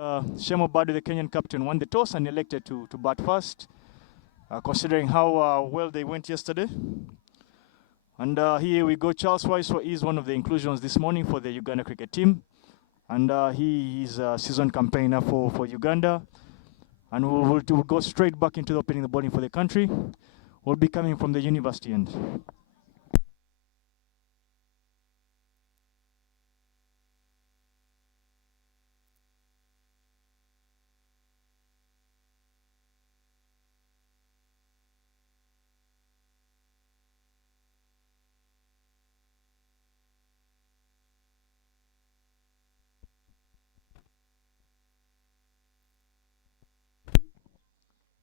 Shemo Badu, the Kenyan captain, won the toss and elected to bat first, considering how well they went yesterday. And here we go. Charles Weisswa is one of the inclusions this morning for the Uganda cricket team. And he is a season campaigner for Uganda. And we'll go straight back into opening the bowling for the country. We'll be coming from the university end.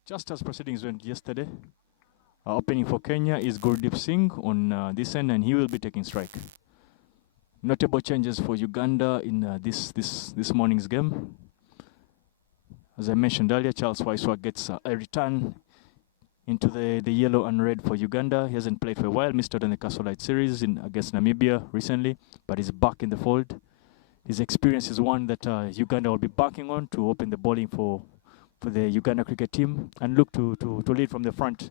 Just as proceedings went yesterday, opening for Kenya is Gurdeep Singh on this end, and he will be taking strike. Notable changes for Uganda in this morning's game. As I mentioned earlier, Charles Weisswa gets a return into the yellow and red for Uganda. He hasn't played for a while, missed out on the Castle Light series against Namibia recently, but he's back in the fold. His experience is one that Uganda will be banking on to open the bowling for the Uganda cricket team and look to lead from the front.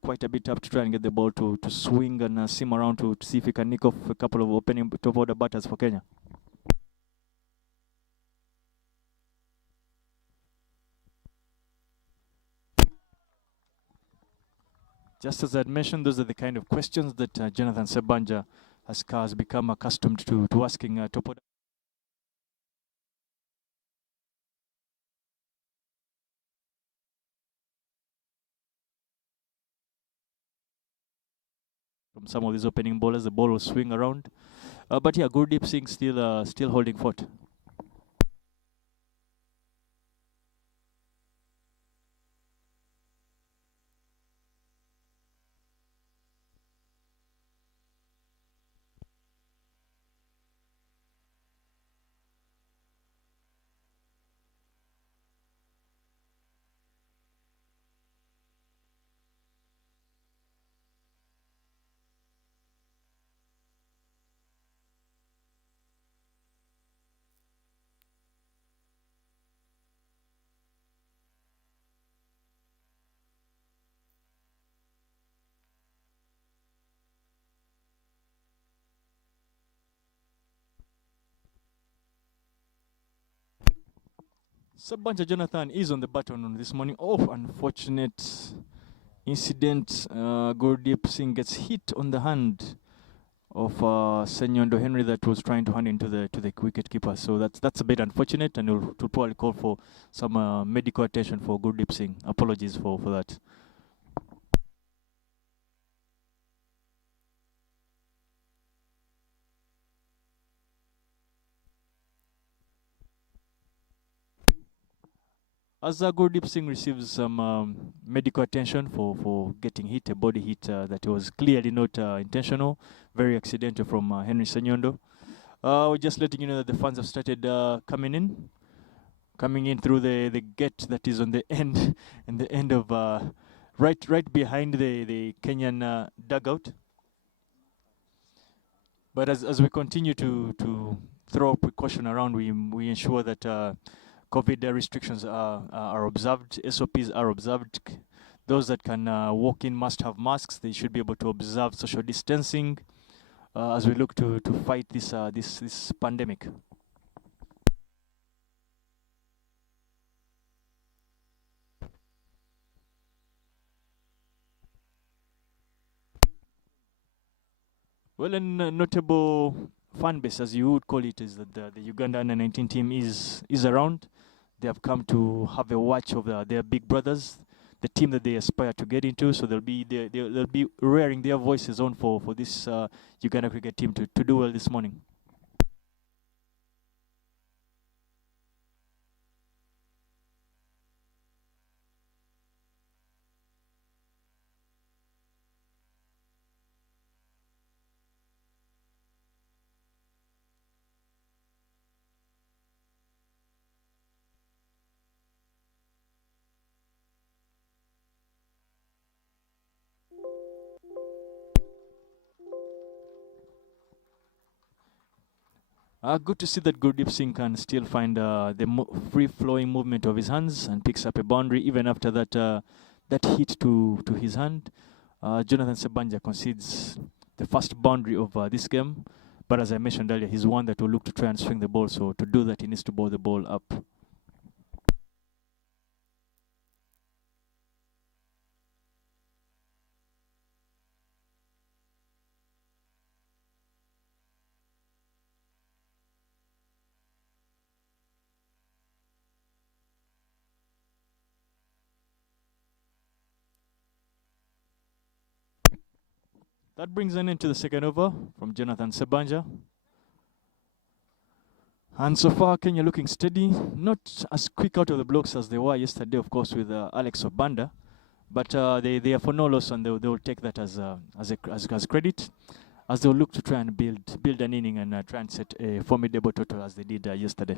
quite a bit up to try and get the ball to swing and sim around to see if he can nick off a couple of opening top order batters for Kenya. Just as I had mentioned, those are the kind of questions that Jonathan Sebanja has become accustomed to asking top order. From some of these opening bowlers, the ball will swing around. But yeah, Gurdeep Singh still holding fort. Sabanja Jonathan is on the button on this morning. Oh, unfortunate incident. Gurdeep Singh gets hit on the hand of Senyondo Henry that was trying to hand into the wicket keeper. So that's a bit unfortunate, and we'll probably call for some medical attention for Gurdeep Singh. Apologies for that. As Gurdeep Singh receives some medical attention for getting hit, a body hit that was clearly not intentional, very accidental from Henry Senyondo. We're just letting you know that the fans have started coming in through the gate that is on the end, and the end of right behind the Kenyan dugout. But as we continue to throw precaution around, we ensure that COVID restrictions are observed, SOPs are observed. Those that can walk in must have masks. They should be able to observe social distancing as we look to fight this pandemic. Well, a notable fan base, as you would call it, is that the Uganda under-19 team is around. They have come to have a watch of their big brothers, the team that they aspire to get into. So they'll be rearing their voices on for this Uganda cricket team to do well this morning. Good to see that Gurdeep Singh can still find the free-flowing movement of his hands and picks up a boundary even after that hit to his hand. Jonathan Sebanja concedes the first boundary of this game, but as I mentioned earlier, he's one that will look to try and swing the ball. So to do that, he needs to bowl the ball up. That brings an end to the second over from Jonathan Sebanja. And so far, Kenya looking steady. Not as quick out of the blocks as they were yesterday, of course, with Alex Obanda. But they are for no loss, and they will take that as credit, as they will look to try and build an inning and try and set a formidable total as they did yesterday.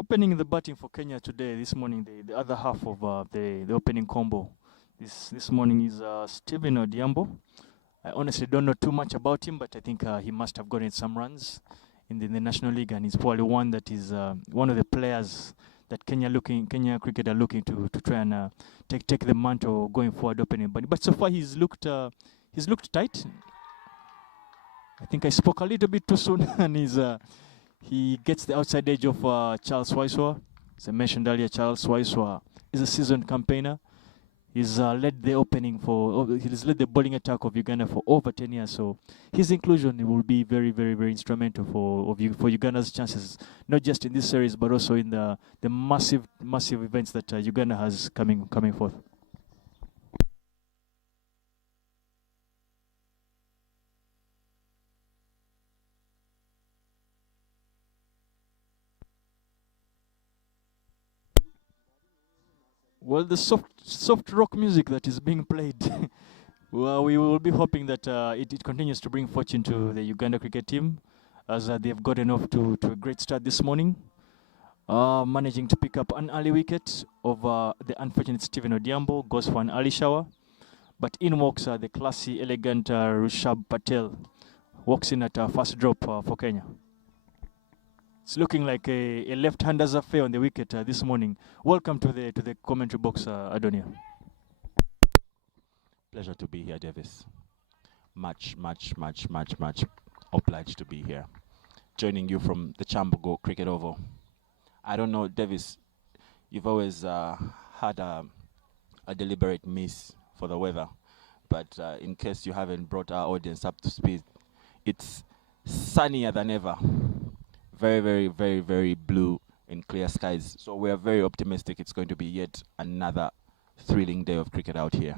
Opening the batting for Kenya today, this morning, the other half of the opening combo this morning is Stephen Odhiambo. I honestly don't know too much about him, but I think he must have gotten some runs in the National League, and he's probably one that is one of the players that Kenya cricket are looking to try and take the mantle going forward opening. But so far he's looked tight. I think I spoke a little bit too soon, and he gets the outside edge of Charles Weisswa. As I mentioned earlier, Charles Weisswa is a seasoned campaigner. He's led the he's led the bowling attack of Uganda for over 10 years. So his inclusion will be very, very, very instrumental for Uganda's chances, not just in this series, but also in the massive events that Uganda has coming forth. Well, the soft rock music that is being played, well, we will be hoping that it continues to bring fortune to the Uganda cricket team, as they've gotten off to a great start this morning, managing to pick up an early wicket of the unfortunate Stephen Odhiambo, goes for an early shower, but in walks the classy, elegant Rishabh Patel, walks in at first drop for Kenya. It's looking like a left-hander's affair on the wicket this morning. Welcome to the commentary box, Adonia. Pleasure to be here, Davis. Much obliged to be here. Joining you from the Chambogo Cricket Oval. I don't know, Davis, you've always had a deliberate miss for the weather, but in case you haven't brought our audience up to speed, it's sunnier than ever. Very blue and clear skies. So we are very optimistic it's going to be yet another thrilling day of cricket out here.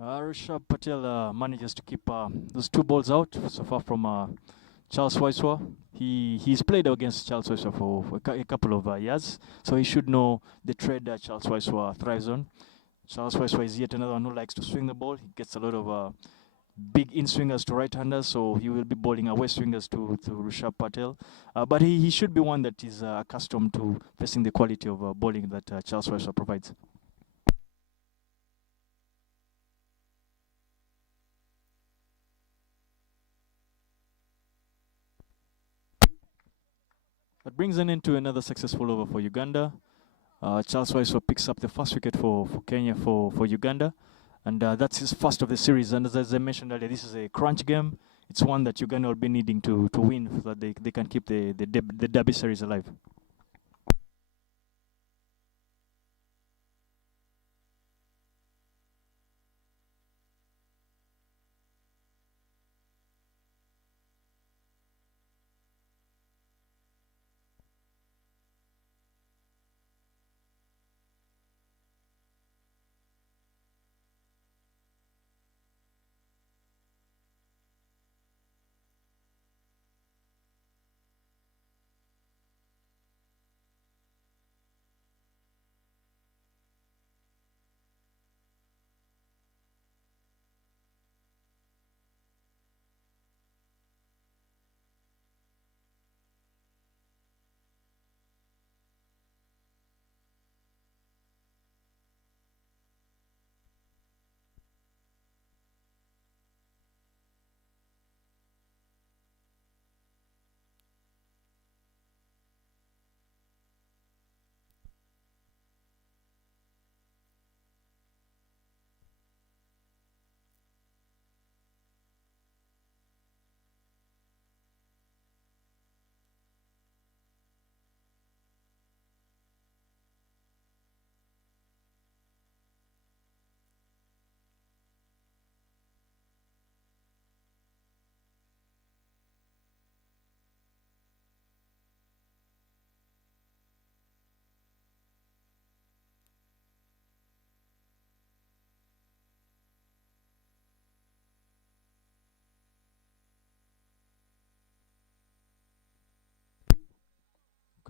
Rishabh Patel manages to keep those two balls out so far from Charles Weisswa. He's played against Charles Weisswa for a couple of years, so he should know the trade that Charles Weisswa thrives on. Charles Weisswa is yet another one who likes to swing the ball. He gets a lot of big in-swingers to right-handers, so he will be bowling away swingers to Rishabh Patel. But he should be one that is accustomed to facing the quality of bowling that Charles Weisswa provides. That brings an end to another successful over for Uganda. Charles Weisswa picks up the first wicket for Kenya for Uganda, and that's his first of the series. And as I mentioned earlier, this is a crunch game. It's one that Uganda will be needing to win so that they can keep the Derby series alive.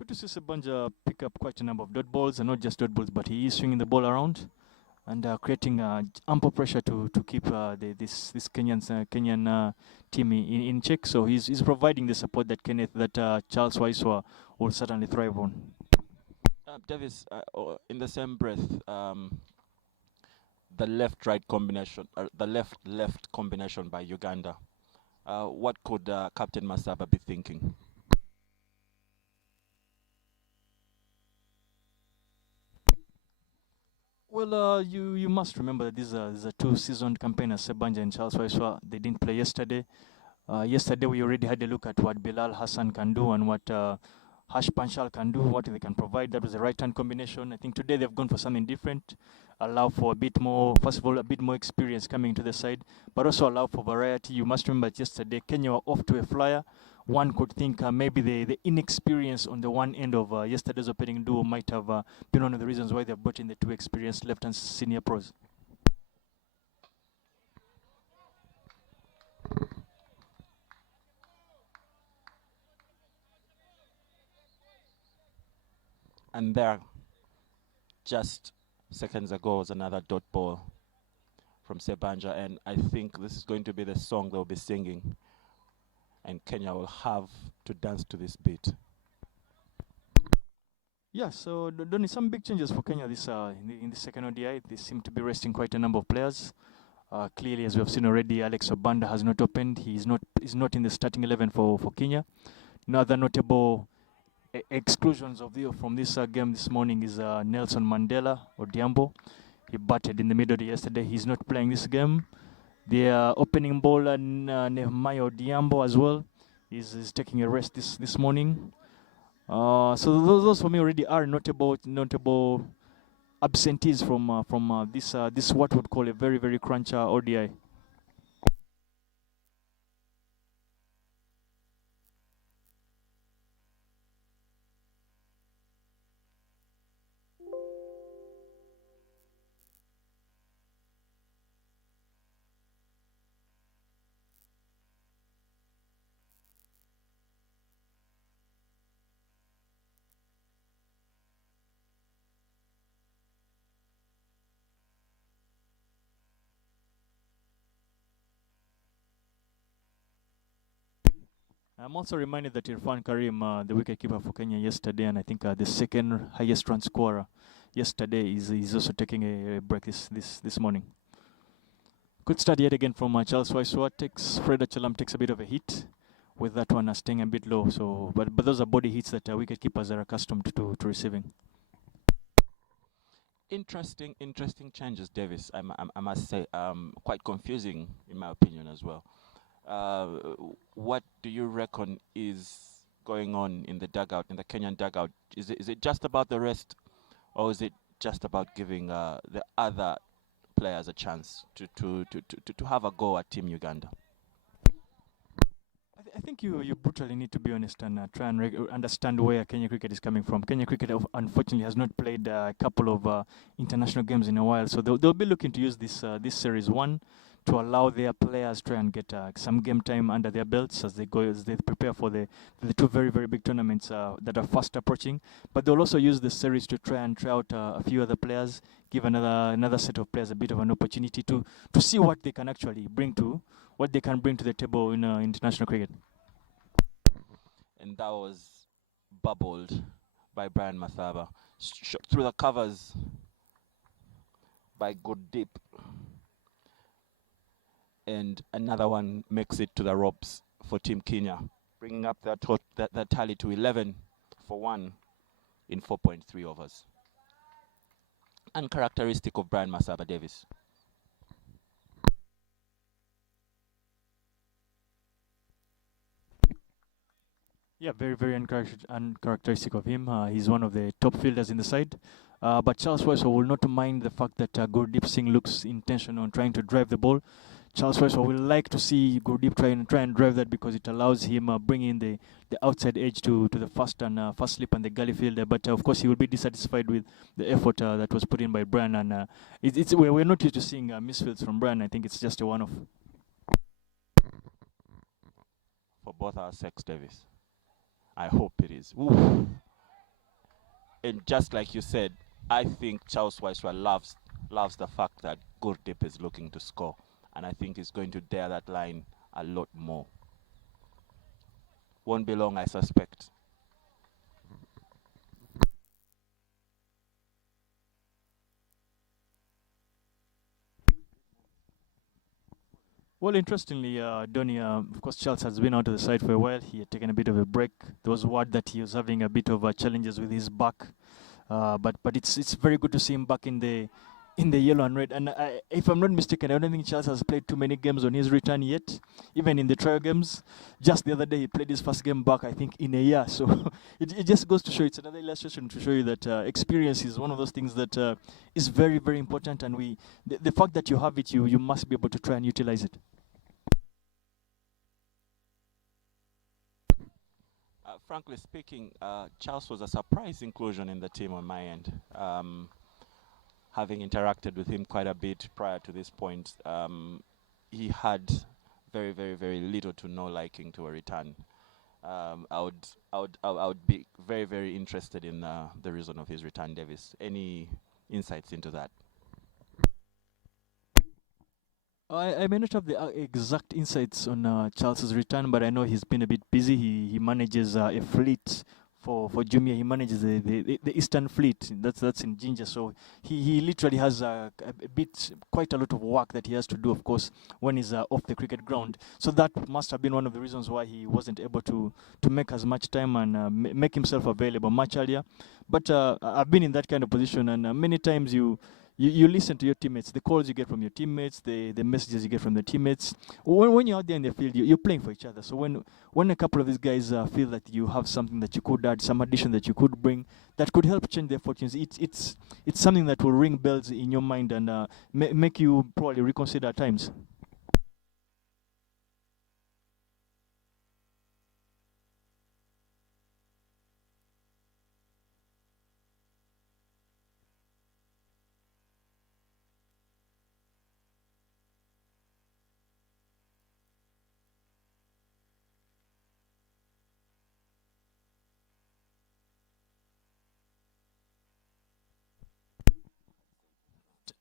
good to see Sebanja pick up quite a number of dot balls, and not just dot balls, but he is swinging the ball around and creating ample pressure to keep this Kenyan team in check. So he's providing the support that Charles Weisswa will certainly thrive on. Davis, in the same breath, the left-right combination, the left-left combination by Uganda. What could Captain Masaba be thinking? Well, you must remember that these are two seasoned campaigners, Sebanja and Charles Weisswa. They didn't play yesterday. Yesterday we already had a look at what Bilal Hassan can do and what Hash Panchal can do, what they can provide. That was a right-hand combination. I think today they've gone for something different, allow for a bit more, first of all, a bit more experience coming to the side, but also allow for variety. You must remember that yesterday Kenya were off to a flyer. One could think maybe the inexperience on the one end of yesterday's opening duo might have been one of the reasons why they've brought in the two experienced left and senior pros. And there, just seconds ago, was another dot ball from Sebanja, and I think this is going to be the song they'll be singing, and Kenya will have to dance to this beat. Yeah, so Donny, some big changes for Kenya this in the second ODI. They seem to be resting quite a number of players. Clearly, as we have seen already, Alex Obanda has not opened. He's not in the starting 11 for Kenya. Another notable exclusions from this game this morning is Nelson Mandela Odhiambo. He batted in the middle yesterday. He's not playing this game. The opening bowler Nehemiah Odhiambo as well is taking a rest this morning. So those for me already are notable absentees from this what would call a very very crunch ODI. I'm also reminded that Irfan Karim, the wicketkeeper for Kenya yesterday, and I think the second highest run scorer yesterday, is also taking a break this morning. Good start yet again from Charles Weisswa. Fred Achalam takes a bit of a hit with that one staying a bit low. So, but those are body hits that wicketkeepers are accustomed to receiving. Interesting changes, Davis. I must say, quite confusing in my opinion as well. What do you reckon is going on in the dugout, in the Kenyan dugout? Is it just about the rest, or is it just about giving the other players a chance to have a go at Team Uganda? I think you brutally need to be honest and try and understand where Kenya cricket is coming from. Kenya cricket unfortunately has not played a couple of international games in a while, so they'll be looking to use this series one to allow their players try and get some game time under their belts as they prepare for the two very very big tournaments that are fast approaching. But they'll also use the series to try and try out a few other players, give another set of players a bit of an opportunity to see what they can actually bring to the table in international cricket. And that was bubbled by Brian Mathaba, shot through the covers by Gurdeep. And another one makes it to the ropes for Team Kenya, bringing up that tally to 11 for 1 in 4.3 overs. Uncharacteristic of Brian Masaba Davis. Yeah, very, very uncharacteristic of him. He's one of the top fielders in the side. But Charles Weisswa will not mind the fact that Gurdeep Singh looks intentional on trying to drive the ball. Charles Weisswa will like to see Gurdeep try and drive that because it allows him bring in the outside edge to the fast slip and the gully fielder. But of course, he will be dissatisfied with the effort that was put in by Brian. And we're not used to seeing misfields from Brian. I think it's just a one-off. For both our sex, Davis. I hope it is. Ooh. And just like you said, I think Charles Weisswa loves the fact that Gurdip is looking to score, and I think he's going to dare that line a lot more. Won't be long, I suspect. Well, interestingly, Donny, of course, Charles has been out of the side for a while. He had taken a bit of a break. There was word that he was having a bit of challenges with his back, but it's very good to see him back in the yellow and red. And if I'm not mistaken, I don't think Charles has played too many games on his return yet, even in the trial games. Just the other day, he played his first game back, I think, in a year. So it just goes to show, it's another illustration to show you that experience is one of those things that is very, very important. And the fact that you have it, you must be able to try and utilize it. Frankly speaking, Charles was a surprise inclusion in the team on my end. Having interacted with him quite a bit prior to this point, he had very, very, very little to no liking to a return. I would be very, very interested in the reason of his return, Davis. Any insights into that? I may not have the exact insights on Charles's return, but I know he's been a bit busy. He manages a fleet for Jumia. He manages the Eastern Fleet. That's in Ginger. So he literally has quite a lot of work that he has to do, of course, when he's off the cricket ground. So that must have been one of the reasons why he wasn't able to make as much time and make himself available much earlier. But I've been in that kind of position, and many times you listen to your teammates, the calls you get from your teammates, the messages you get from the teammates. When you're out there in the field, you're playing for each other. So when a couple of these guys feel that you have something that you could add, some addition that you could bring, that could help change their fortunes, it's something that will ring bells in your mind and make you probably reconsider at times.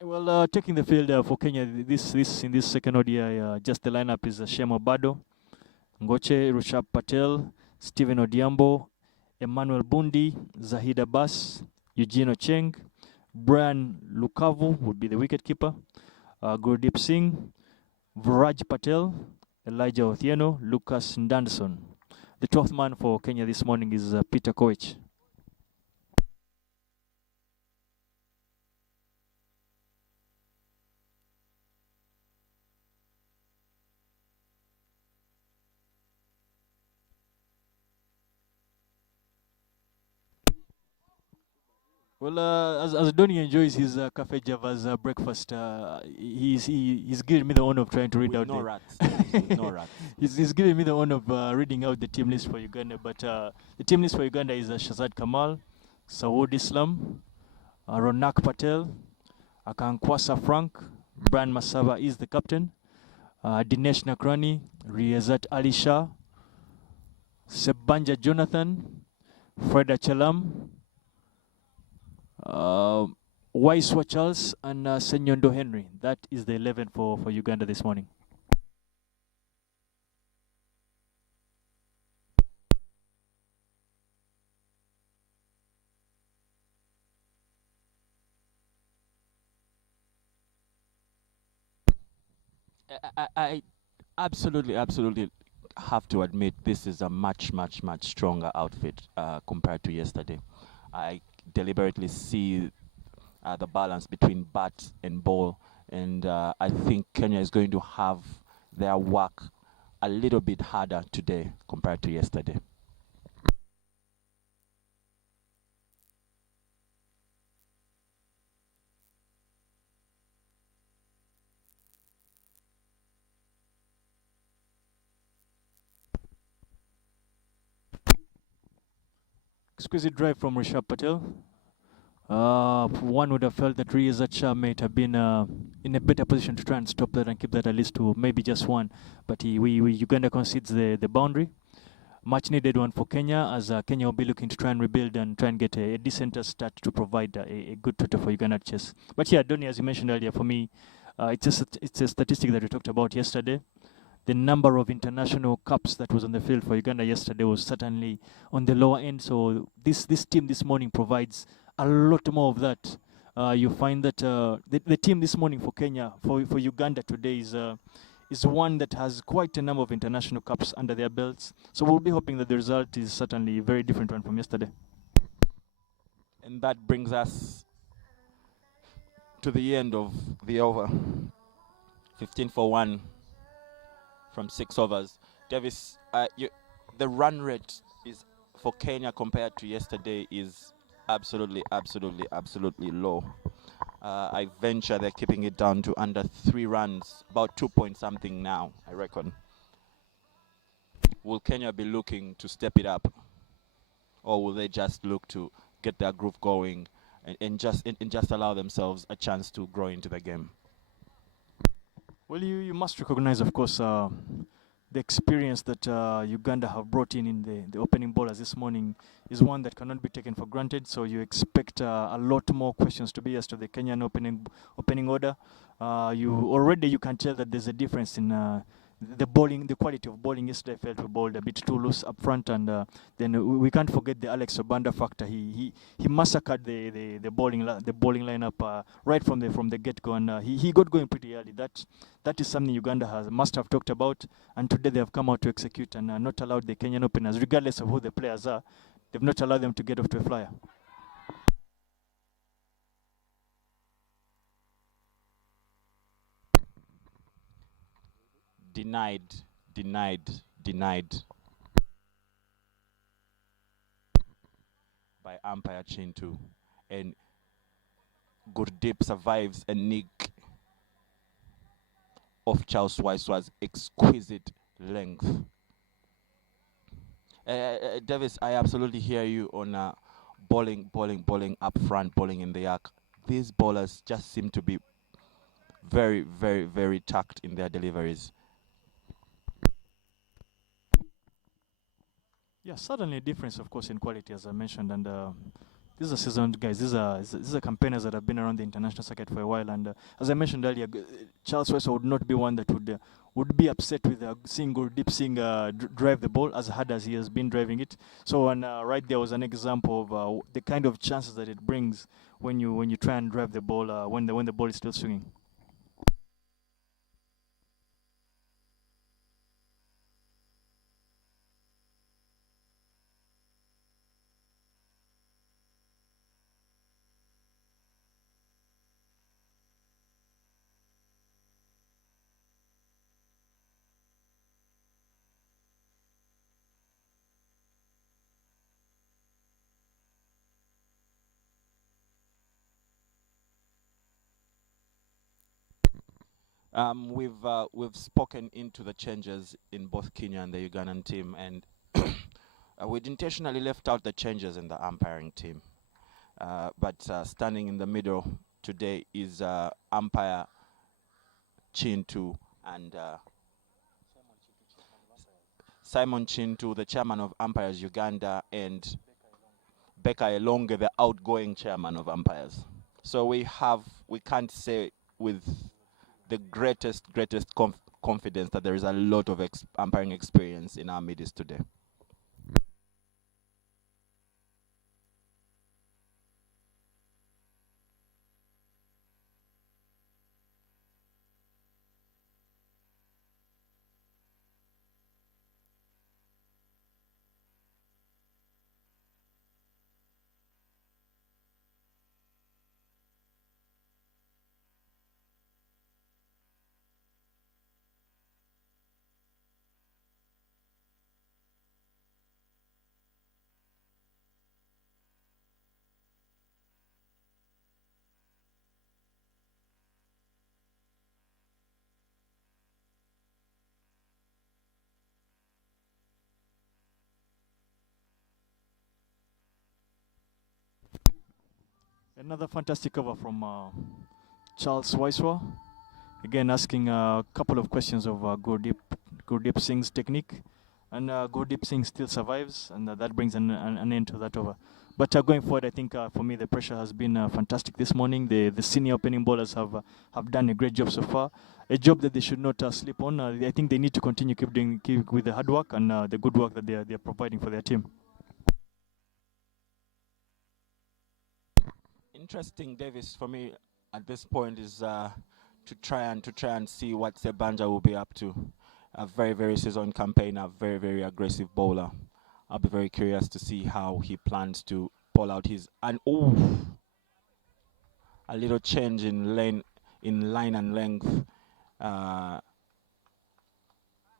Well, taking the field for Kenya, this in this second ODI, just the lineup is Shemo Bado, Ngoche, Rushabh Patel, Stephen Odiambo, Emmanuel Bundi, Zahid Abbas, Eugene Ochieng, Brian Lukavu would be the wicketkeeper, Gurdeep Singh, Viraj Patel, Elijah Othieno, Lucas Ndanson. The 12th man for Kenya this morning is Peter Koech. Well, as Donny enjoys his Cafe Java's breakfast, he's giving me the honor of trying to read With out no the rats. With no rats. he's giving me the honor of reading out the team list for Uganda. But the team list for Uganda is Shazad Kamal, Sawood Islam, Ronak Patel, Akankwasa Frank, Brian Masaba is the captain, Dinesh Nakrani, Riazat Ali Shah, Sebanja Jonathan, Freda Chalam, Weisswa Charles, and Senyondo Henry. That is the 11 for Uganda this morning. I absolutely have to admit this is a much stronger outfit compared to yesterday. I deliberately see the balance between bat and ball, and I think Kenya is going to have their work a little bit harder today compared to yesterday. Exquisite drive from Rishabh Patel. One would have felt that Riazat Ali Shah might have been in a better position to try and stop that and keep that at least to maybe just one. But Uganda concedes the boundary. much needed one for Kenya, as Kenya will be looking to try and rebuild and try and get a decent start to provide a good total for Uganda chess. But yeah, Donny, as you mentioned earlier, for me, it's a statistic that we talked about yesterday. The number of international caps that was on the field for Uganda yesterday was certainly on the lower end. So this team this morning provides a lot more of that. You find that the team this morning for Kenya, for Uganda today is one that has quite a number of international caps under their belts. So we'll be hoping that the result is certainly a very different one from yesterday. And that brings us to the end of the over. 15 for 1 from 6 overs. Davis, the run rate is for Kenya compared to yesterday is absolutely low. I venture they're keeping it down to under 3 runs, about 2 point something now, I reckon. Will Kenya be looking to step it up, or will they just look to get their groove going and just allow themselves a chance to grow into the game? Well, you must recognize, of course, the experience that Uganda have brought in the opening bowlers this morning is one that cannot be taken for granted. So you expect a lot more questions to be asked to the Kenyan opening order. You can tell that there's a difference in the bowling, the quality of bowling. Yesterday I felt we bowled a bit too loose up front, and then we can't forget the Alex Obanda factor. He massacred the bowling lineup right from the get-go, and he got going pretty early. That is something Uganda must have talked about, and today they have come out to execute and not allowed the Kenyan openers, regardless of who the players are, they've not allowed them to get off to a flyer. Denied by umpire Chintu, and Gurdeep survives a nick of Charles Weisswa's exquisite length. Davis, I absolutely hear you on bowling up front, bowling in the arc. These bowlers just seem to be very tucked in their deliveries. Yeah, certainly a difference, of course, in quality, as I mentioned. And these are seasoned guys. These are campaigners that have been around the international circuit for a while. And as I mentioned earlier, Charles Weisswa would not be one that would be upset with seeing Gurdeep Singh drive the ball as hard as he has been driving it. So, and right there was an example of the kind of chances that it brings when you try and drive the ball when the ball is still swinging. We've spoken into the changes in both Kenya and the Ugandan team, and we'd intentionally left out the changes in the umpiring team. But standing in the middle today is umpire Chintu and Simon Chintu, the chairman of Umpires Uganda, and Becca Elonge, the outgoing chairman of umpires. So we can't say with the greatest confidence that there is a lot of umpiring experience in our midst today. Another fantastic cover from Charles Weisswa. Again, asking a couple of questions of Gurdeep Singh's technique. And Gurdeep Singh still survives, and that brings an end to that over. But going forward, I think for me the pressure has been fantastic this morning. The senior opening bowlers have done a great job so far. A job that they should not sleep on. I think they need to continue keep with the hard work and the good work that they are providing for their team. Interesting, Davis, for me at this point is to try and see what Sebanja will be up to. A very seasoned campaigner, very aggressive bowler. I'll be very curious to see how he plans to bowl out his a little change in line and length, and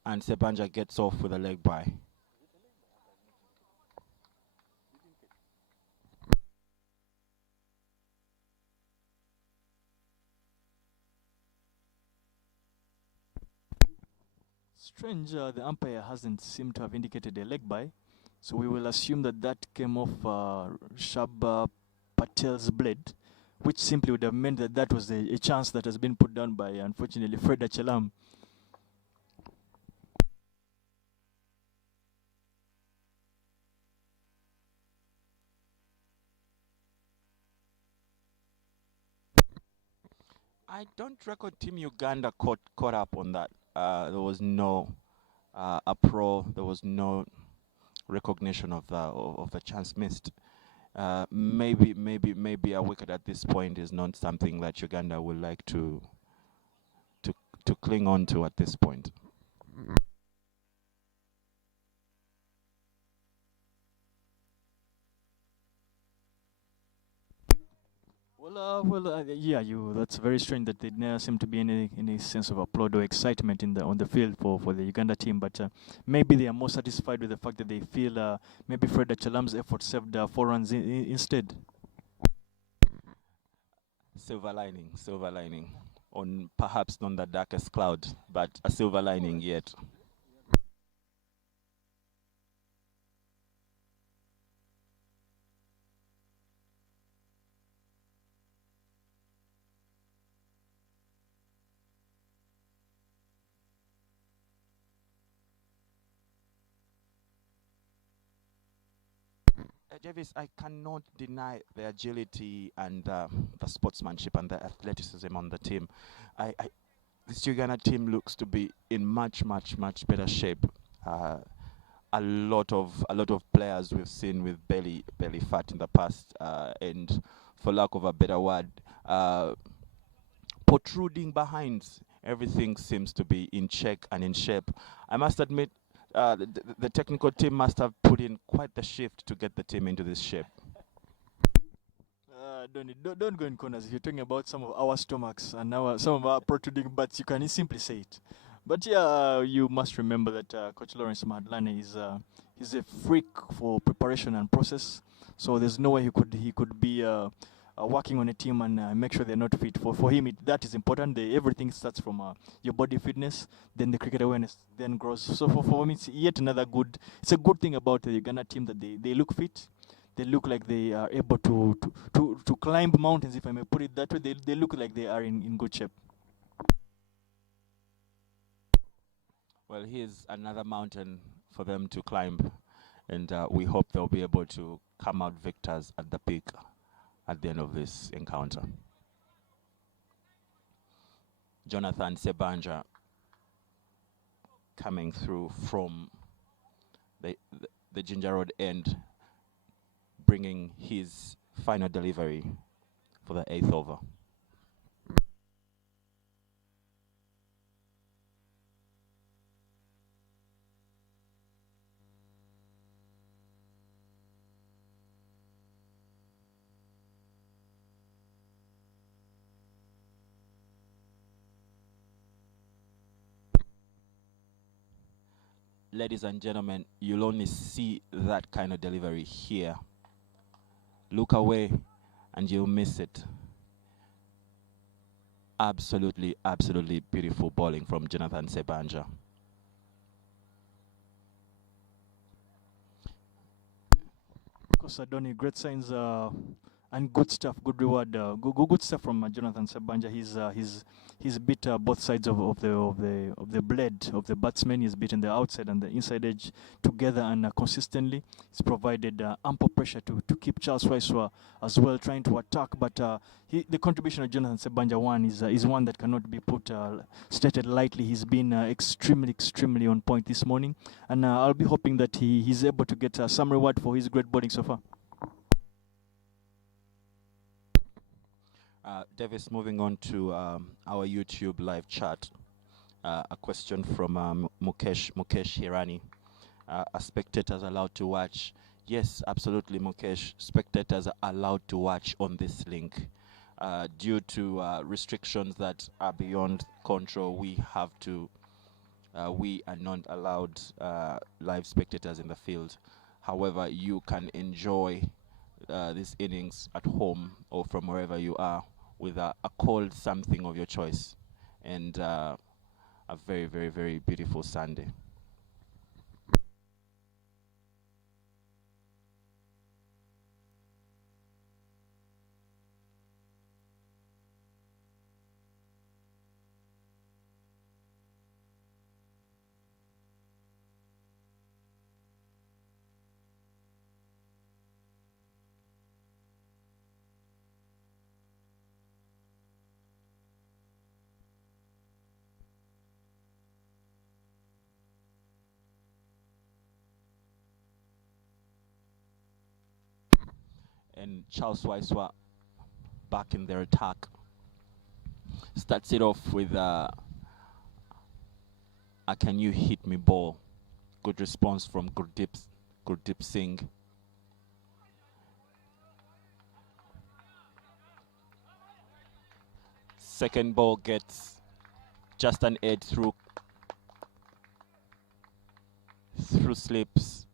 Sebanja gets off with a leg bye. Strange, the umpire hasn't seemed to have indicated a leg bye, so we will assume that came off Shab Patel's blade, which simply would have meant that was a chance that has been put down by, unfortunately, Fred Achelam. I don't reckon Team Uganda caught up on that. There was no there was no recognition of the chance missed. Maybe a wicket at this point is not something that Uganda would like to cling on to at this point. Yeah, that's very strange that there never seem to be any sense of applaud or excitement on the field for the Uganda team. But maybe they are more satisfied with the fact that they feel maybe Fred Achelam's effort saved 4 runs instead. Silver lining on perhaps not the darkest cloud, but a silver lining yet. Davis, I cannot deny the agility and the sportsmanship and the athleticism on the team. This Uganda team looks to be in much better shape. A lot of players we've seen with belly fat in the past, and for lack of a better word, protruding behind. Everything seems to be in check and in shape. I must admit, the technical team must have put in quite the shift to get the team into this shape. Don't go in corners. If you're talking about some of our stomachs and some of our protruding butts, you can simply say it. But yeah, you must remember that Coach Lawrence Madlane he's a freak for preparation and process. So there's no way he could be working on a team and make sure they're not fit. For him, that is important. Everything starts from your body fitness, then the cricket awareness then grows. So for me, it's yet another it's a good thing about the Uganda team that they look fit. They look like they are able to climb mountains, if I may put it that way. They look like they are in good shape. Well, here's another mountain for them to climb, and we hope they'll be able to come out victors at the peak at the end of this encounter. Jonathan Sebanja coming through from the Ginger Road end, bringing his final delivery for the 8th over. Ladies and gentlemen, you'll only see that kind of delivery here. Look away and you'll miss it. Absolutely beautiful bowling from Jonathan Sebanja. Of course, Adoni, great signs and good stuff, good reward, good stuff from Jonathan Sebanja. He's beat both sides of the blade of the batsman. He's beaten the outside and the inside edge together and consistently. He's provided ample pressure to keep Charles Weisswa as well trying to attack. But the contribution of Jonathan Sebanja is one that cannot be put stated lightly. He's been extremely on point this morning, and I'll be hoping that he's able to get some reward for his great bowling so far. Davis, moving on to our YouTube live chat. A question from Mukesh Hirani. Are spectators allowed to watch? Yes, absolutely, Mukesh. Spectators are allowed to watch on this link. Due to restrictions that are beyond control, we are not allowed live spectators in the field. However, you can enjoy this innings at home or from wherever you are with a cold something of your choice and a very, very, very beautiful Sunday. And Charles Weisswa back in their attack. Starts it off with a can you hit me ball. Good response from Gurdeep Singh. Second ball gets just an edge through slips.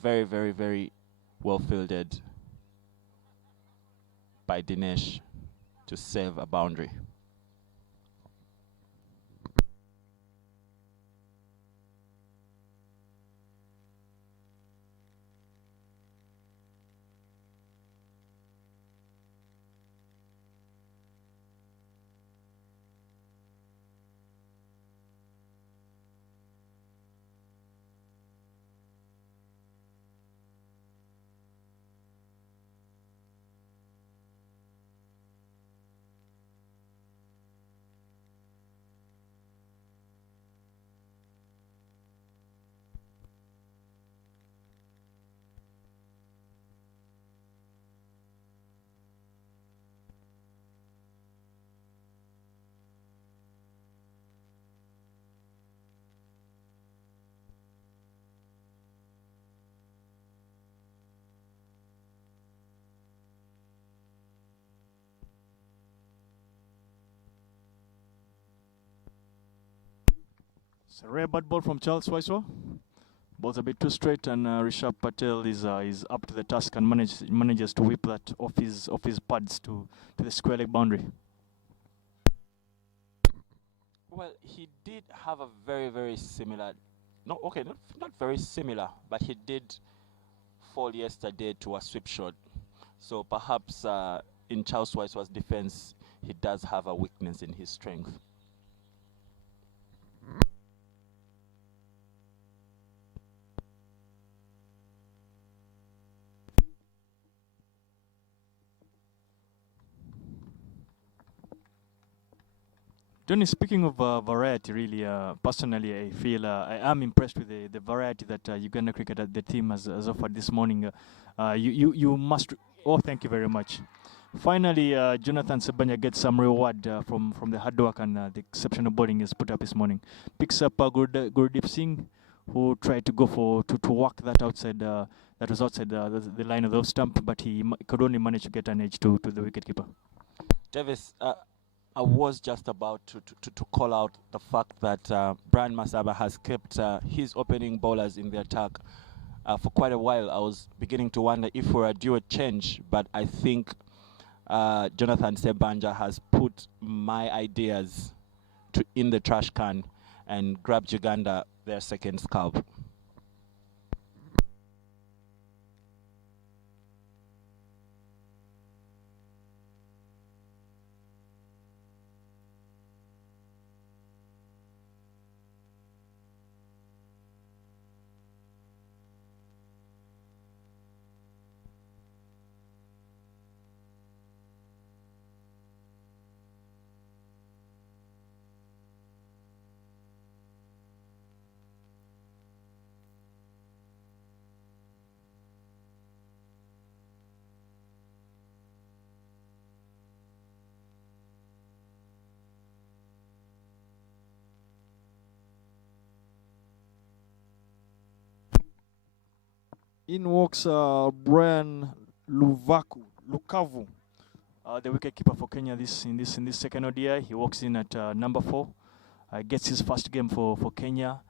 Very, very, very well fielded by Dinesh to save a boundary. It's a rare bad ball from Charles Weisswa. Ball's a bit too straight, and Rishabh Patel is up to the task and manages to whip that off his pads to the square leg boundary. Well, he did have a very, very similar, not very similar, but he did fall yesterday to a sweep shot. So perhaps in Charles Weisswa's defense, he does have a weakness in his strength. Johnny, speaking of variety, really, personally, I feel I am impressed with the variety that Uganda cricket the team has offered this morning. You must. Oh, thank you very much. Finally, Jonathan Sebanja gets some reward from the hard work and the exceptional bowling he's put up this morning. Picks up Gurdeep Singh, who tried to go to work that outside. That was outside the line of the stump, but he could only manage to get an edge to the wicketkeeper. Davis, I was just about to call out the fact that Brian Masaba has kept his opening bowlers in the attack for quite a while. I was beginning to wonder if we're due a change, but I think Jonathan Sebanja has put my ideas in the trash can and grabbed Uganda their second scalp. In walks Brian Lukavu, the wicketkeeper for Kenya in this second ODI. He walks in at number 4. Gets his first game for Kenya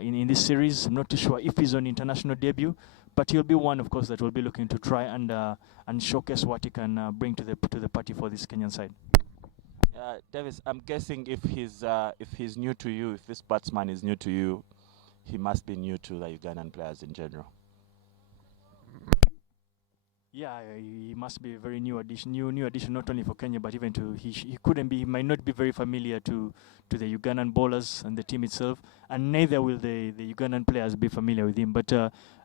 in this series. I'm not too sure if he's on international debut, but he'll be one, of course, that will be looking to try and showcase what he can bring to the party for this Kenyan side. Davis, I'm guessing if he's new to you, if this batsman is new to you, he must be new to the Ugandan players in general. Yeah, he must be a very new addition, not only for Kenya, but even to he might not be very familiar to the Ugandan bowlers and the team itself, and neither will the Ugandan players be familiar with him. But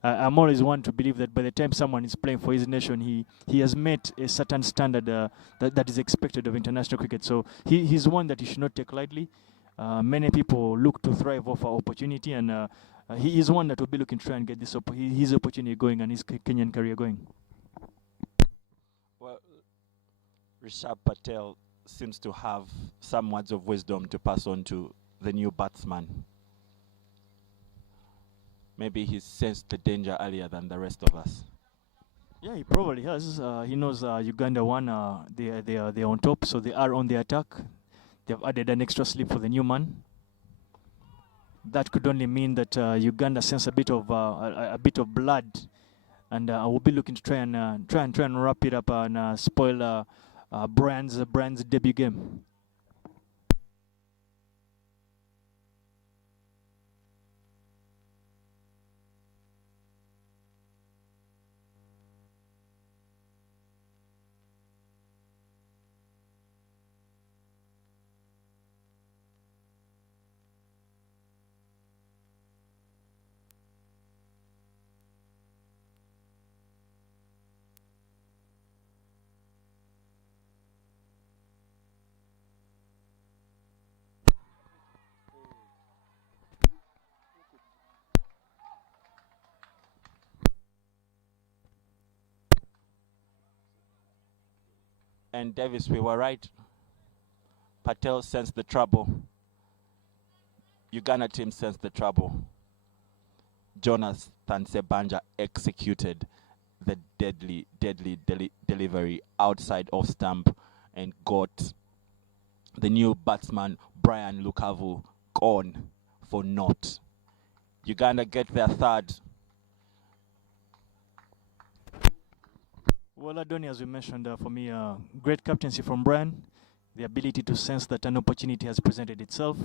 I'm always one to believe that by the time someone is playing for his nation, he has met a certain standard that is expected of international cricket. So he's one that you should not take lightly. Many people look to thrive off our opportunity, and he is one that will be looking to try and get his opportunity going and his Kenyan career going. Well, Rishabh Patel seems to have some words of wisdom to pass on to the new batsman. Maybe he's sensed the danger earlier than the rest of us. Yeah, he probably has. He knows Uganda won. They are on top, so they are on the attack. They've added an extra slip for the new man. That could only mean that Uganda sense a bit of blood, and I will be looking to try and wrap it up and spoil Brian's debut game. And Davis, we were right. Patel sensed the trouble. Uganda team sensed the trouble. Jonathan Sebanja executed the deadly delivery outside off stump and got the new batsman Brian Lukavu gone for naught. Uganda get their third. Well, Adoni, as we mentioned, for me, great captaincy from Brian. The ability to sense that an opportunity has presented itself,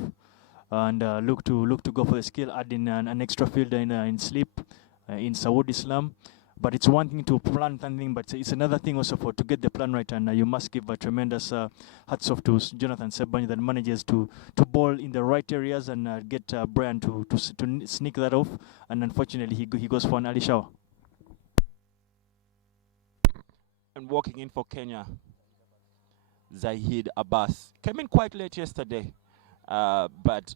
and look to go for the skill, adding an extra fielder in sleep in Saud Islam. But it's one thing to plan something, but it's another thing also to get the plan right. And you must give a tremendous hats off to Jonathan Sebanya that manages to bowl in the right areas and get Brian to sneak that off. And unfortunately, he goes for an early shower. And walking in for Kenya, Zahid Abbas came in quite late yesterday, but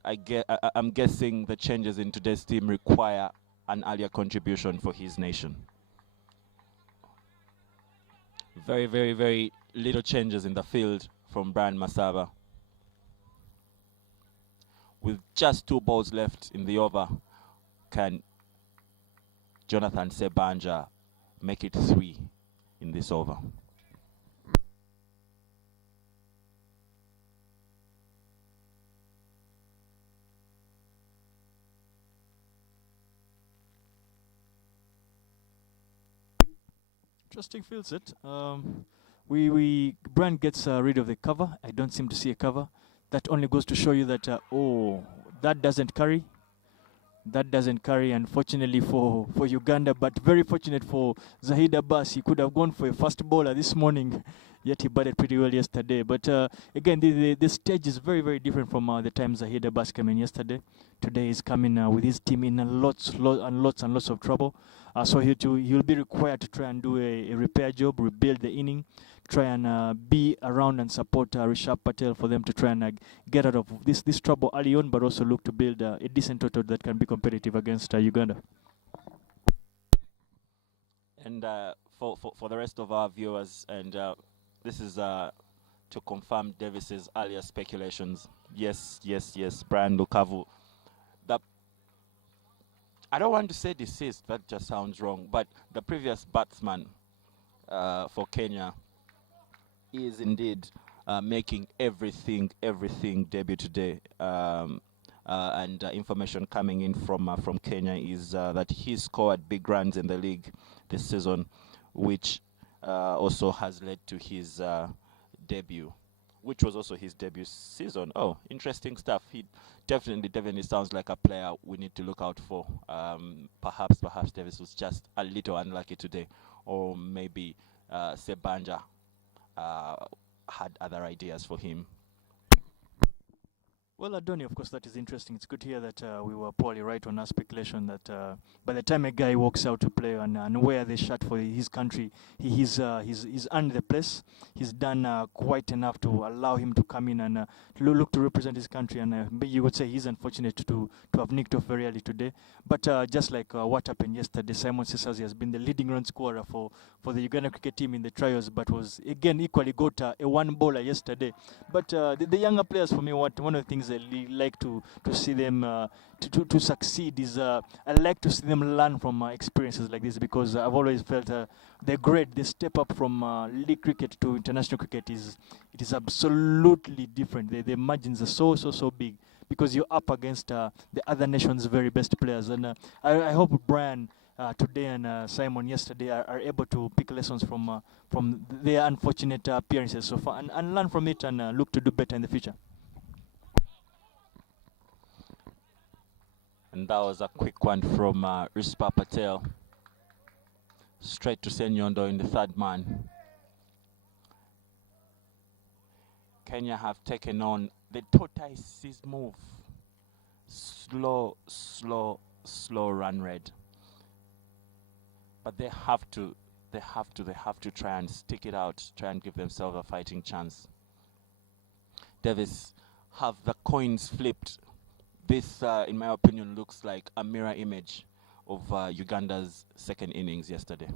I'm guessing the changes in today's team require an earlier contribution for his nation. Very, very, very little changes in the field from Brian Masaba. With just 2 balls left in the over, can Jonathan Sebanja make it 3 in this over? Interesting field set. Brian gets rid of the cover. I don't seem to see a cover. That only goes to show you that that doesn't carry. That doesn't carry, unfortunately for Uganda, but very fortunate for Zahid Abbas. He could have gone for a fast bowler this morning, yet he batted pretty well yesterday. But again, the stage is very, very different from the time Zahid Abbas came in yesterday. Today he's coming with his team in lots of trouble. So he'll be required to try and do a repair job, rebuild the inning, try and be around and support Rishabh Patel for them to try and get out of this trouble early on, but also look to build a decent total that can be competitive against Uganda. And for the rest of our viewers, and this is to confirm Davis's earlier speculations. Yes, Brian Lukavu. I don't want to say deceased, that just sounds wrong, but the previous batsman for Kenya is indeed making everything debut today. And information coming in from Kenya is that he scored big runs in the league this season, which also has led to his debut, which was also his debut season. Oh, interesting stuff. He definitely sounds like a player we need to look out for. Perhaps Davis was just a little unlucky today, or maybe Sebanja had other ideas for him. Well, Adoni, of course, that is interesting. It's good to hear that we were probably right on our speculation that by the time a guy walks out to play and wear the shirt for his country, he's earned the place. He's done quite enough to allow him to come in and look to represent his country. And you would say he's unfortunate to have nicked off very early today. But just like what happened yesterday, Simon Sissazi has been the leading run scorer for the Uganda cricket team in the trials, but was again equally got a one bowler yesterday. But the younger players, for me, one of the things I like to see them to succeed is I like to see them learn from experiences like this, because I've always felt the grade, the step up from league cricket to international cricket is absolutely different. The margins are so big, because you're up against the other nation's very best players. And I hope Brian today and Simon yesterday are able to pick lessons from their unfortunate appearances so far and learn from it and look to do better in the future. And that was a quick one from Rispa Patel. Straight to Senyondo in the third man. Kenya have taken on the tortoise's move. Slow run rate. But they have to try and stick it out, try and give themselves a fighting chance. Davis have the coins flipped. This, in my opinion, looks like a mirror image of Uganda's second innings yesterday.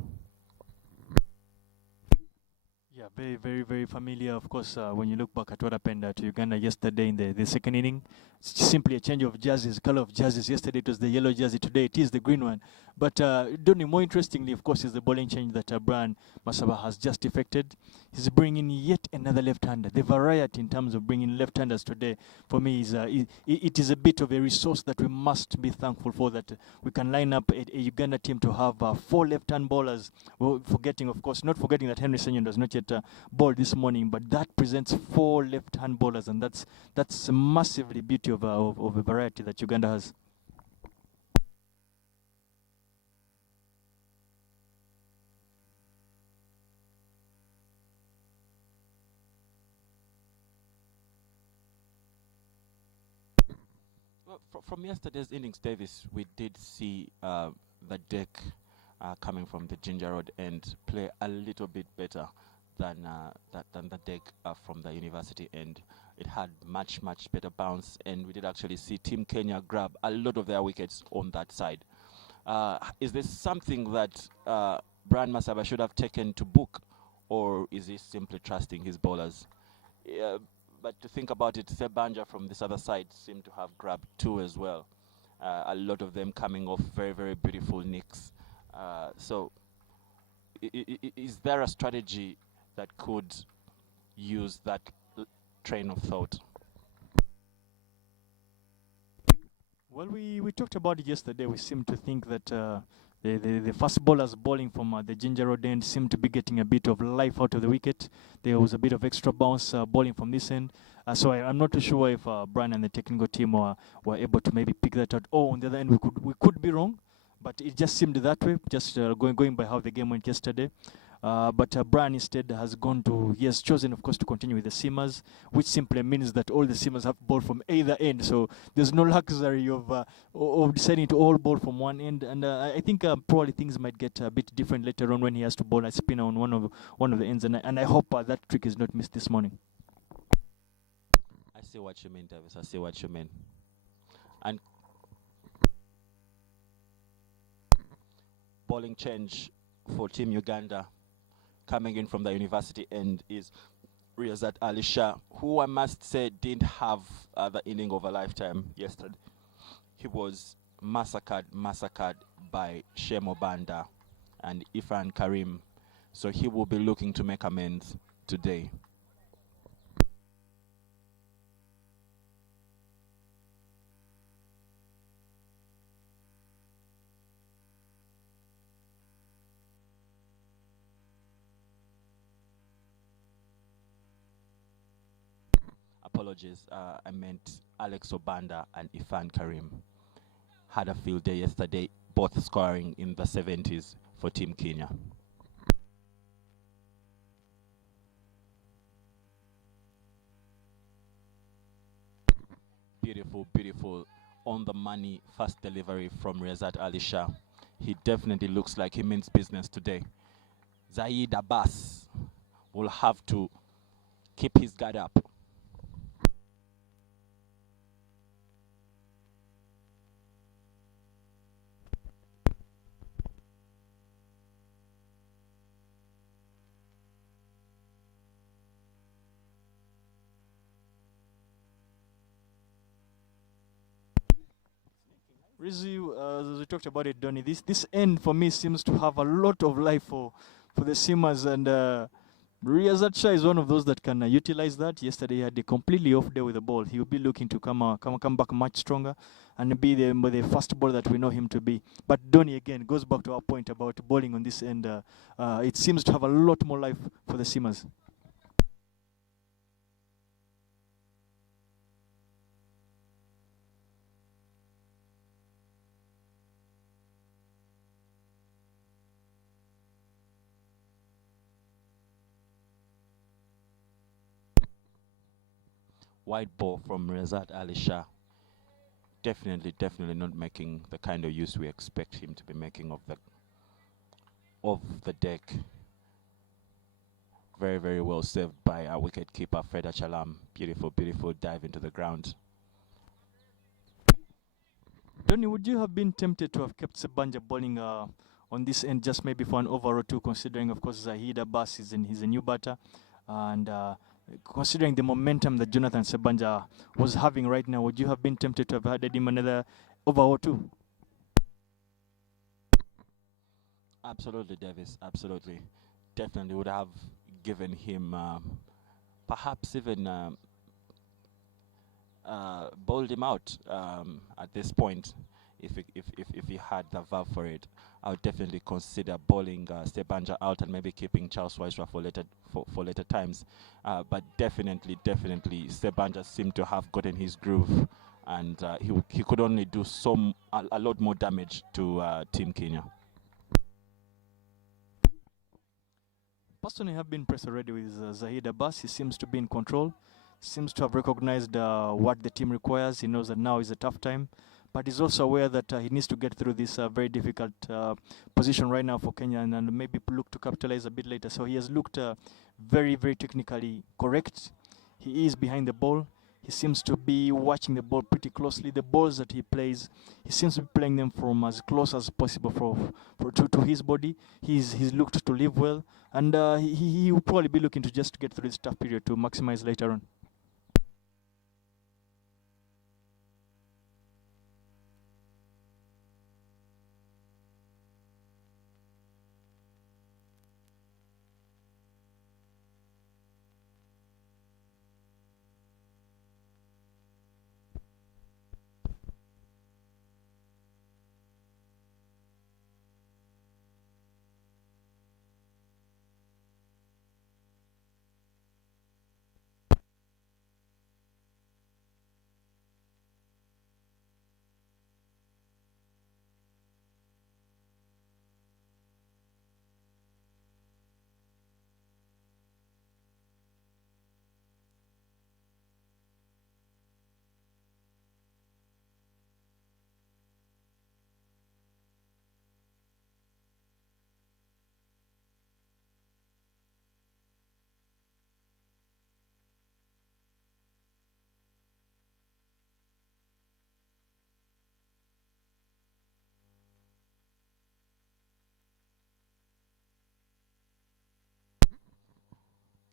Yeah, very familiar. Of course, when you look back at what happened to Uganda yesterday in the second inning, it's simply a change of jerseys, color of jerseys. Yesterday it was the yellow jersey, today it is the green one. But Donny, more interestingly, of course, is the bowling change that Brian Masaba has just effected. He's bringing yet another left-hander. The variety in terms of bringing left-handers today, for me, is it is a bit of a resource that we must be thankful for, that we can line up a Uganda team to have 4 left-hand bowlers. Well, not forgetting that Henry Senyon does not yet bowled this morning, but that presents 4 left-hand bowlers, and that's massively beauty of a variety that Uganda has. Well, from yesterday's innings, Davis, we did see the deck coming from the Ginger Road end play a little bit better than the deck from the university end. It had much better bounce, and we did actually see Team Kenya grab a lot of their wickets on that side. Is this something that Brian Masaba should have taken to book, or is he simply trusting his bowlers? But to think about it, Sebanja from this other side seemed to have grabbed 2 as well. A lot of them coming off very beautiful nicks. So is there a strategy that could use that train of thought? Well, we talked about it yesterday. We seem to think that the fast bowlers bowling from the Ginger Road end seem to be getting a bit of life out of the wicket. There was a bit of extra bounce bowling from this end. So I'm not too sure if Brian and the technical team were able to maybe pick that out. Or on the other end, we could be wrong, but it just seemed that way, just going by how the game went yesterday. But Brian instead he has chosen, of course, to continue with the seamers, which simply means that all the seamers have ball from either end. So there's no luxury of deciding to all ball from one end. And I think probably things might get a bit different later on when he has to bowl a spinner on one of the ends. And I hope that trick is not missed this morning. I see what you mean, Davis. I see what you mean. And bowling change for Team Uganda coming in from the university end is Riazat Ali Shah, who I must say didn't have the inning of a lifetime yesterday. He was massacred by Shemo Banda and Ifan Karim. So he will be looking to make amends today. Apologies, I meant Alex Obanda and Ifan Karim. Had a field day yesterday, both scoring in the 70s for Team Kenya. Beautiful, beautiful, on the money, fast delivery from Riazat Ali Shah. He definitely looks like he means business today. Zaid Abbas will have to keep his guard up. Rizzi, as we talked about it, Donny, this end for me seems to have a lot of life for the Seamers, and Riazat Shah is one of those that can utilize that. Yesterday he had a completely off day with the ball. He will be looking to come back much stronger and be the first ball that we know him to be. But Donny, again, goes back to our point about bowling on this end. It seems to have a lot more life for the Seamers. Wide ball from Riazat Ali Shah. Definitely not making the kind of use we expect him to be making of the deck. Very well saved by our wicket keeper Freda Chalam. Beautiful dive into the ground. Donny, would you have been tempted to have kept Sebanja bowling on this end just maybe for an over or two, considering, of course, Zahid Abbas he's a new batter, and considering the momentum that Jonathan Sebanja was having right now, would you have been tempted to have added him another over or two? Absolutely, Davis. Absolutely. Definitely would have given him, perhaps even bowled him out at this point. If he had the valve for it, I would definitely consider bowling Sebanja out and maybe keeping Charles Weisswa for later times. But definitely Sebanja seemed to have gotten his groove, and he could only do a lot more damage to Team Kenya. Personally, I have been impressed already with Zahid Abbas. He seems to be in control, seems to have recognized what the team requires. He knows that now is a tough time, but he's also aware that he needs to get through this very difficult position right now for Kenya, and maybe look to capitalize a bit later. So he has looked very technically correct. He is behind the ball. He seems to be watching the ball pretty closely. The balls that he plays, he seems to be playing them from as close as possible to his body. He's looked to live well, and he will probably be looking to just get through this tough period to maximize later on.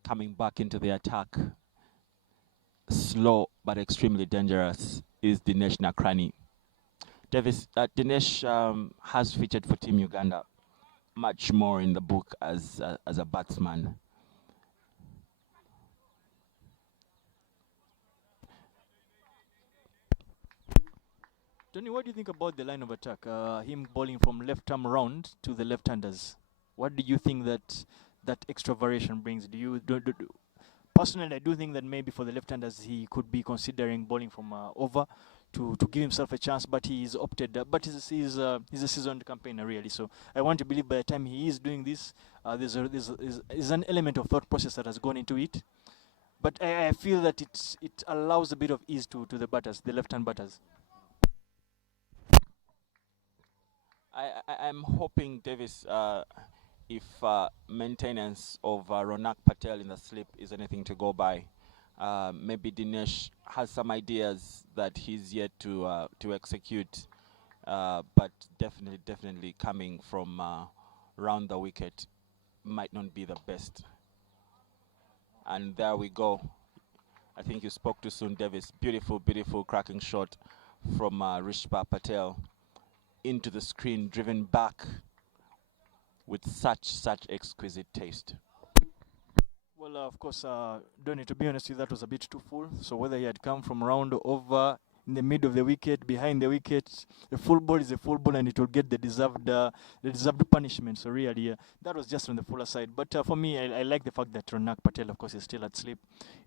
Coming back into the attack, slow but extremely dangerous, is Dinesh Nakrani. Dinesh has featured for Team Uganda much more in the book as a batsman. Tony, what do you think about the line of attack? Him bowling from left arm round to the left-handers. What do you think that extra variation brings? Personally, I do think that maybe for the left-handers he could be considering bowling from over to give himself a chance, but he's opted. But he's a seasoned campaigner really, so I want to believe by the time he is doing this, there's an element of thought process that has gone into it. But I feel that it allows a bit of ease to the batters, the left-hand batters. I'm hoping, Davis, if maintenance of Ronak Patel in the slip is anything to go by, maybe Dinesh has some ideas that he's yet to execute, but definitely coming from round the wicket might not be the best. And there we go. I think you spoke too soon, Davis. Beautiful cracking shot from Rishpa Patel into the screen, driven back with such exquisite taste. Well, of course, Donny, to be honest with you, that was a bit too full. So whether he had come from round over, in the mid of the wicket, behind the wicket, a full ball is a full ball, and it will get the deserved punishment. So really, that was just on the fuller side. But for me, I like the fact that Ronak Patel, of course, is still at sleep.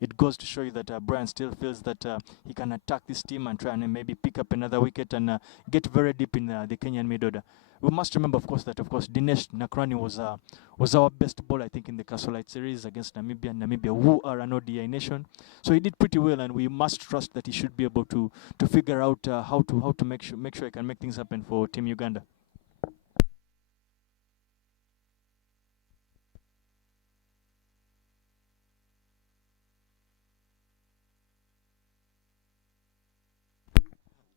It goes to show you that Brian still feels that he can attack this team and try and maybe pick up another wicket and get very deep in the Kenyan mid order. We must remember, of course, that Dinesh Nakrani was our best bowler, I think, in the Castlelight series against Namibia, who are an ODI nation. So he did pretty well, and we must trust that he should be able to figure out how to make sure he can make things happen for Team Uganda.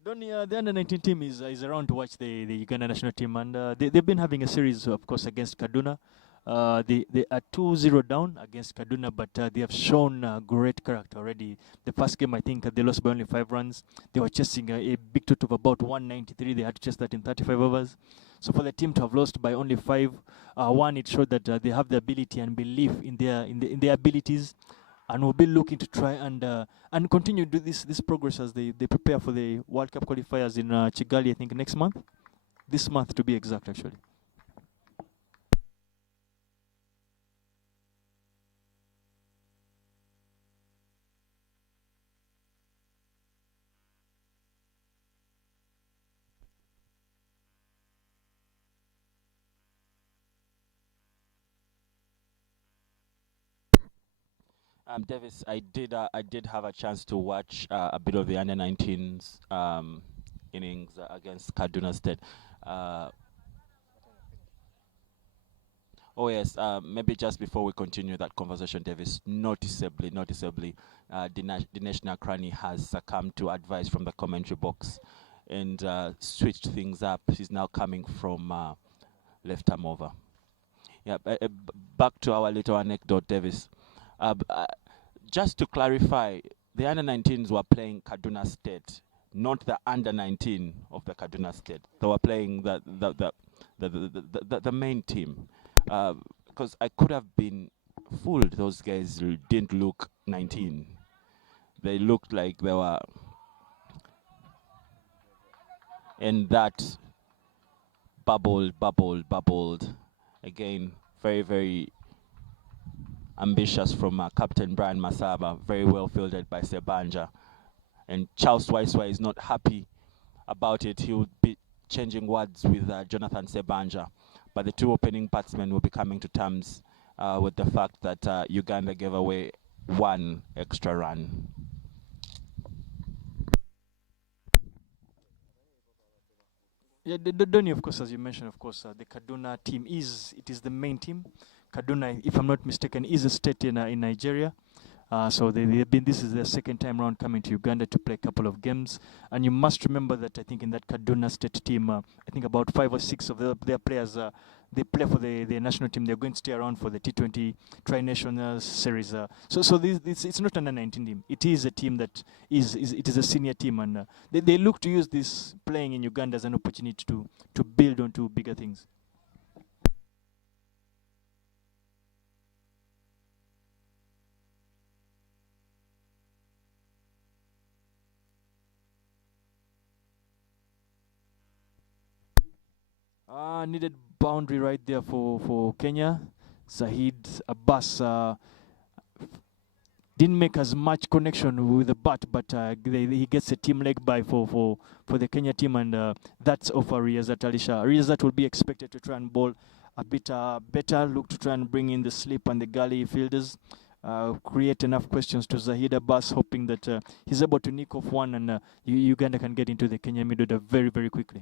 Donny, the under-19 team is around to watch the Uganda national team, and they've been having a series, of course, against Kaduna. They are 2-0 down against Kaduna, but they have shown great character already. The first game, I think, they lost by only 5 runs. They were chasing a big total of about 193. They had to chase that in 35 overs. So for the team to have lost by only 5, one, it showed that they have the ability and belief in their abilities, and will be looking to try and continue to do this progress as they prepare for the World Cup qualifiers in Kigali, I think, next month. This month, to be exact, actually. Davis, I did have a chance to watch a bit of the under-19s innings against Kaduna State. Oh yes, maybe just before we continue that conversation, Davis, noticeably, Dinesh Nakrani has succumbed to advice from the commentary box and switched things up. He's now coming from left arm over. Yeah, back to our little anecdote, Davis. Just to clarify, the under-19s were playing Kaduna State, not the under-19 of the Kaduna State. They were playing the main team. Because I could have been fooled. Those guys didn't look 19. They looked like they were. And that bubbled. Again, very ambitious from Captain Brian Masaba. Very well fielded by Sebanja. And Charles Weisswa is not happy about it. He would be changing words with Jonathan Sebanja. But the two opening batsmen will be coming to terms with the fact that Uganda gave away 1 extra run. Yeah, Donny, of course, as you mentioned, of course, the Kaduna team is the main team. Kaduna, if I'm not mistaken, is a state in Nigeria. So they've been. This is their second time around coming to Uganda to play a couple of games. And you must remember that I think in that Kaduna state team, I think about 5 or 6 of their players, they play for the national team. They're going to stay around for the T20 Tri-National Series. So this it's not under 19 team. It is a team that it is a senior team, and they look to use this playing in Uganda as an opportunity to build onto bigger things. Needed boundary right there for Kenya. Zahid Abbas didn't make as much connection with the bat, but he gets a team leg by for the Kenya team, and that's over Riazat Ali Shah. Riazat will be expected to try and bowl a bit better, look to try and bring in the slip and the gully fielders, create enough questions to Zahid Abbas, hoping that he's able to nick off one, and Uganda can get into the Kenya middle order very, very quickly.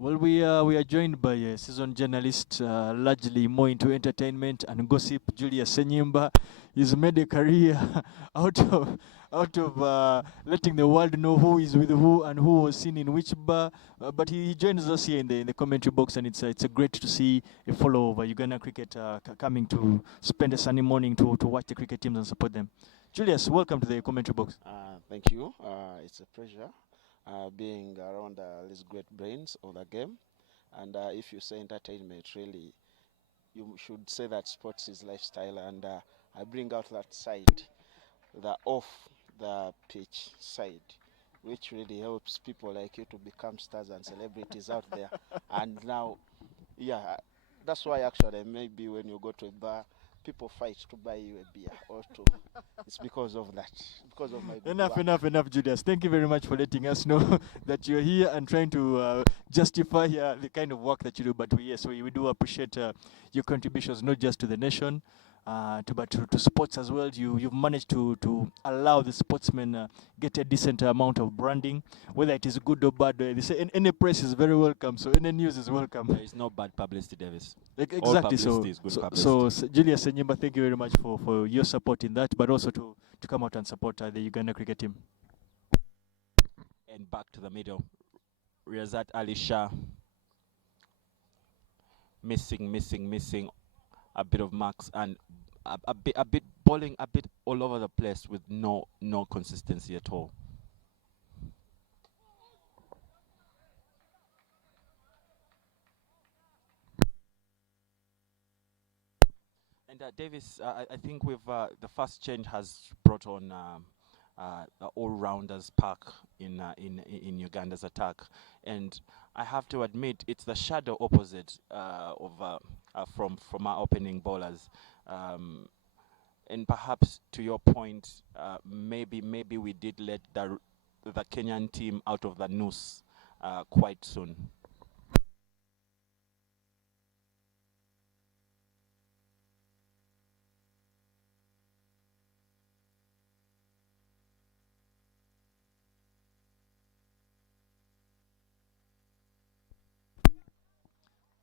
Well, we are joined by a seasoned journalist, largely more into entertainment and gossip. Julius Senyimba. He's made a career out of letting the world know who is with who and who was seen in which bar. But he joins us here in the commentary box, and it's a great to see a follower of Uganda cricket coming to spend a sunny morning to watch the cricket teams and support them. Julius, welcome to the commentary box. Thank you. It's a pleasure. Being around these great brains of the game. And if you say entertainment, really, you should say that sports is lifestyle. And I bring out that side, the off the pitch side, which really helps people like you to become stars and celebrities out there. And now, yeah, that's why actually maybe when you go to a bar, people fight to buy you a beer or two. It's because of that, because of my Enough, Julius. Thank you very much for letting us know that you're here and trying to justify the kind of work that you do. But we do appreciate your contributions, not just to the nation, but to sports as well. You've managed to allow the sportsmen get a decent amount of branding, whether it is good or bad. They say any press is very welcome, so any news is welcome. There is no bad publicity, Davis. Exactly. All publicity is good publicity. So Julius Senyimba, thank you very much for your support in that, but also to come out and support the Uganda cricket team. And back to the middle. Riazat Ali Shah. Missing a bit of marks and a bit bowling a bit all over the place with no consistency at all. And Davis, I think we've the first change has brought on the all-rounders pack in Uganda's attack, and I have to admit it's the shadow opposite from our opening bowlers. And perhaps to your point, maybe we did let the Kenyan team out of the noose quite soon.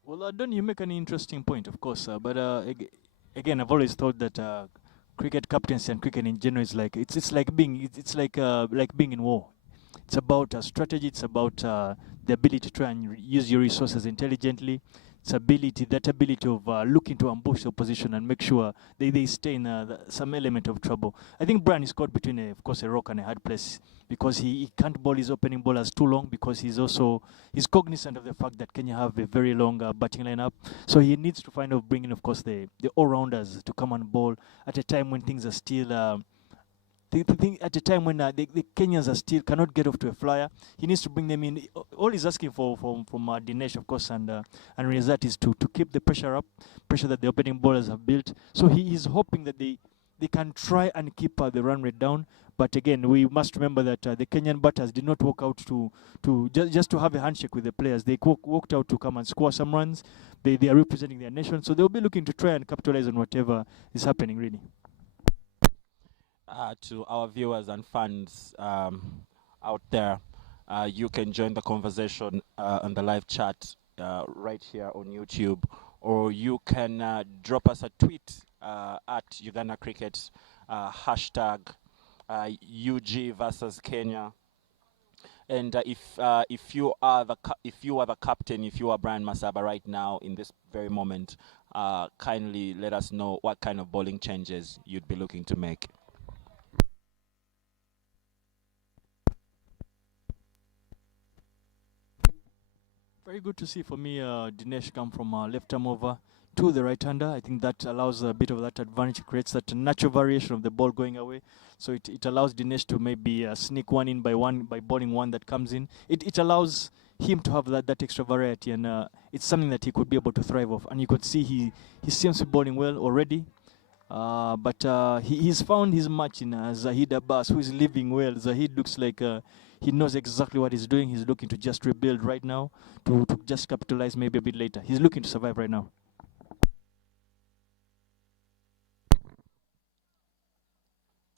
Well, Don, you make an interesting point, of course, but again, I've always thought that cricket captaincy and cricket in general is like it's like being in war. It's about strategy. It's about the ability to try and use your resources intelligently. It's that ability of looking to ambush the opposition and make sure they stay in some element of trouble. I think Brian is caught between, of course, a rock and a hard place because he can't bowl his opening bowlers too long because he's cognizant of the fact that Kenya have a very long batting lineup. So he needs to find out bringing, of course, the all-rounders to come and bowl at a time when things are still at a time when the Kenyans are still cannot get off to a flyer. He needs to bring them in. All he's asking from Dinesh, of course, and Riazat is to keep the pressure up, pressure that the opening bowlers have built. So he is hoping that they they can try and keep the run rate down. But again, we must remember that the Kenyan batters did not walk out to just to have a handshake with the players. They walked out to come and score some runs. They are representing their nation, so they'll be looking to try and capitalize on whatever is happening, really. To our viewers and fans out there, you can join the conversation on the live chat right here on YouTube, or you can drop us a tweet at Uganda Cricket, hashtag UG versus Kenya. And if you are the captain, if you are Brian Masaba right now in this very moment, kindly let us know what kind of bowling changes you'd be looking to make. Very good to see for me Dinesh come from left arm over to the right hander. I think that allows a bit of that advantage, creates that natural variation of the ball going away. So it allows Dinesh to maybe sneak one in by bowling one that comes in. It allows him to have that extra variety, and it's something that he could be able to thrive off. And you could see he seems to be bowling well already. But he's found his match in Zahid Abbas, who is living well. Zahid looks like he knows exactly what he's doing. He's looking to just rebuild right now, to just capitalize maybe a bit later. He's looking to survive right now.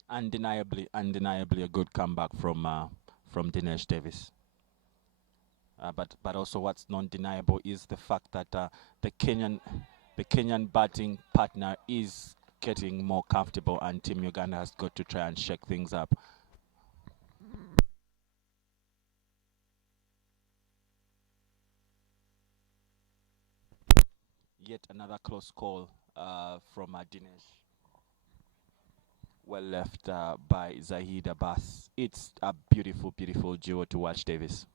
Undeniably a good comeback from Dinesh Davis. But also what's non-deniable is the fact that the Kenyan batting partner is getting more comfortable, and Team Uganda has got to try and shake things up. Yet another close call from Dinesh. Well left by Zahid Abbas. It's a beautiful, beautiful duo to watch, Davis.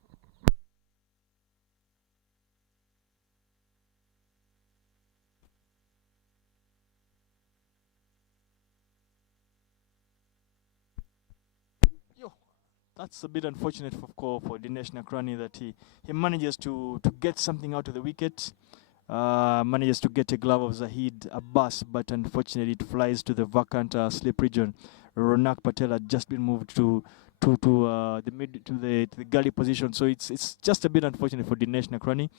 That's a bit unfortunate for Dinesh Nakrani, that he manages to get something out of the wicket, manages to get a glove of Zahid Abbas, but unfortunately it flies to the vacant slip region. Ronak Patel had just been moved to the gully position, so it's just a bit unfortunate for Dinesh Nakrani.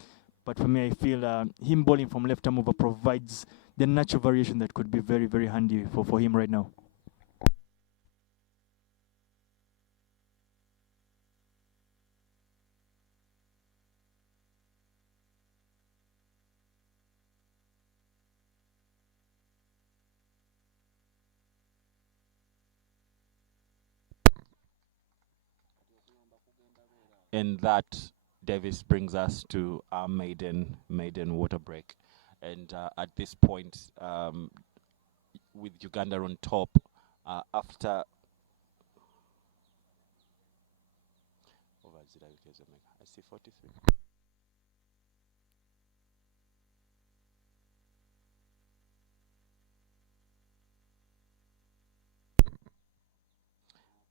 But for me, I feel him bowling from left arm over provides the natural variation that could be very, very handy for him right now. And that, Davis, brings us to our maiden water break. And at this point, with Uganda on top, after... I see 43.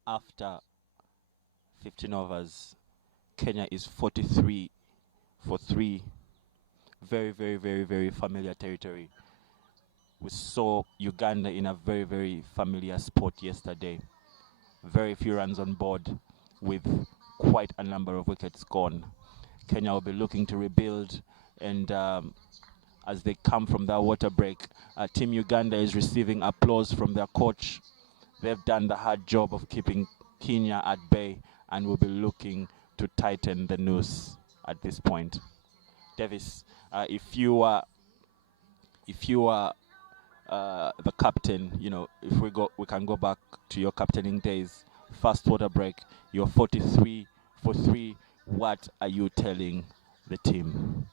After 15 overs, Kenya is 43 for 3. Very, very, very, very familiar territory. We saw Uganda in a very, very familiar spot yesterday. Very few runs on board with quite a number of wickets gone. Kenya will be looking to rebuild, and as they come from that water break, Team Uganda is receiving applause from their coach. They've done the hard job of keeping Kenya at bay, and will be looking to tighten the noose at this point. Davis, if you are the captain, you know, if we can go back to your captaining days. First water break, you're 43 for 3. What are you telling the team?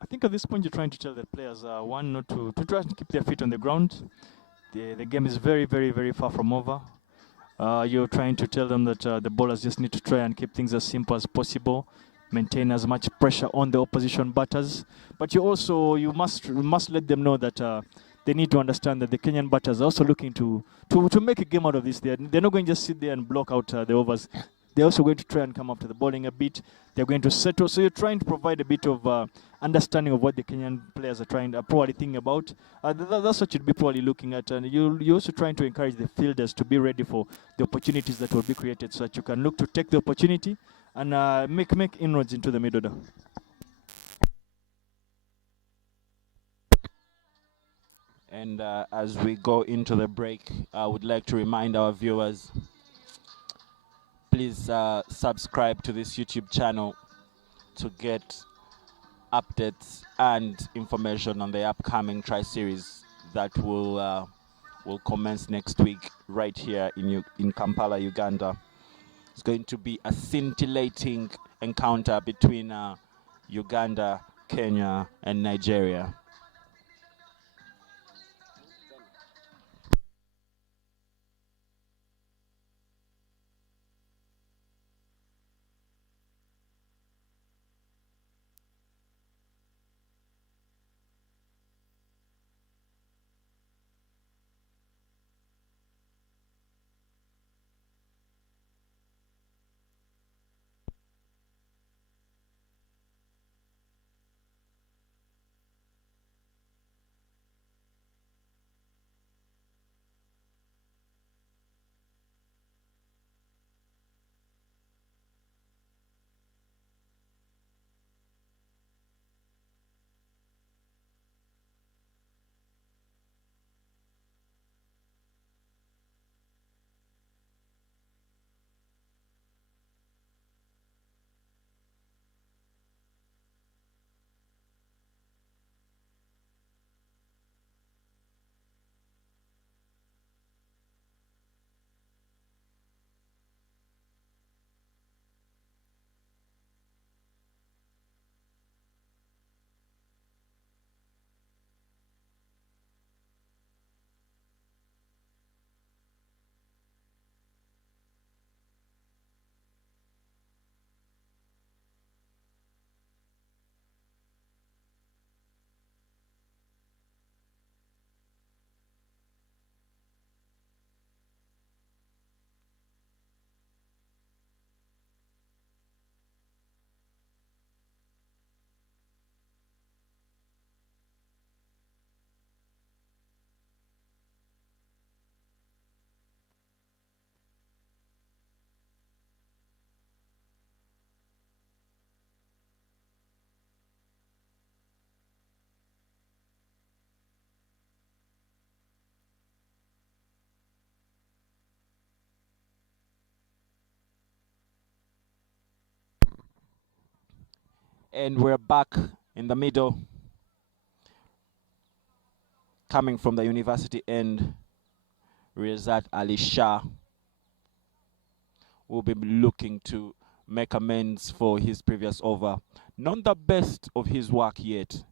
I think at this point you're trying to tell the players, one, not to try to keep their feet on the ground. The game is very, very, very far from over. You're trying to tell them that the bowlers just need to try and keep things as simple as possible, maintain as much pressure on the opposition batters. But you must let them know that they need to understand that the Kenyan batters are also looking to make a game out of this. They're not going to just sit there and block out the overs. they're also going to try and come up to the bowling a bit. They're going to settle. So you're trying to provide a bit of understanding of what the Kenyan players are probably thinking about. That's what you'd be probably looking at. And you're also trying to encourage the fielders to be ready for the opportunities that will be created, so that you can look to take the opportunity and make inroads into the middle order. And as we go into the break, I would like to remind our viewers, please subscribe to this YouTube channel to get updates and information on the upcoming tri-series that will commence next week right here in Kampala, Uganda. It's going to be a scintillating encounter between Uganda, Kenya, and Nigeria. And we're back in the middle, coming from the university end. Riazat Ali Shah will be looking to make amends for his previous over. Not the best of his work yet.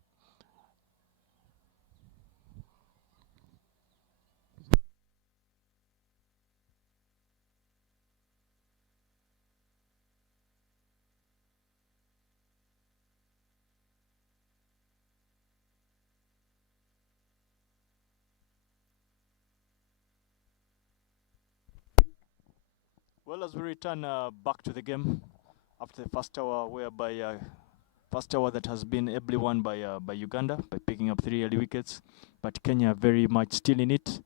Well, as we return back to the game after the first hour, whereby first hour that has been ably won by Uganda by picking up 3 early wickets, but Kenya very much still in it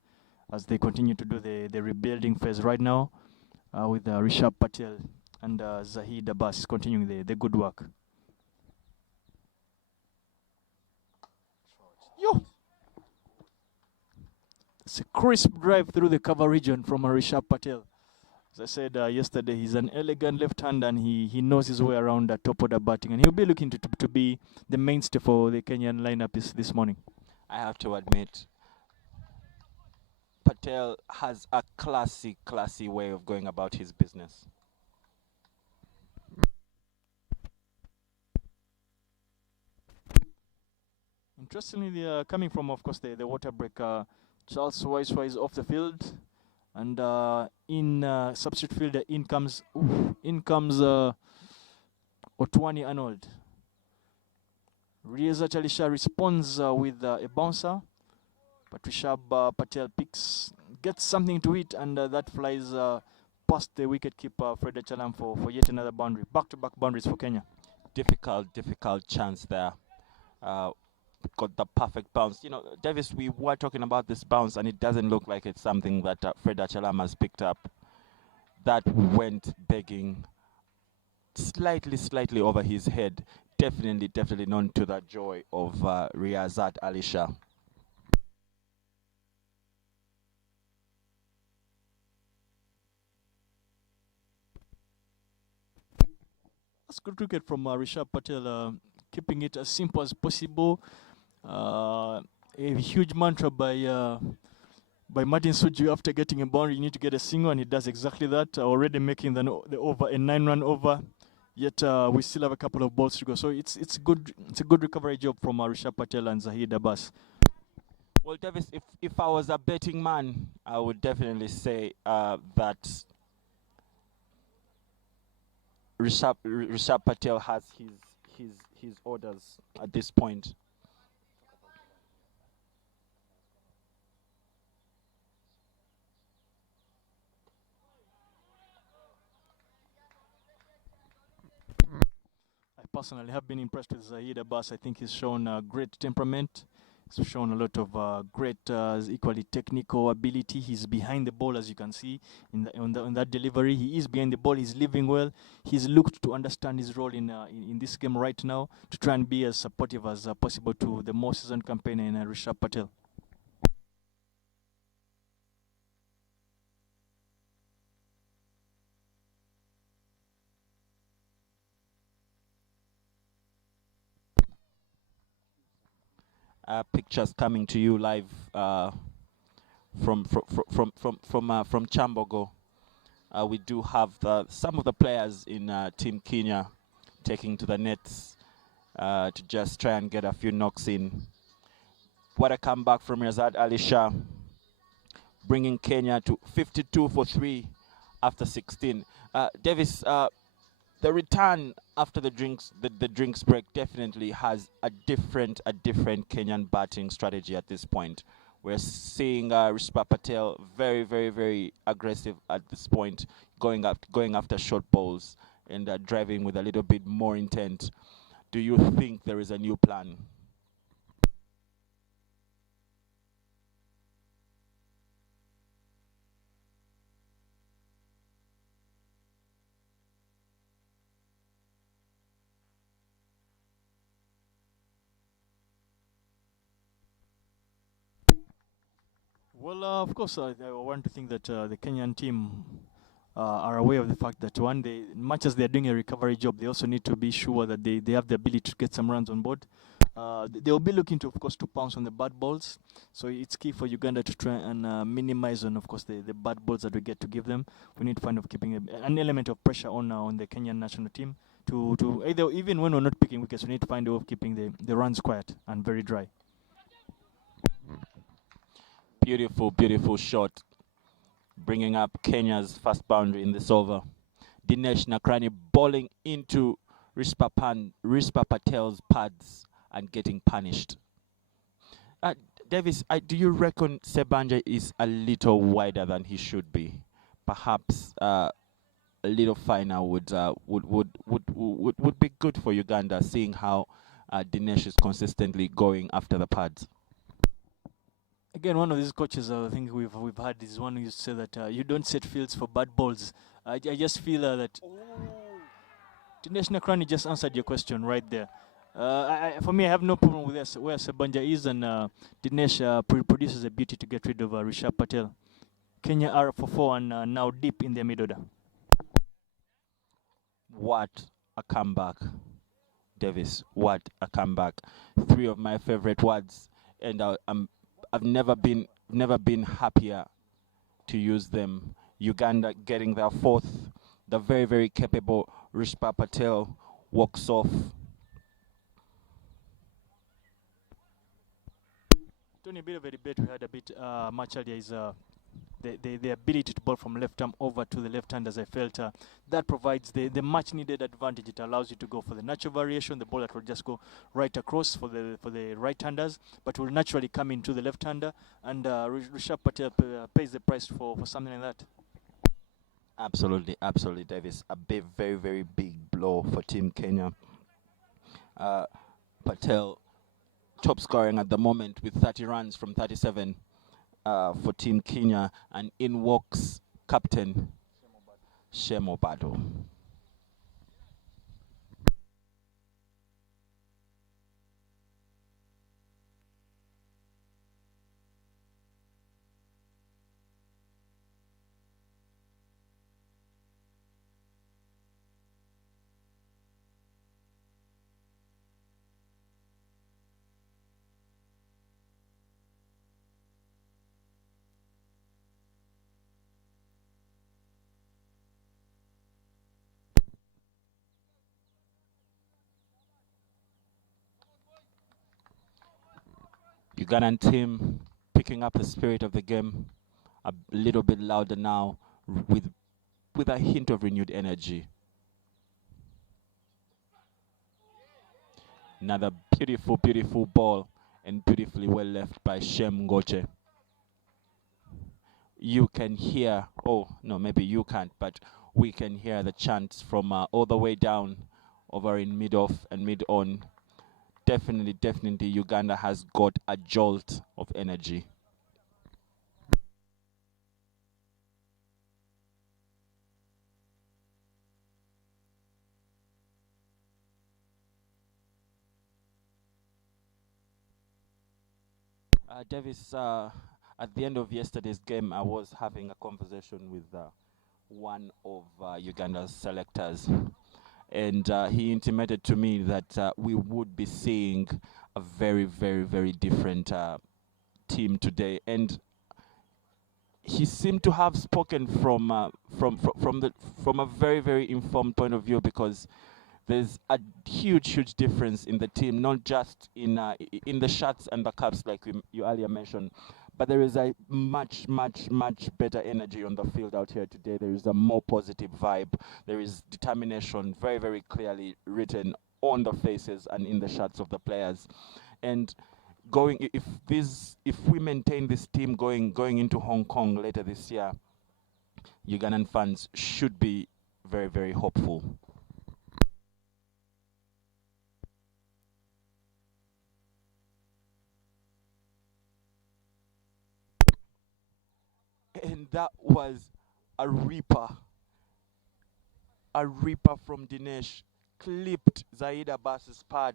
as they continue to do the rebuilding phase right now with Rishabh Patel and Zahid Abbas continuing the good work. Yo! It's a crisp drive through the cover region from Rishabh Patel. As I said yesterday, he's an elegant left-hander and he knows his way around the top order batting, and he'll be looking to be the mainstay for the Kenyan lineup this morning. I have to admit, Patel has a classy way of going about his business. Interestingly, coming from, of course, the water break, Charles Weisswa is off the field. And in substitute fielder, in comes Otwani Arnold. Riazat Ali Shah responds with a bouncer, but Rishabh Patel gets something to it, and that flies past the wicket-keeper Fred Chalam for yet another boundary. Back-to-back boundaries for Kenya. Difficult chance there. Got the perfect bounce. You know, Davis, we were talking about this bounce, and it doesn't look like it's something that Fred Chalam has picked up. That went begging slightly over his head. Definitely not to the joy of Riazat Ali Shah. That's good cricket from Rishabh Patel, keeping it as simple as possible. A huge mantra by Martin Suju after getting a boundary, you need to get a single, and he does exactly that, already making the over, a 9-run over. Yet we still have a couple of balls to go. So it's a good recovery job from Rishabh Patel and Zahid Abbas. Well, Davis, if I was a betting man, I would definitely say that Rishabh Patel has his orders at this point. I personally have been impressed with Zahid Abbas. I think he's shown great temperament. He's shown a lot of great, equally technical ability. He's behind the ball, as you can see on that delivery. He is behind the ball. He's living well. He's looked to understand his role in this game right now to try and be as supportive as possible to the more seasoned campaigner in Rishabh Patel. Pictures coming to you live from Chambogo. We do have some of the players in Team Kenya taking to the nets to just try and get a few knocks in. What a comeback from Riazat Ali Shah, bringing Kenya to 52 for 3 after 16. Davis, the return after the drinks break definitely has a different Kenyan batting strategy at this point. We're seeing Rishabh Patel very aggressive at this point, going after short balls and driving with a little bit more intent. Do you think there is a new plan? Well, of course, I want to think that the Kenyan team are aware of the fact that one day, much as they're doing a recovery job, they also need to be sure that they have the ability to get some runs on board. They'll be looking to, of course, to pounce on the bad balls. So it's key for Uganda to try and minimize on, of course, the bad balls that we get to give them. We need to find of keeping an element of pressure on the Kenyan national team to either, even when we're not picking wickets, we need to find a way of keeping the runs quiet and very dry. Beautiful shot, bringing up Kenya's first boundary in this over. Dinesh Nakrani bowling into Rishabh Patel's pads and getting punished. Davis, do you reckon Sebanja is a little wider than he should be? Perhaps a little finer would be good for Uganda, seeing how Dinesh is consistently going after the pads. Again, one of these coaches I think we've had is one who used to say that you don't set fields for bad balls. I just feel that Dinesh Nakrani just answered your question right there. For me, I have no problem with where Sebanja is, and Dinesh produces a beauty to get rid of Rishabh Patel. Kenya are for 4 and now deep in their mid-order. What a comeback, Davis. What a comeback. 3 of my favorite words, and I've never been happier to use them. Uganda getting their 4th. The very capable Rishabh Patel walks off. Tony, a bit of a debate we had a bit much earlier is the ability to bowl from left arm over to the left hand, as I felt that provides the much needed advantage. It allows you to go for the natural variation, the ball that will just go right across for the right handers, but will naturally come into the left hander, and Rishabh Patel pays the price for something like that. Absolutely, absolutely, Davis. A big, very, very big blow for Team Kenya. Uh, Patel top scoring at the moment with 30 runs from 37 for Team Kenya, and in walks captain Shemo Bado. Ugandan team picking up the spirit of the game a little bit louder now, with a hint of renewed energy. Another beautiful, beautiful ball, and beautifully well left by Shem Ngoche. You can hear, oh no, maybe you can't, but we can hear the chants from all the way down over in mid off and mid on. Definitely, definitely, Uganda has got a jolt of energy. Davis, at the end of yesterday's game, I was having a conversation with one of Uganda's selectors, and he intimated to me that we would be seeing a very, very, very different team today, and he seemed to have spoken from a very, very informed point of view, because there's a huge, huge difference in the team, not just in the shots and the cups like you earlier mentioned, but there is a much, much, much better energy on the field out here today. There is a more positive vibe. There is determination very, very clearly written on the faces and in the shots of the players. And if we maintain this team going into Hong Kong later this year, Ugandan fans should be very, very hopeful. And that was a ripper. A ripper from Dinesh. Clipped Zaid Abbas's pad.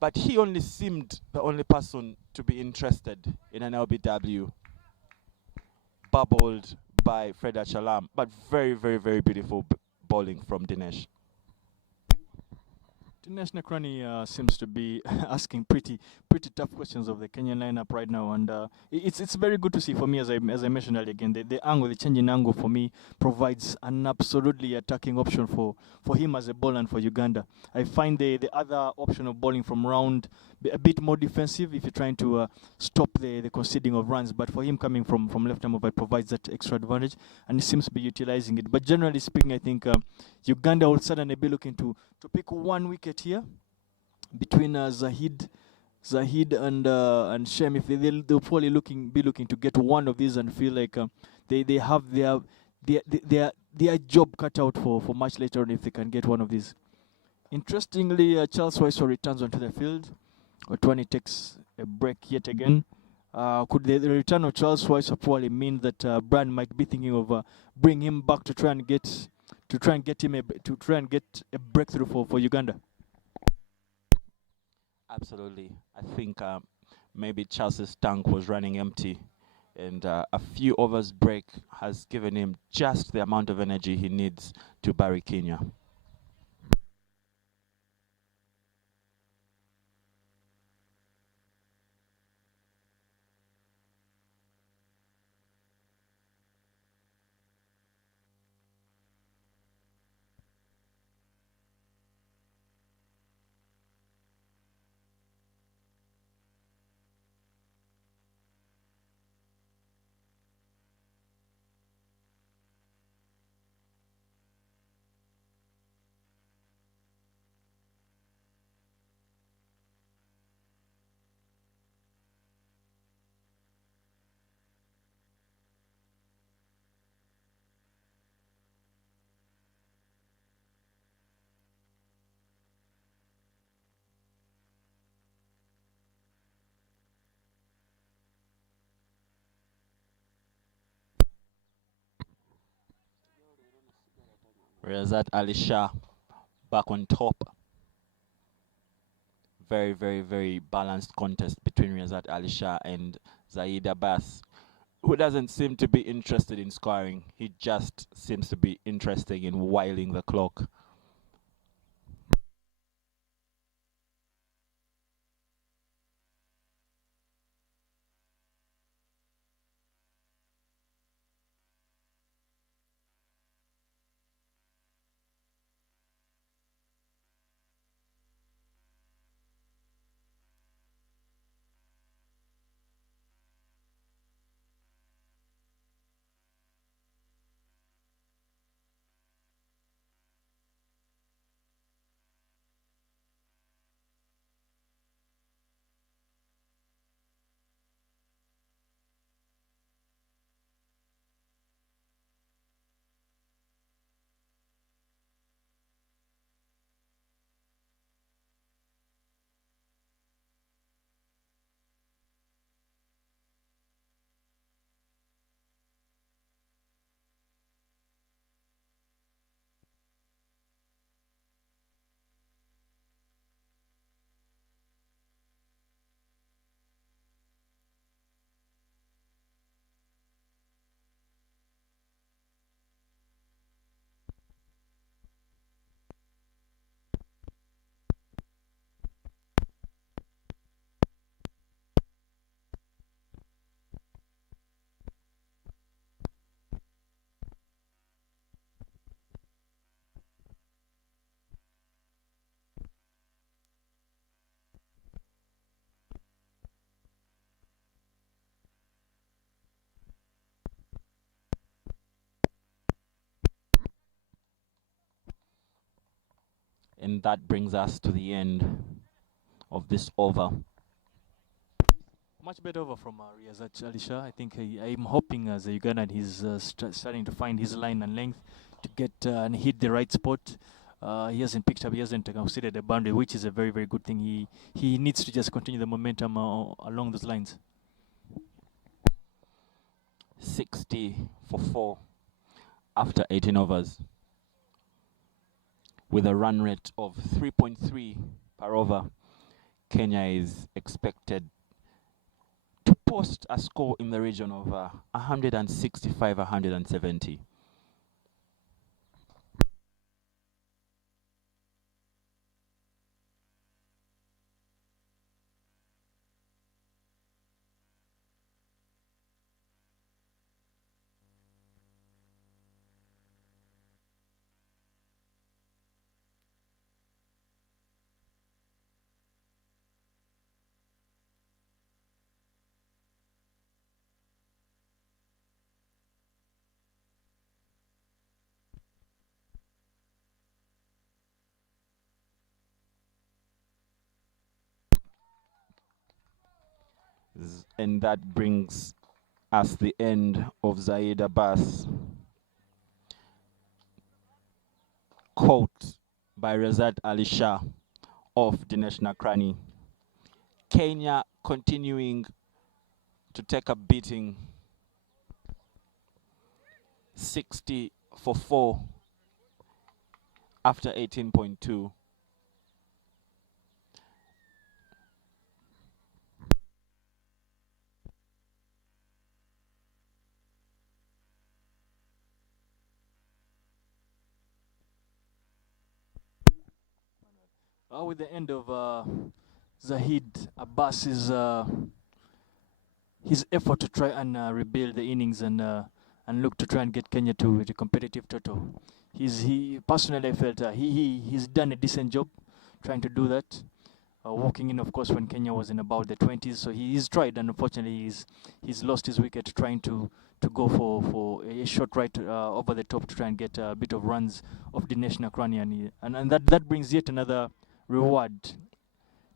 But he only seemed the only person to be interested in an LBW. Bubbled by Fred Achalam. But very, very, very beautiful bowling from Dinesh. Dinesh Nakrani seems to be asking pretty tough questions of the Kenyan lineup right now, and it's very good to see for me, as I mentioned earlier. Again, the changing angle for me provides an absolutely attacking option for him as a bowler and for Uganda. I find the other option of bowling from round a bit more defensive if you're trying to stop the conceding of runs, but for him coming from left arm over, it provides that extra advantage, and he seems to be utilizing it. But generally speaking, I think Uganda will suddenly be looking to pick one wicket here between Zahid and Shem. If they'll probably be looking to get one of these and feel like they have their job cut out for much later on if they can get one of these. Interestingly, Charles Weisswa returns onto the field. Otwani takes a break yet again. Could the return of Charles Weisswa probably mean that Brian might be thinking of bringing him back to try and get a breakthrough for Uganda? Absolutely. I think maybe Charles's tank was running empty, and a few overs break has given him just the amount of energy he needs to bury Kenya. Riazat Ali Shah back on top. Very, very, very balanced contest between Riazat Ali Shah and Zaid Abbas, who doesn't seem to be interested in scoring. He just seems to be interested in whiling the clock. And that brings us to the end of this over. Much better over from Riazat Ali Shah. I think I'm hoping as a Ugandan he's starting to find his line and length to get and hit the right spot. He hasn't picked up, he hasn't considered the boundary, which is a very, very good thing. He needs to just continue the momentum along those lines. 60 for 4 after 18 overs, with a run rate of 3.3 per over. Kenya is expected to post a score in the region of 165, 170. And that brings us the end of Zaid Abbas, caught by Riazat Ali Shah of Dinesh Nakrani. Kenya continuing to take a beating, 60 for 4 after 18.2. With the end of Zahid Abbas's his effort to try and rebuild the innings and look to try and get Kenya to the competitive total. He personally felt he's done a decent job trying to do that. Walking in, of course, when Kenya was in about the 20s, so he's tried, and unfortunately he's lost his wicket trying to go for a shot right over the top to try and get a bit of runs of Dinesh Nakrani, and that brings yet another reward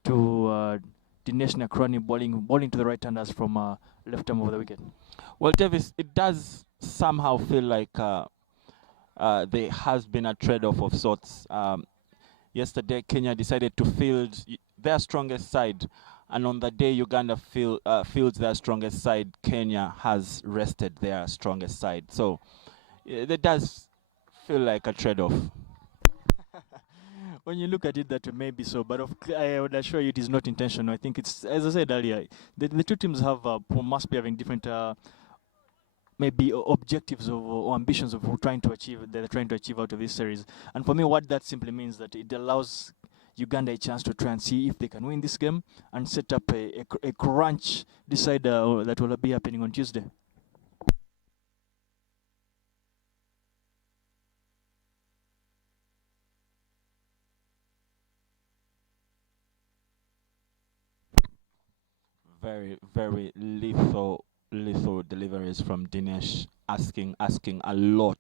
to Dinesh Nakrani bowling to the right-handers from left arm of the wicket. Well, Davis, it does somehow feel like there has been a trade-off of sorts. Yesterday, Kenya decided to field their strongest side, and on the day Uganda fields their strongest side, Kenya has rested their strongest side. So there does Feel like a trade-off. When you look at it, that may be so, but I would assure you it is not intentional. I think it's, as I said earlier, the two teams have must be having different maybe objectives or ambitions of trying to achieve they're trying to achieve out of this series. And for me, what that simply means that it allows Uganda a chance to try and see if they can win this game and set up a crunch decider that will be happening on Tuesday. Very, very lethal deliveries from Dinesh, asking a lot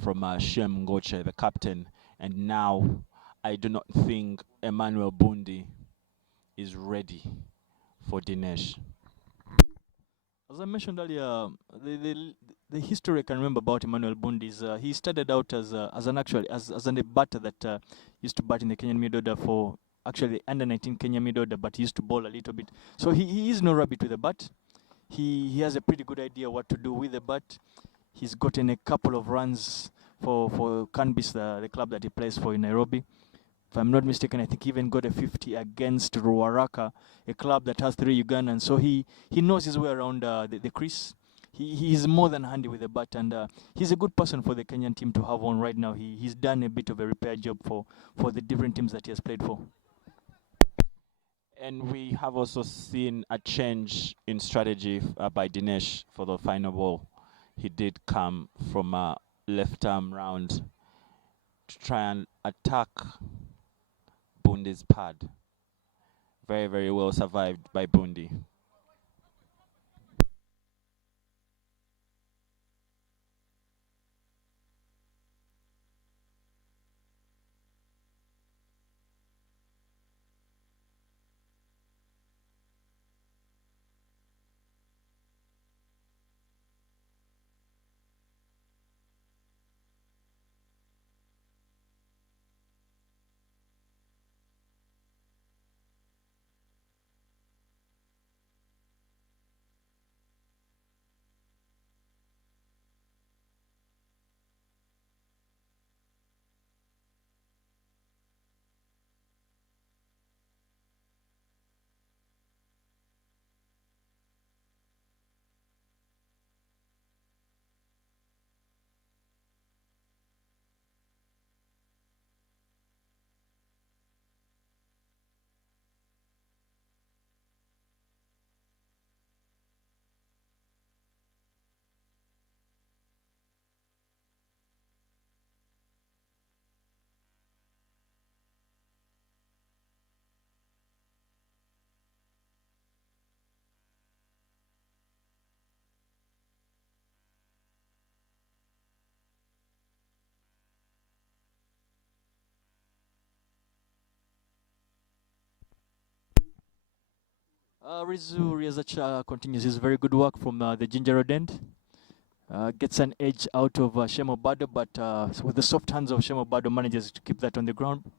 from Shem Ngoche, the captain. And now I do not think Emmanuel Bundi is ready for Dinesh. As I mentioned earlier, the history I can remember about Emmanuel Bundi is he started out as a batter that used to bat in the Kenyan mid order for actually under 19 Kenya mid order, but he used to bowl a little bit. So he is no rabbit with the bat. He has a pretty good idea what to do with the bat. He's gotten a couple of runs for Canbis, the club that he plays for in Nairobi. If I'm not mistaken, I think he even got a 50 against Ruaraka, a club that has 3 Ugandans. So he knows his way around the crease. He's more than handy with the bat, and he's a good person for the Kenyan team to have on right now. He's done a bit of a repair job for the different teams that he has played for. And we have also seen a change in strategy by Dinesh for the final ball. He did come from a left arm round to try and attack Bundi's pad. Very, very well survived by Bundi. Riazat Ali Shah continues his very good work from the Ginger Road end. Gets an edge out of Shemo Bado, but with the soft hands of Shemo Bado manages to keep that on the ground,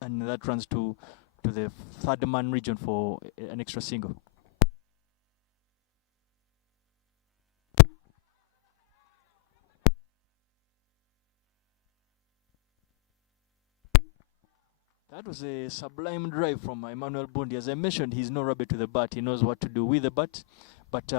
and that runs to the third man region for an extra single. That was a sublime drive from Emmanuel Bundi. As I mentioned, he's no rabbit to the bat. He knows what to do with the bat. But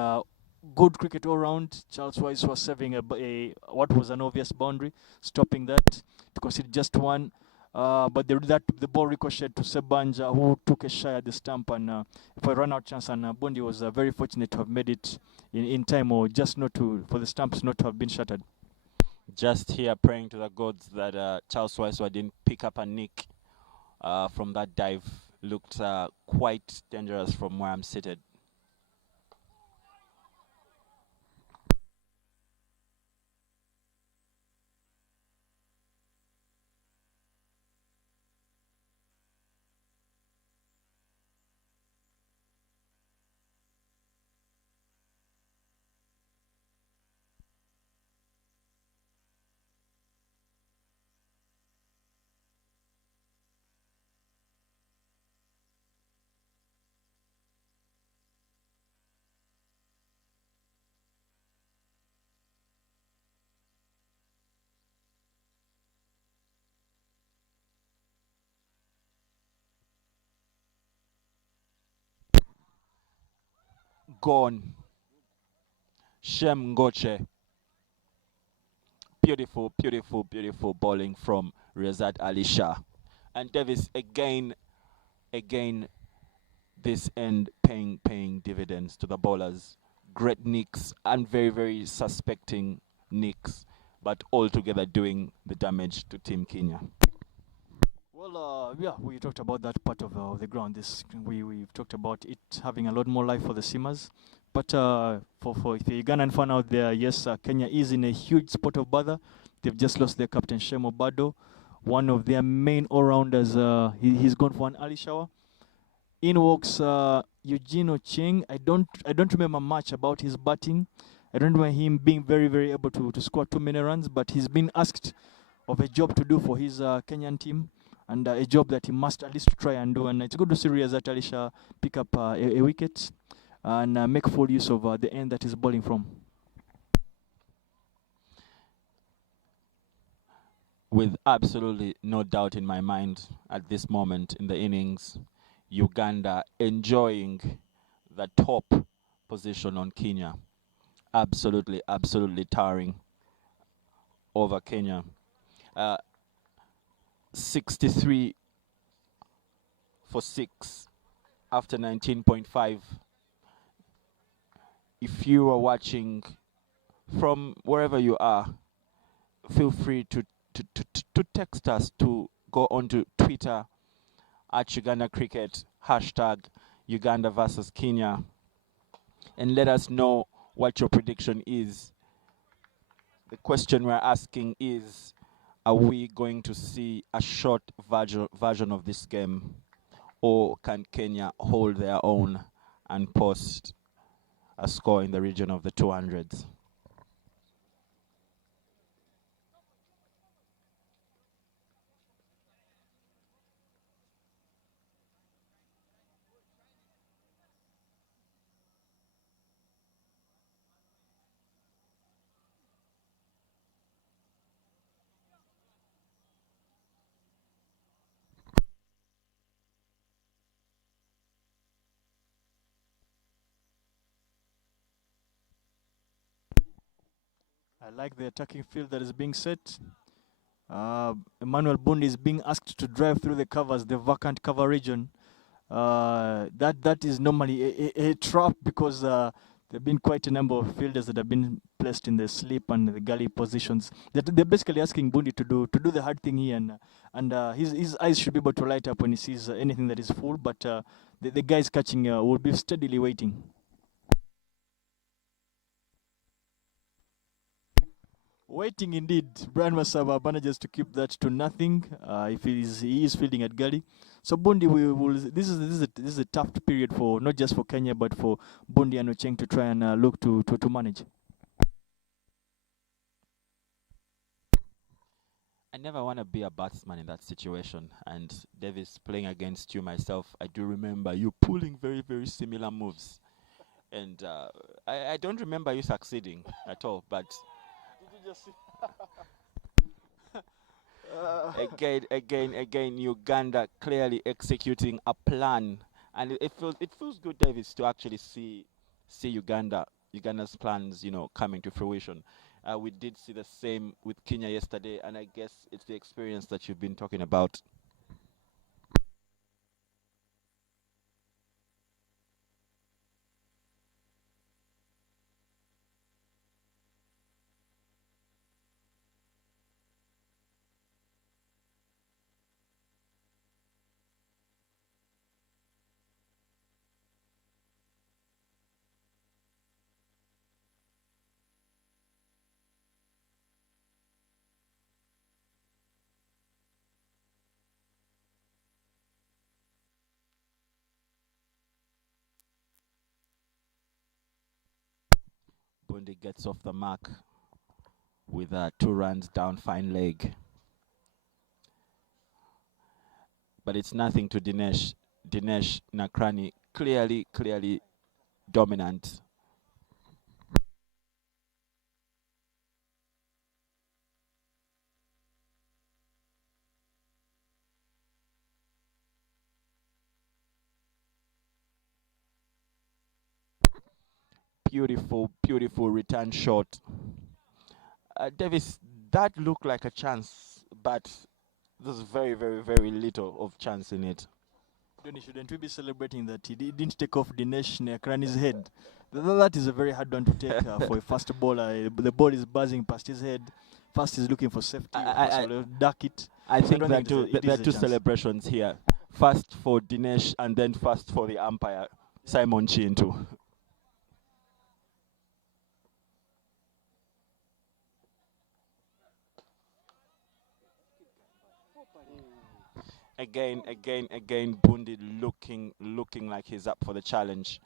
good cricket all round. Charles Weisswa was saving what was an obvious boundary, stopping that to concede just one. But the ball ricocheted to Sebanja, who took a shy at the stump and for a run-out chance. And Bundi was very fortunate to have made it in time, or just not to for the stumps not to have been shattered. Just here praying to the gods that Charles Weisswa didn't pick up a nick from that dive. Looked quite dangerous from where I'm seated. gone. Shem Ngoche. Beautiful, beautiful, beautiful bowling from Riazat Ali Shah. And Davis again, this end paying dividends to the bowlers. Great nicks and very, very suspecting nicks, but altogether doing the damage to Team Kenya. Well, yeah, we talked about that part of the ground. We've talked about it having a lot more life for the seamers. But for the Ugandan fan out there, yes, Kenya is in a huge spot of bother. They've just lost their captain Shemo Bado, one of their main all-rounders. He's gone for an early shower. In walks Eugene Ochieng. I don't remember much about his batting. I don't remember him being very, very able to score too many runs, but he's been asked of a job to do for his Kenyan team, and a job that he must at least try and do. And it's good to see Riazat Ali Shah pick up a wicket and make full use of the end that he's bowling from. With absolutely no doubt in my mind at this moment in the innings, Uganda enjoying the top position on Kenya. Absolutely, absolutely towering over Kenya. 63 for 6 after 19.5. If you are watching from wherever you are, feel free to text us, to go onto Twitter at Uganda Cricket, hashtag Uganda versus Kenya, and let us know what your prediction is. The question we're asking is, are we going to see a short version of this game, or can Kenya hold their own and post a score in the region of the 200s? I like the attacking field that is being set. Emmanuel Bundi is being asked to drive through the covers, the vacant cover region. That is normally a trap, because there have been quite a number of fielders that have been placed in the slip and the gully positions. They're basically asking Bundi to do the hard thing here, and his eyes should be able to light up when he sees anything that is full. But the guys catching will be steadily waiting. Waiting indeed. Brian Masaba manages to keep that to nothing. If he is fielding at gully. So Bundi will. This is a tough period for not just for Kenya but for Bundi and Ochieng to try and look to manage. I never want to be a batsman in that situation. And Davis playing against you myself, I do remember you pulling very, very similar moves. And I don't remember you succeeding at all. But Did you just see? again, Uganda clearly executing a plan. And it feels good, Davis, to actually see Uganda's plans, coming to fruition. We did see the same with Kenya yesterday, and I guess it's the experience that you've been talking about. Bundi gets off the mark with 2 runs down, fine leg. But it's nothing to Dinesh Nakrani, clearly dominant. Beautiful, beautiful return shot. Davis, that looked like a chance, but there's very, very, very little of chance in it. Donny, shouldn't we be celebrating that he didn't take off Dinesh Nakrani's head? That is a very hard one to take for a fast bowler. The ball is buzzing past his head. First he's looking for safety. I, First duck it. I So think don't there are think it there are is a two chance. celebrations here. First for Dinesh and then first for the umpire, Simon Chintu. Again, Bundi looking like he's up for the challenge.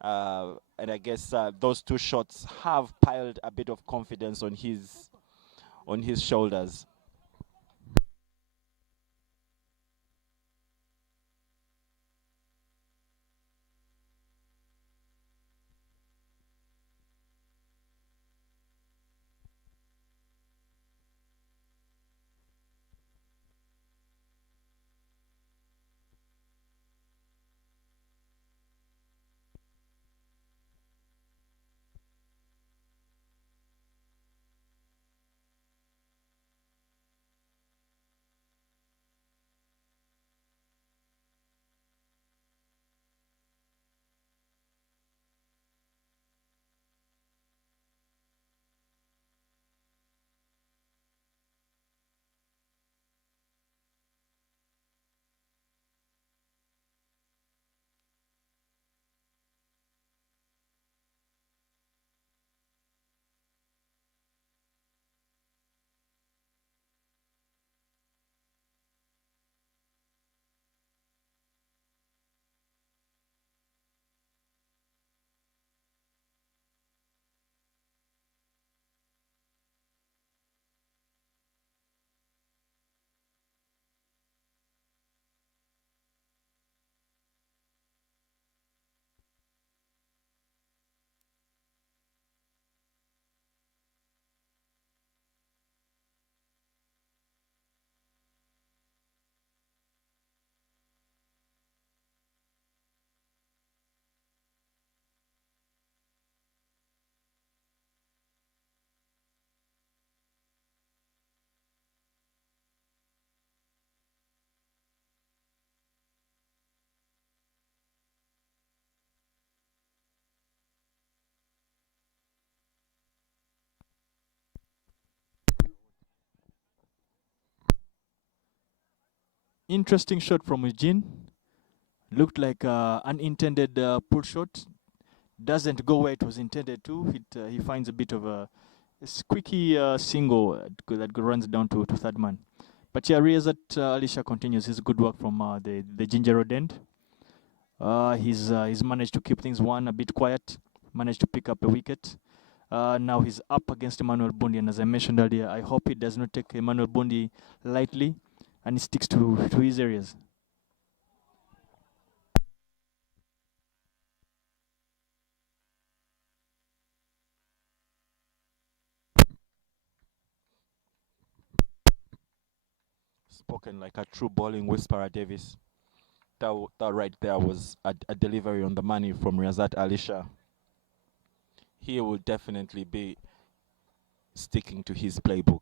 And I guess those two shots have piled a bit of confidence on his shoulders. Interesting shot from Eugene. Looked like unintended pull shot. Doesn't go where it was intended to. He finds a bit of a squeaky single that runs down to third man. But yeah, Riazat Ali Shah continues his good work from the Ginger Road end. He's managed to keep things a bit quiet. Managed to pick up a wicket. Now he's up against Emmanuel Bundi, and as I mentioned earlier, I hope he does not take Emmanuel Bundi lightly, and he sticks to his areas. Spoken like a true bowling whisperer, Davis. That right there was a delivery on the money from Riazat Ali Shah. He will definitely be sticking to his playbook.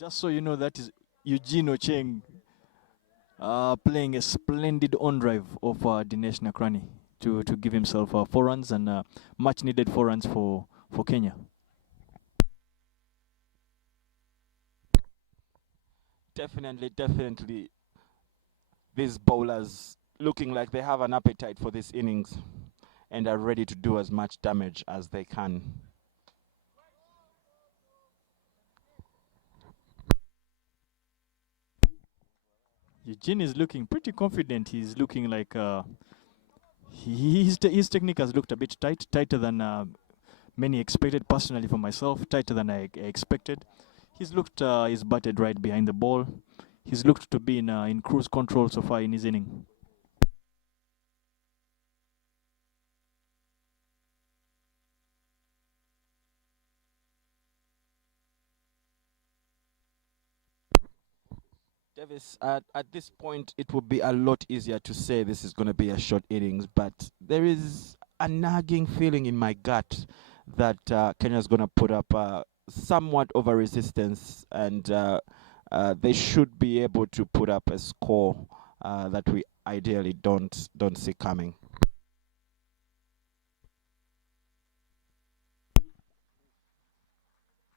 Just so you know, that is Eugene Ochieng playing a splendid on drive of Dinesh Nakrani to give himself 4 runs and much needed 4 runs for Kenya. Definitely, these bowlers looking like they have an appetite for this innings and are ready to do as much damage as they can. Eugene is looking pretty confident. He's looking like his technique has looked a bit tighter than many expected. Personally, for myself, tighter than I expected. He's looked he's batted right behind the ball. He's looked to be in cruise control so far in his inning. Davis, at this point, it would be a lot easier to say this is going to be a short innings, but there is a nagging feeling in my gut that Kenya is going to put up somewhat of a resistance, and they should be able to put up a score that we ideally don't see coming.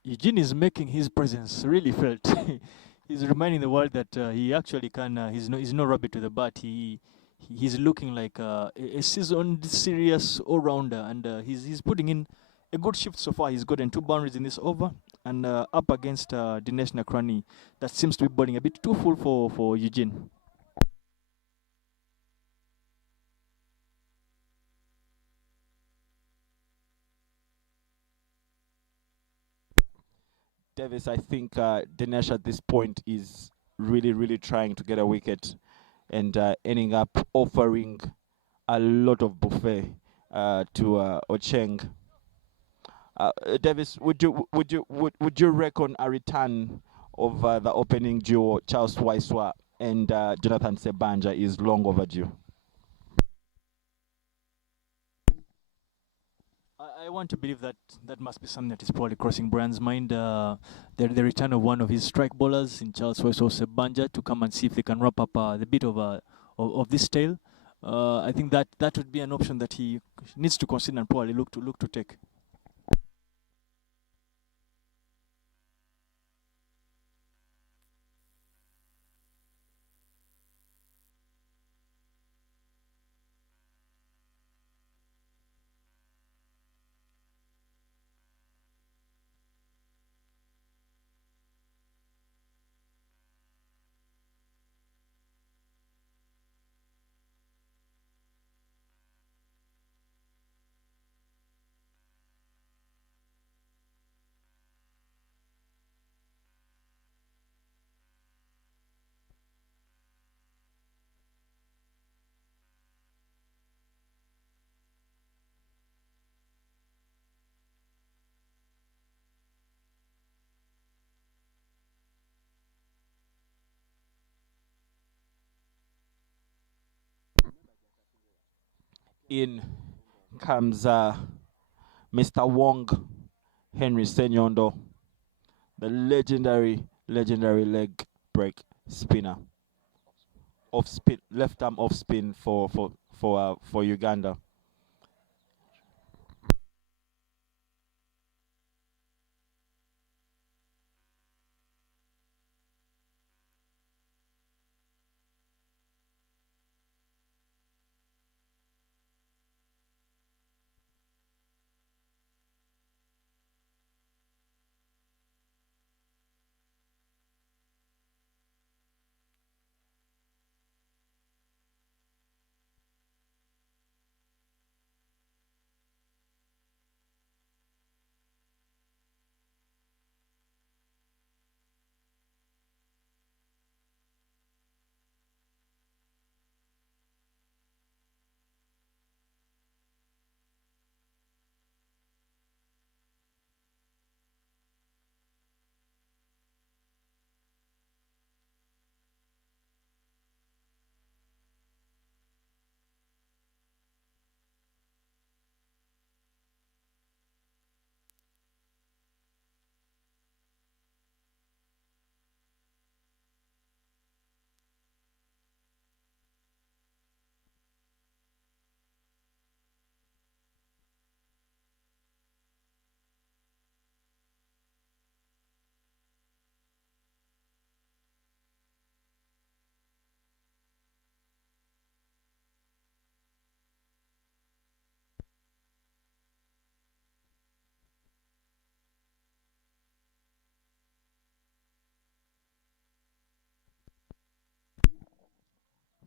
Eugene is making his presence really felt. He's reminding the world that he actually can. He's no rabbit to the bat. He's looking like a seasoned, serious all-rounder, and he's putting in a good shift so far. He's gotten 2 boundaries in this over, and up against Dinesh Nakrani, that seems to be bowling a bit too full for Eugene. Davis, I think Dinesh at this point is really trying to get a wicket and ending up offering a lot of buffet to Ochieng. Davis, would you reckon a return of the opening duo Charles Weisswa and Jonathan Sebanja is long overdue? I want to believe that that must be something that is probably crossing Brian's mind. The return of one of his strike bowlers in Charles Weisswa Sebanja to come and see if they can wrap up the bit of this tail. I think that would be an option that he needs to consider and probably look to take. In comes Mr. Wong Henry Senyondo, the legendary leg break spinner, off spin, left arm off spin for Uganda.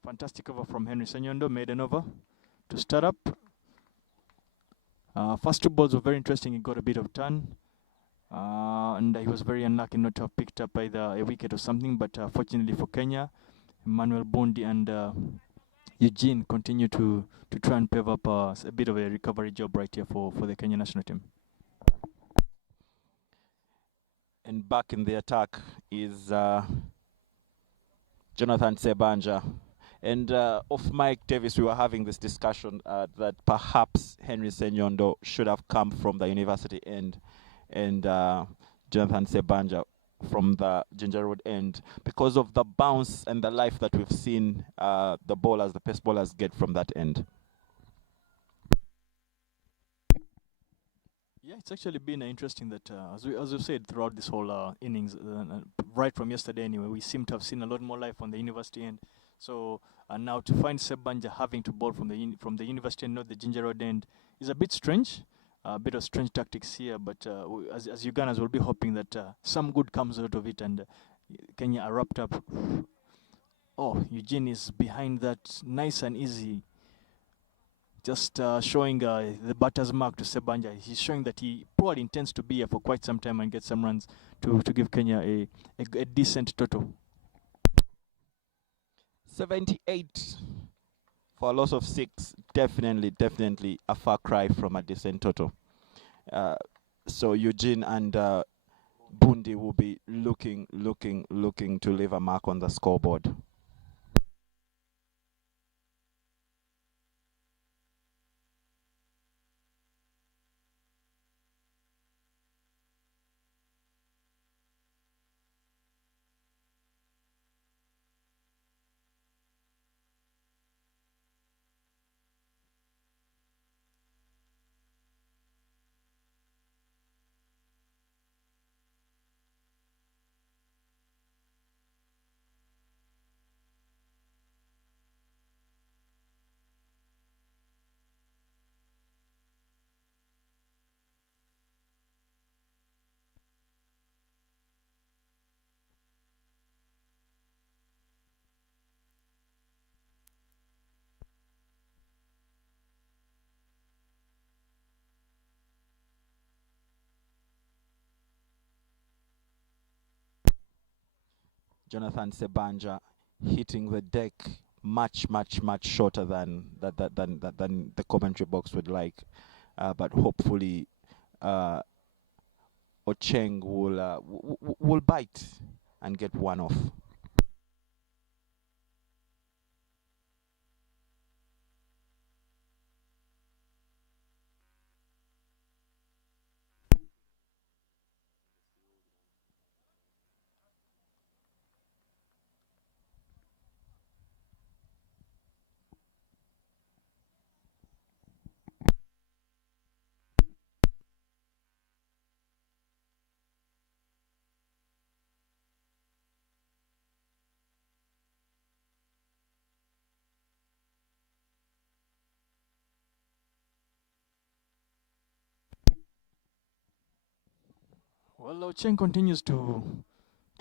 Fantastic over from Henry Senyondo, maiden over to start up. First two balls were very interesting. He got a bit of turn. And he was very unlucky not to have picked up either a wicket or something. But fortunately for Kenya, Emmanuel Bundi and Eugene continue to try and pave up a bit of a recovery job right here for the Kenya national team. And back in the attack is Jonathan Sebanja. And off Mike Davis, we were having this discussion that perhaps Henry Senyondo should have come from the university end and Jonathan Sebanja from the Ginger Road end because of the bounce and the life that we've seen the pace bowlers get from that end. Yeah, it's actually been interesting that, as we said throughout this whole innings, right from yesterday anyway, we seem to have seen a lot more life on the university end. So now to find Sebanja having to bowl from the university end, not the Ginger Road end, is a bit strange. A bit of strange tactics here, but as Ugandans, we'll be hoping that some good comes out of it and Kenya are wrapped up. Oh, Eugene is behind that, nice and easy. Just showing the batter's mark to Sebanja. He's showing that he probably intends to be here for quite some time and get some runs to give Kenya a decent total. 78 for a loss of 6. Definitely a far cry from a decent total. So Eugene and Bundi will be looking to leave a mark on the scoreboard. Jonathan Sebanja hitting the deck much shorter than the commentary box would like, but hopefully Ochieng will bite and get one off. Well, Ochieng continues to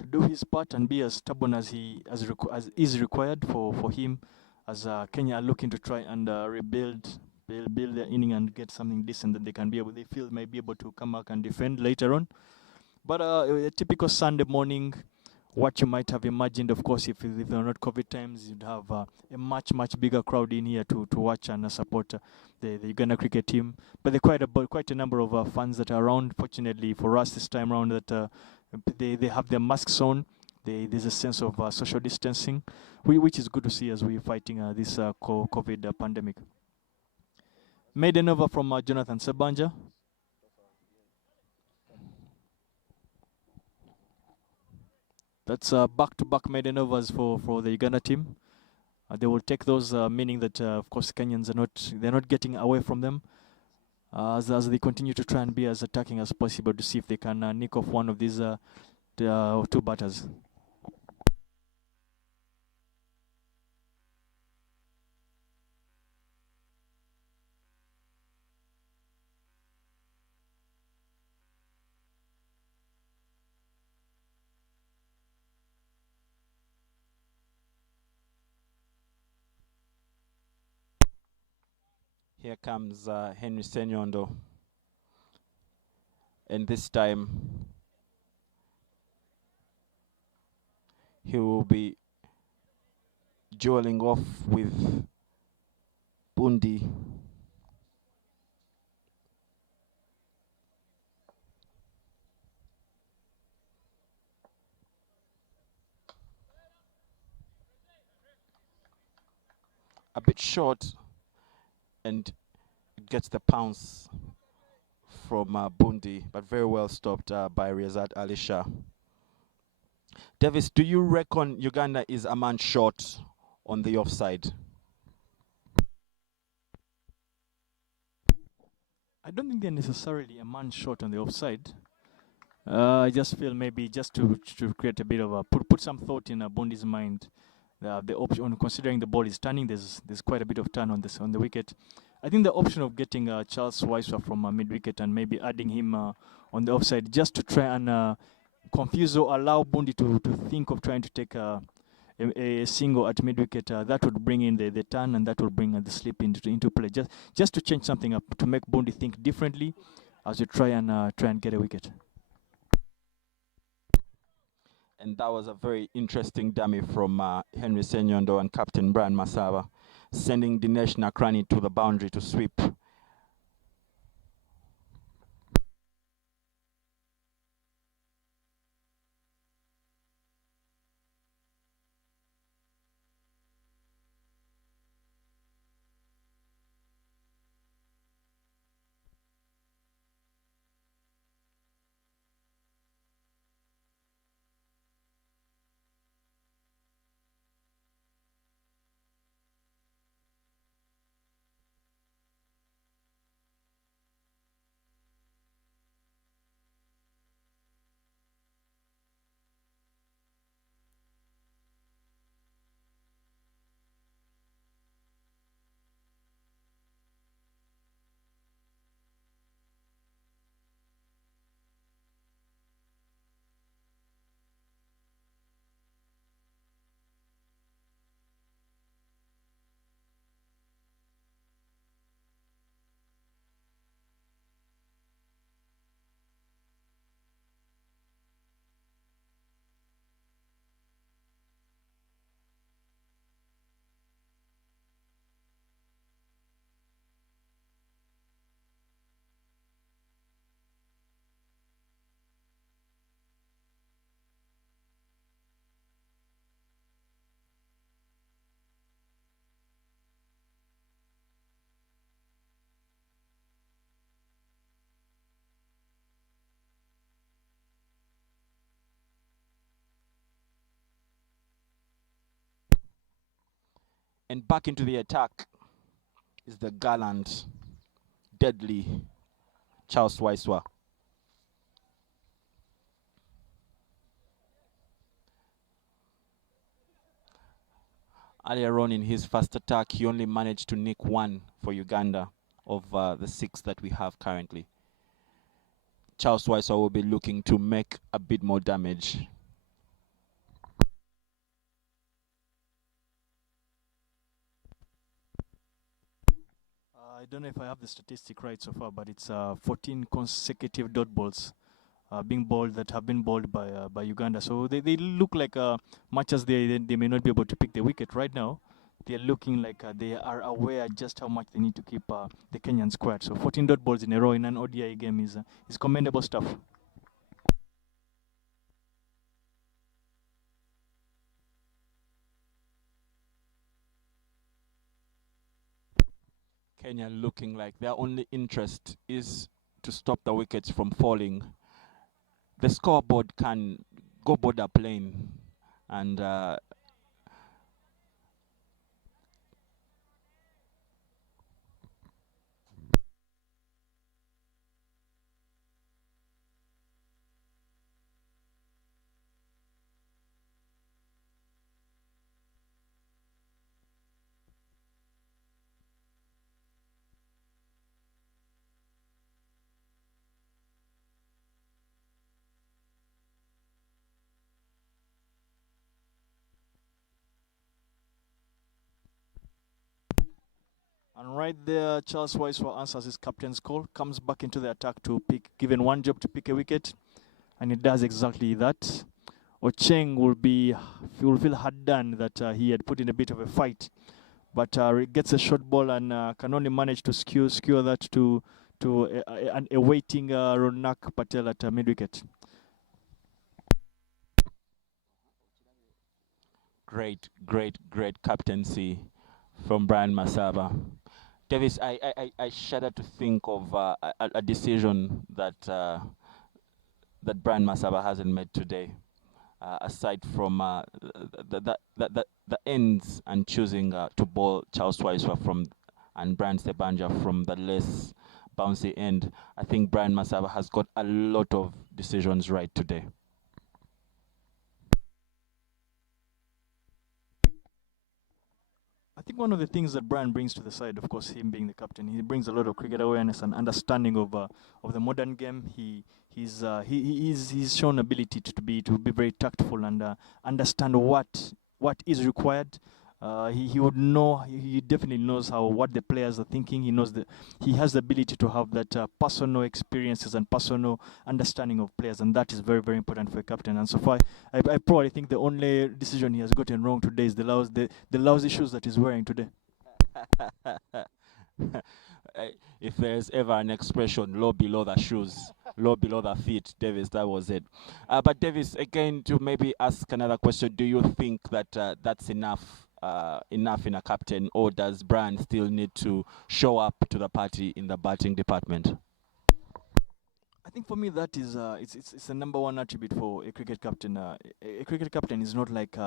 do his part and be as stubborn as is required for him, as Kenya are looking to try and build their inning and get something decent that they feel may be able to come back and defend later on. But a typical Sunday morning, what you might have imagined, of course, if they're not COVID times, you'd have a much bigger crowd in here to watch and support the Uganda cricket team. But there are quite a number of fans that are around. Fortunately for us this time around, that they have their masks on. There's a sense of social distancing, which is good to see as we're fighting this COVID pandemic. Maiden over from Jonathan Sebanja. That's back-to-back maiden overs for the Uganda team. They will take those, meaning that of course Kenyans they're not getting away from them, as they continue to try and be as attacking as possible to see if they can nick off one of these two batters. Here comes Henry Senyondo. And this time he will be dueling off with Bundi. A bit short, and it gets the pounce from Bundi, but very well stopped by Riazat Ali Shah. Davis, do you reckon Uganda is a man short on the offside? I don't think they're necessarily a man short on the offside. I just feel maybe just to create a bit of a put some thought in Bundi's mind. The option, considering the ball is turning, there's quite a bit of turn on the wicket. I think the option of getting Charles Weisswa from mid wicket and maybe adding him on the offside just to try and confuse or allow Bundi to think of trying to take a single at mid wicket, that would bring in the turn, and that will bring the slip into play. Just to change something up, to make Bundi think differently as you try and get a wicket. And that was a very interesting dummy from Henry Senyondo and Captain Brian Masaba, sending Dinesh Nakrani to the boundary to sweep. And back into the attack is the gallant, deadly Charles Weisswa. Earlier on in his first attack, he only managed to nick one for Uganda of the 6 that we have currently. Charles Weisswa will be looking to make a bit more damage. I don't know if I have the statistic right so far, but it's 14 consecutive dot balls being bowled that have been bowled by Uganda. So they look like much as they may not be able to pick the wicket right now, they're looking like they are aware just how much they need to keep the Kenyan squad. So 14 dot balls in a row in an ODI game is commendable stuff. Kenya looking like their only interest is to stop the wickets from falling. The scoreboard can go border plane, and And right there, Charles Weisswa answers his captain's call, comes back into the attack to pick, given one job to pick a wicket, and he does exactly that. Ochieng will feel hard done that he had put in a bit of a fight, but gets a short ball and can only manage to skewer that to a waiting Ronak Patel at mid wicket. Great captaincy from Brian Masaba. Davis, I shudder to think of a decision that that Brian Masaba hasn't made today. Aside from the ends and choosing to bowl Charles Weisswa and Brian Stebanja from the less bouncy end, I think Brian Masaba has got a lot of decisions right today. I think one of the things that Brian brings to the side, of course, him being the captain, he brings a lot of cricket awareness and understanding of the modern game. He's shown ability to be very tactful and understand what is required. He would know. He definitely knows what the players are thinking. He has the ability to have that personal experiences and personal understanding of players, and that is very, very important for a captain. And so far, I probably think the only decision he has gotten wrong today is the lousy shoes that he's wearing today. If there's ever an expression, low below the shoes, low below the feet, Davis, that was it. But Davis, again, to maybe ask another question, do you think that that's enough in a captain, or does Brian still need to show up to the party in the batting department? I think for me that is it's the number one attribute for a cricket captain. A cricket captain is not like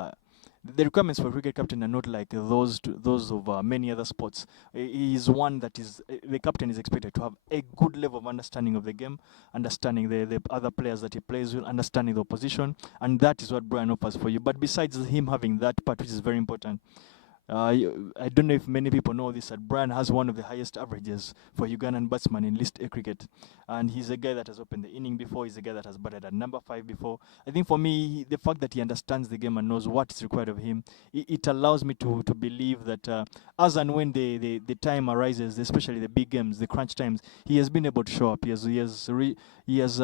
the requirements for a cricket captain are not like those of many other sports. He is one that is the captain is expected to have a good level of understanding of the game, understanding the other players that he plays with, understanding the opposition, and that is what Brian offers for you. But besides him having that part, which is very important, I don't know if many people know this, that Brian has one of the highest averages for Ugandan batsmen in List A cricket. And he's a guy that has opened the inning before, he's a guy that has batted at number 5 before. I think for me, the fact that he understands the game and knows what is required of him, it allows me to believe that as and when the time arises, especially the big games, the crunch times, he has been able to show up. He has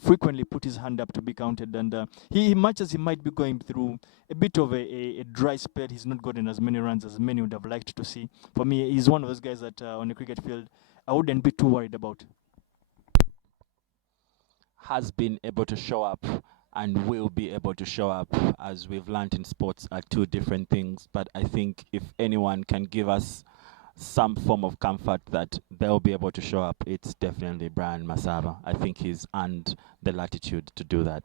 frequently put his hand up to be counted. And he much as he might be going through a bit of a dry spell, he's not gotten as many runs as many would have liked to see. For me, he's one of those guys that on the cricket field, I wouldn't be too worried about. Has been able to show up and will be able to show up, as we've learned in sports, are two different things. But I think if anyone can give us some form of comfort that they'll be able to show up, it's definitely Brian Masaba. I think he's earned the latitude to do that.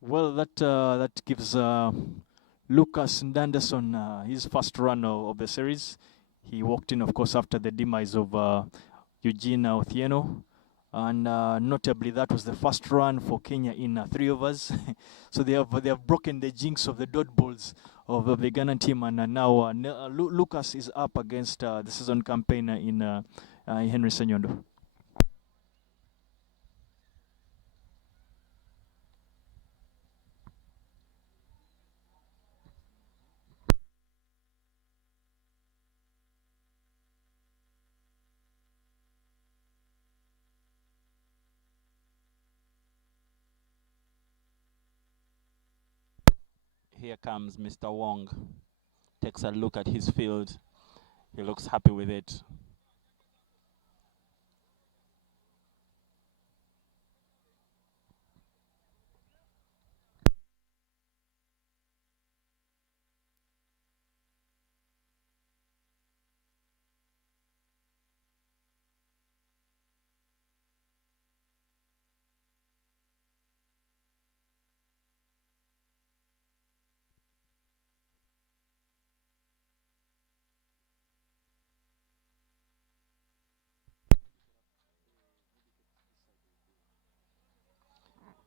Well, that gives Lucas Ndanderson his first run of the series. He walked in, of course, after the demise of Eugene Ochieng. And notably, that was the first run for Kenya in 3 overs. So they have broken the jinx of the dot balls of the Ghana team, and now Lucas is up against the season campaigner in Henry Senyondo. Here comes Mr. Wong. Takes a look at his field. He looks happy with it.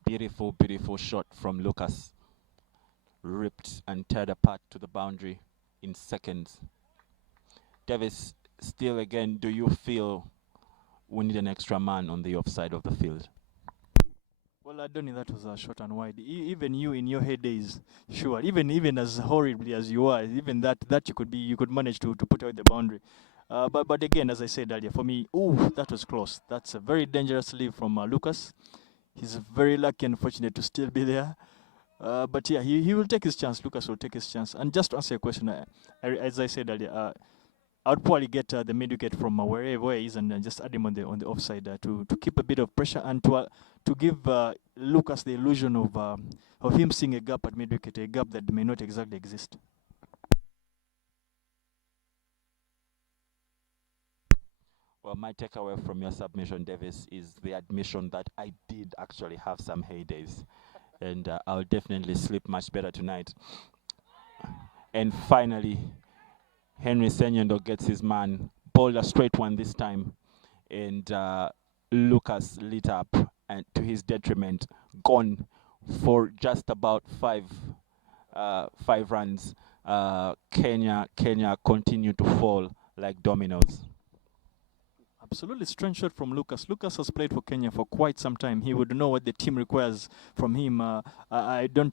Beautiful, beautiful shot from Lucas. Ripped and teared apart to the boundary in seconds. Davis, still again, do you feel we need an extra man on the offside of the field? Well, Donny, that was short and wide. Even you in your heydays, sure. Even as horribly as you are, even that you could manage to put out the boundary. But again, as I said earlier, for me, ooh, that was close. That's a very dangerous leave from Lucas. He's very lucky and fortunate to still be there. But yeah, he will take his chance. Lucas will take his chance. And just to answer your question, as I said earlier, I'd probably get the mid wicket from where he is and just add him on the offside to keep a bit of pressure and to give Lucas the illusion of him seeing a gap at mid wicket, a gap that may not exactly exist. Well, my takeaway from your submission, Davis, is the admission that I did actually have some heydays, and I'll definitely sleep much better tonight. And finally, Henry Senyondo gets his man, bowled a straight one this time, and Lucas lit up, and to his detriment, gone for just about five runs. Kenya continue to fall like dominoes. Absolutely strange shot from Lucas. Lucas has played for Kenya for quite some time. He would know what the team requires from him. I don't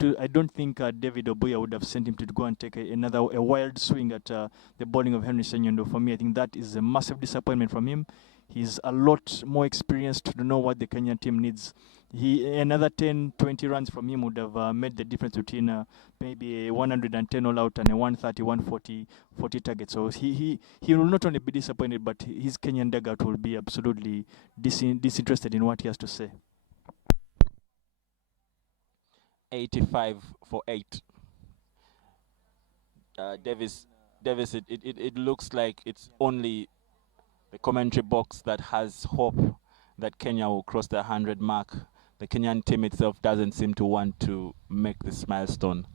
think David Obuya would have sent him to go and take a wild swing at the bowling of Henry Senyondo. For me, I think that is a massive disappointment from him. He's a lot more experienced to know what the Kenyan team needs. Another 10, 20 runs from him would have made the difference between maybe a 110 all out and a 130, 140 target. So he will not only be disappointed, but his Kenyan dugout will be absolutely disinterested in what he has to say. 85 for 8. Davis, it looks like it's only the commentary box that has hope that Kenya will cross the 100 mark. The Kenyan team itself doesn't seem to want to make this milestone.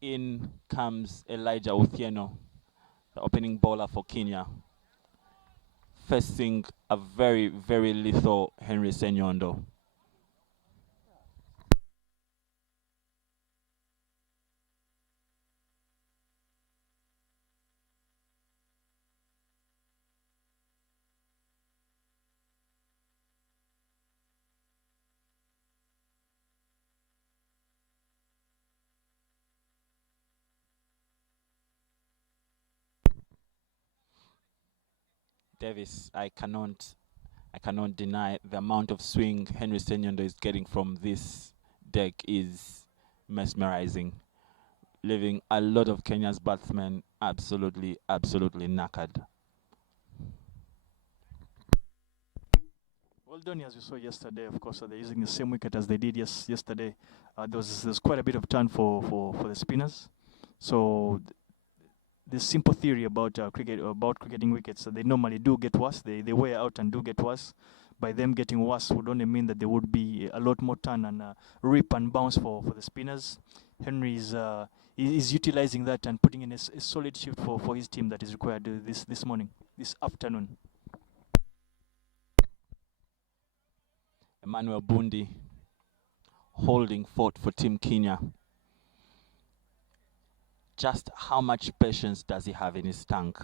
In comes Elijah Uthieno, the opening bowler for Kenya, facing a very, very lethal Henry Senyondo. Davis, I cannot deny the amount of swing Henry Senyondo is getting from this deck is mesmerizing, leaving a lot of Kenya's batsmen absolutely knackered. Well done, as you saw yesterday. Of course, they're using the same wicket as they did yesterday. There's quite a bit of turn for the spinners. So the simple theory about cricketing wickets, they normally do get worse. They wear out and do get worse. By them getting worse would only mean that there would be a lot more turn and rip and bounce for the spinners. Henry is utilizing that and putting in a solid shift for his team that is required this afternoon. Emmanuel Bundi holding fort for Team Kenya. Just how much patience does he have in his tank?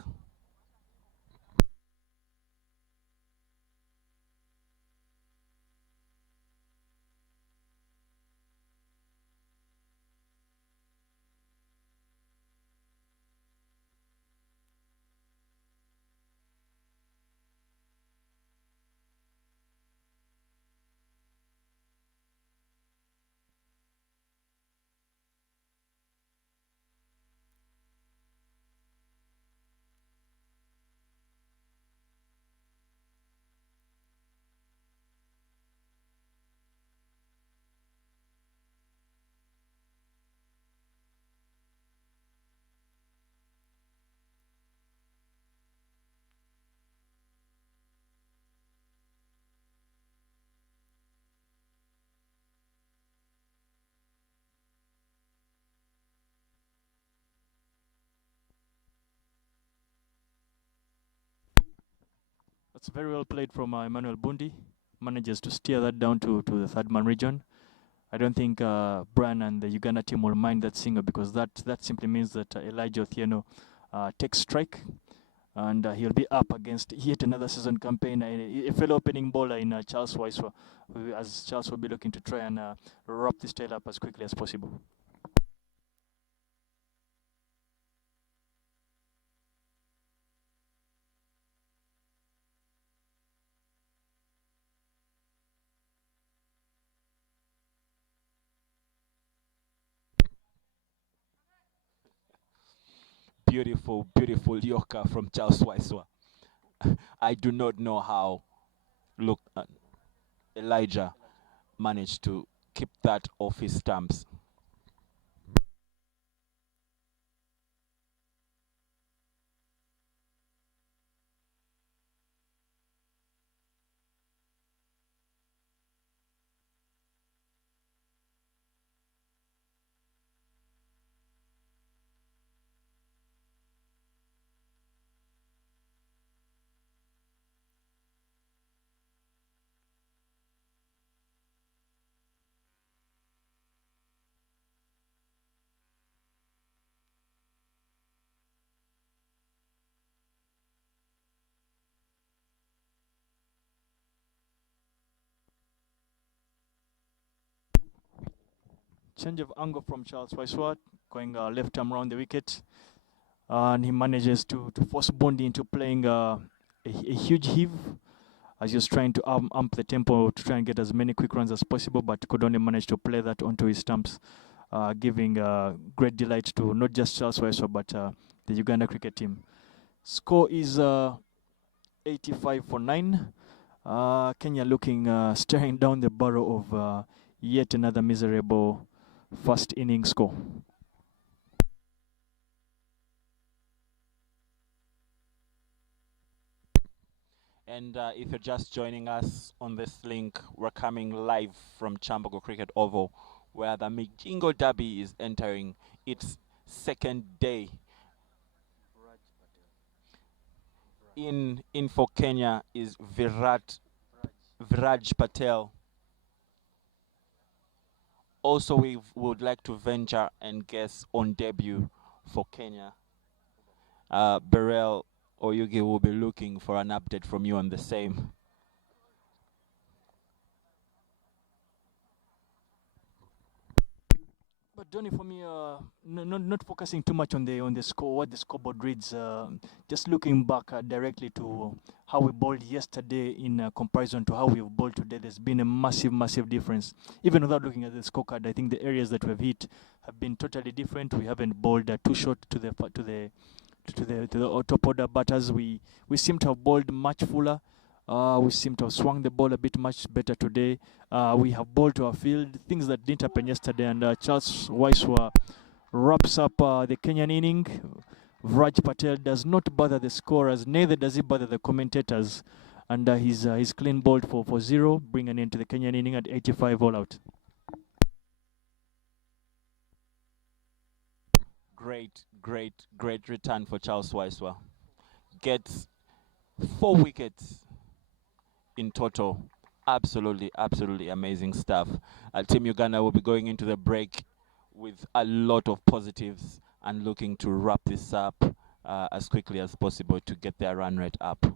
That's very well played from Emmanuel Bundi. manages to steer that down to the third man region. I don't think Brian and the Uganda team will mind that single, because that simply means that Elijah Othieno takes strike, and he'll be up against yet another season campaign, a fellow opening bowler in Charles Weisswa, as Charles will be looking to try and wrap this tail up as quickly as possible. Beautiful, beautiful Yorker from Charles Weisswa. I do not know how Elijah managed to keep that off his stumps. Change of angle from Charles Weisswa, going left arm around the wicket, and he manages to force Bundi into playing a huge heave, as he was trying to amp the tempo to try and get as many quick runs as possible, but could only manage to play that onto his stumps, giving great delight to not just Charles Weisswa but the Uganda cricket team. Score is 85 for 9. Kenya looking staring down the barrel of yet another miserable first inning score. And if you're just joining us on this link, we're coming live from Chambogo Cricket Oval, where the Mijingo Derby is entering its second day. In for Kenya is Viraj Patel. Also, we would like to venture and guess on debut for Kenya. Beryl or Yugi will be looking for an update from you on the same. But Donny, for me, not focusing too much on the score, what the scoreboard reads. Just looking back directly to how we bowled yesterday in comparison to how we've bowled today. There's been a massive difference. Even without looking at the scorecard, I think the areas that we've hit have been totally different. We haven't bowled too short to the top order batters. We seem to have bowled much fuller. We seem to have swung the ball a bit much better today. We have bowled to our field, things that didn't happen yesterday. And Charles Weisswa wraps up the Kenyan inning. Viraj Patel does not bother the scorers, neither does he bother the commentators. And he's clean bowled for 0, bringing into the Kenyan inning at 85 all out. Great return for Charles Weisswa. Gets 4 wickets in total. Absolutely amazing stuff. Team Uganda will be going into the break with a lot of positives and looking to wrap this up as quickly as possible to get their run rate up.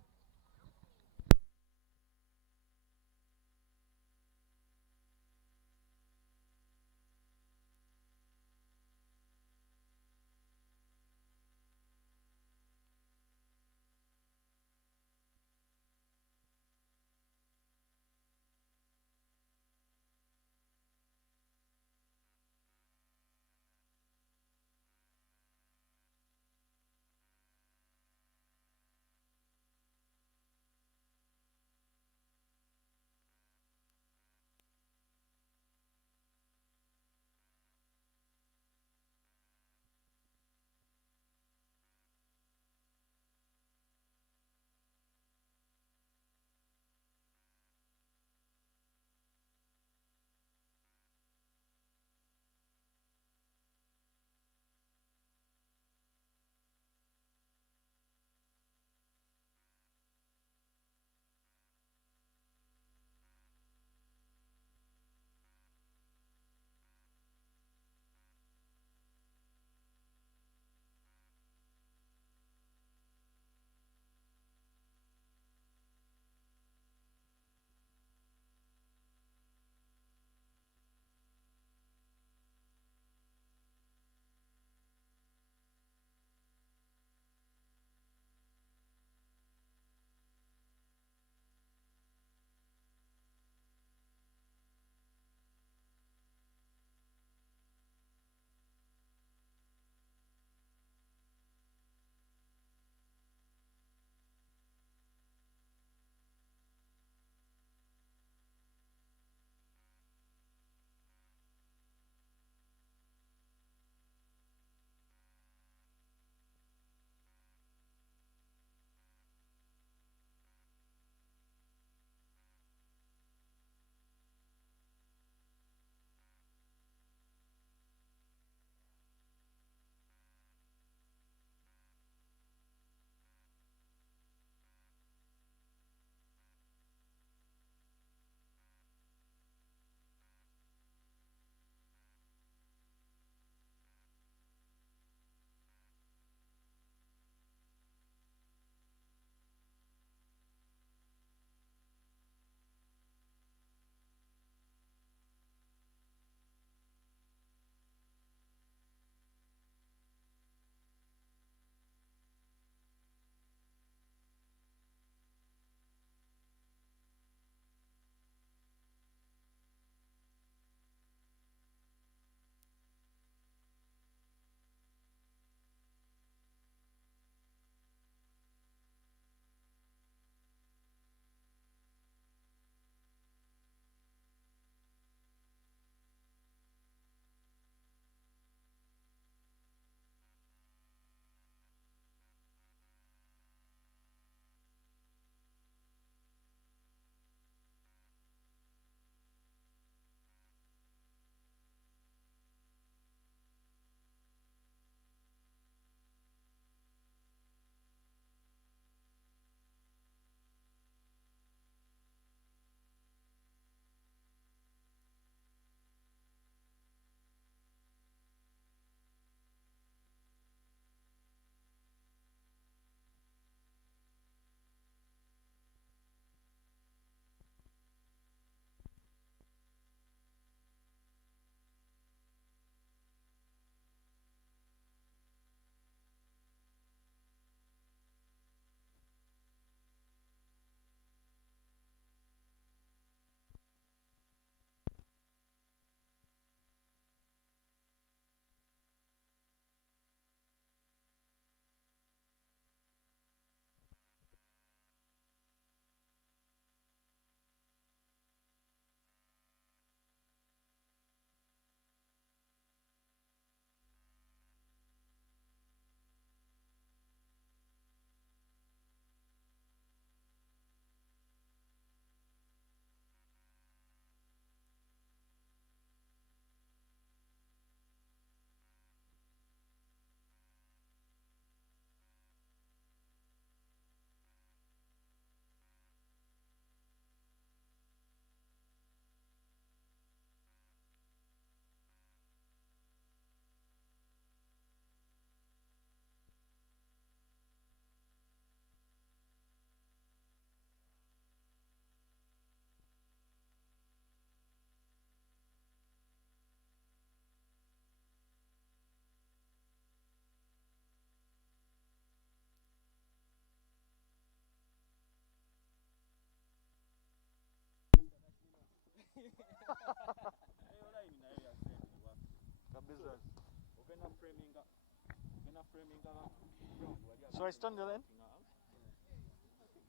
So I stand there then?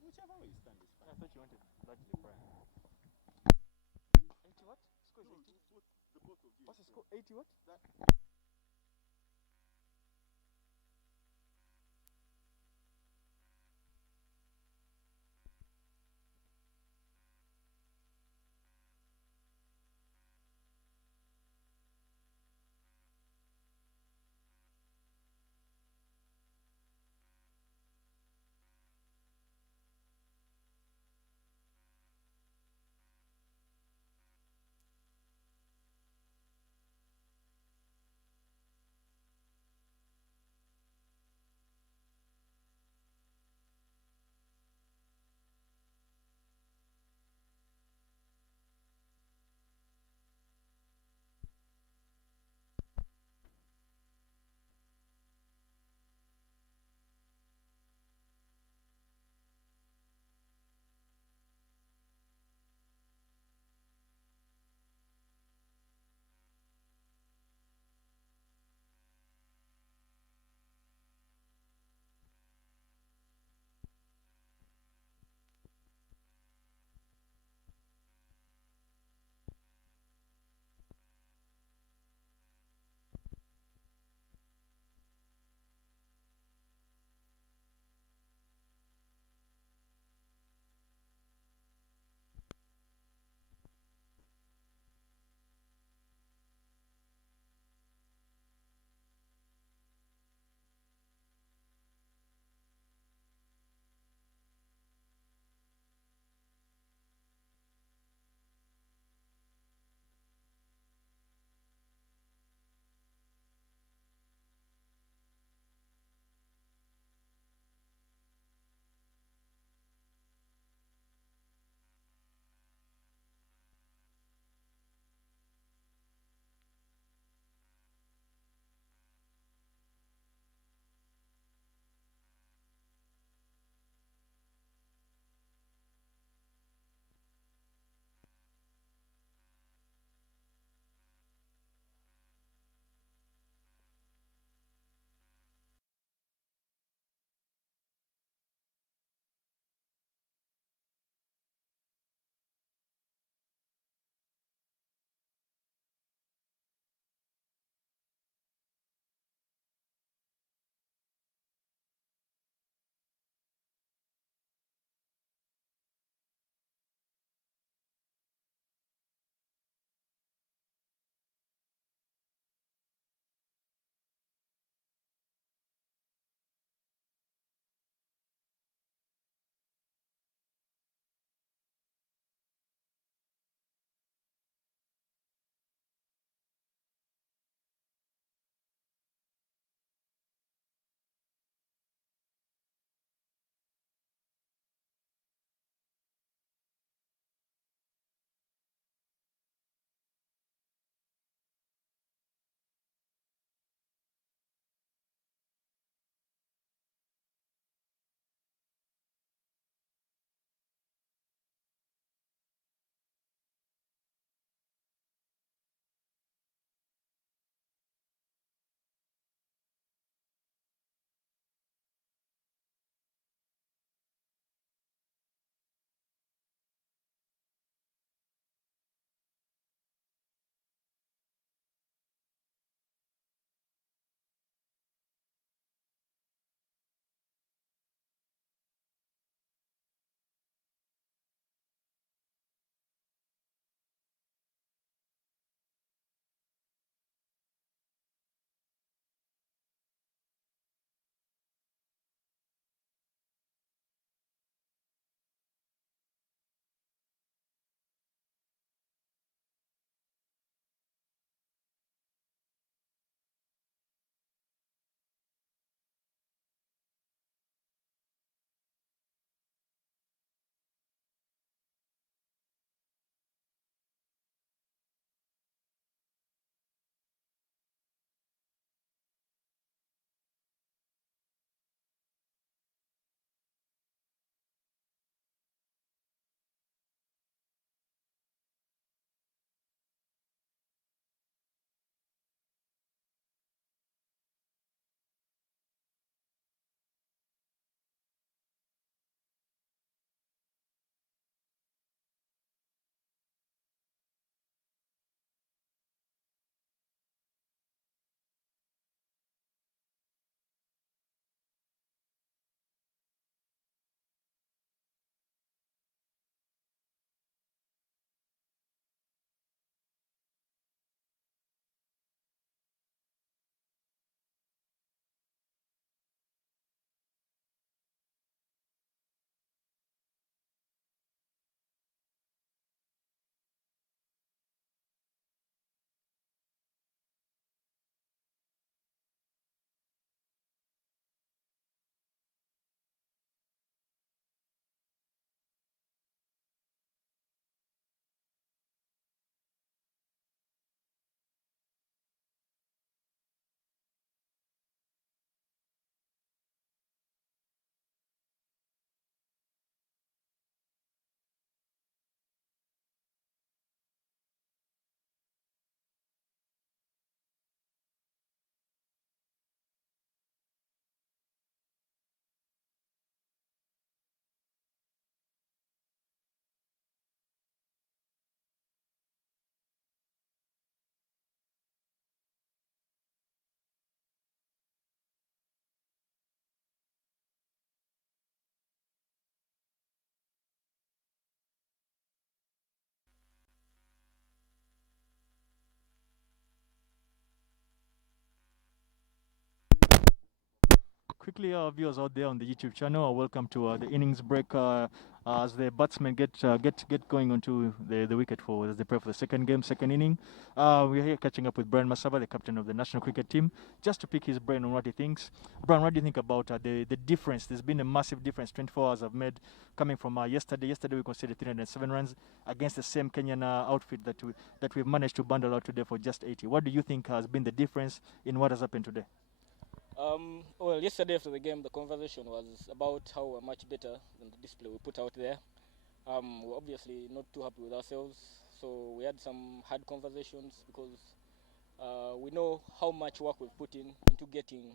Whichever way you stand is fine. I thought you wanted largely prime. 80 what? Score is 80. What's the score? 80 what? quickly, viewers out there on the YouTube channel, welcome to the innings break as the batsmen get going onto the wicket for as they prepare for the second game, second inning. We're here catching up with Brian Masaba, the captain of the national cricket team, just to pick his brain on what he thinks. Brian, what do you think about the difference? There's been a massive difference 24 hours have made coming from yesterday. Yesterday we conceded 307 runs against the same Kenyan outfit that we've managed to bundle out today for just 80. What do you think has been the difference in what has happened today? Well, yesterday after the game, the conversation was about how we're much better than the display we put out there. We're obviously not too happy with ourselves, so we had some hard conversations because we know how much work we've put into getting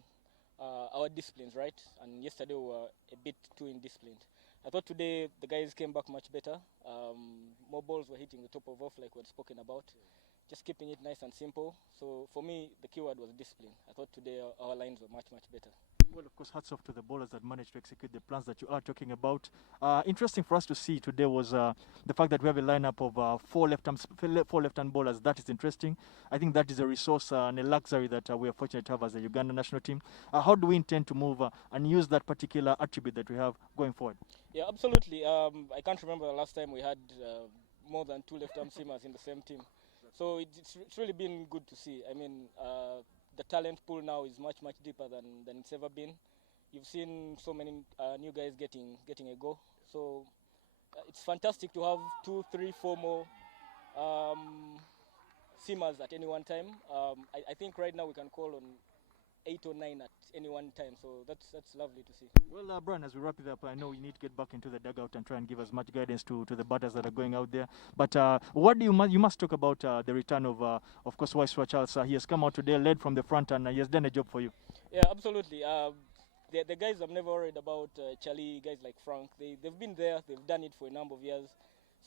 our disciplines right, and yesterday we were a bit too indisciplined. I thought today the guys came back much better. More balls were hitting the top of off like we had spoken about. Just keeping it nice and simple. So for me, the keyword was discipline. I thought today our lines were much better. Well, of course, hats off to the bowlers that managed to execute the plans that you are talking about. Interesting for us to see today was the fact that we have a lineup of four left-hand bowlers. That is interesting. I think that is a resource and a luxury that we are fortunate to have as a Uganda national team. How do we intend to move and use that particular attribute that we have going forward? Yeah, absolutely. I can't remember the last time we had more than two left-arm seamers in the same team. So it's really been good to see. I mean, the talent pool now is much deeper than it's ever been. You've seen so many new guys getting a go. So it's fantastic to have 2, 3, 4 more seamers at any one time. I think right now we can call on 8 or 9 at any one time, so that's lovely to see. Well, Brian, as we wrap it up, I know we need to get back into the dugout and try and give as much guidance to the batters that are going out there. But what do you must talk about the return of course, Weisswa Charles. He has come out today, led from the front, and he has done a job for you. Yeah, absolutely. The guys I'm never worried about, Charlie, guys like Frank, they've been there, they've done it for a number of years.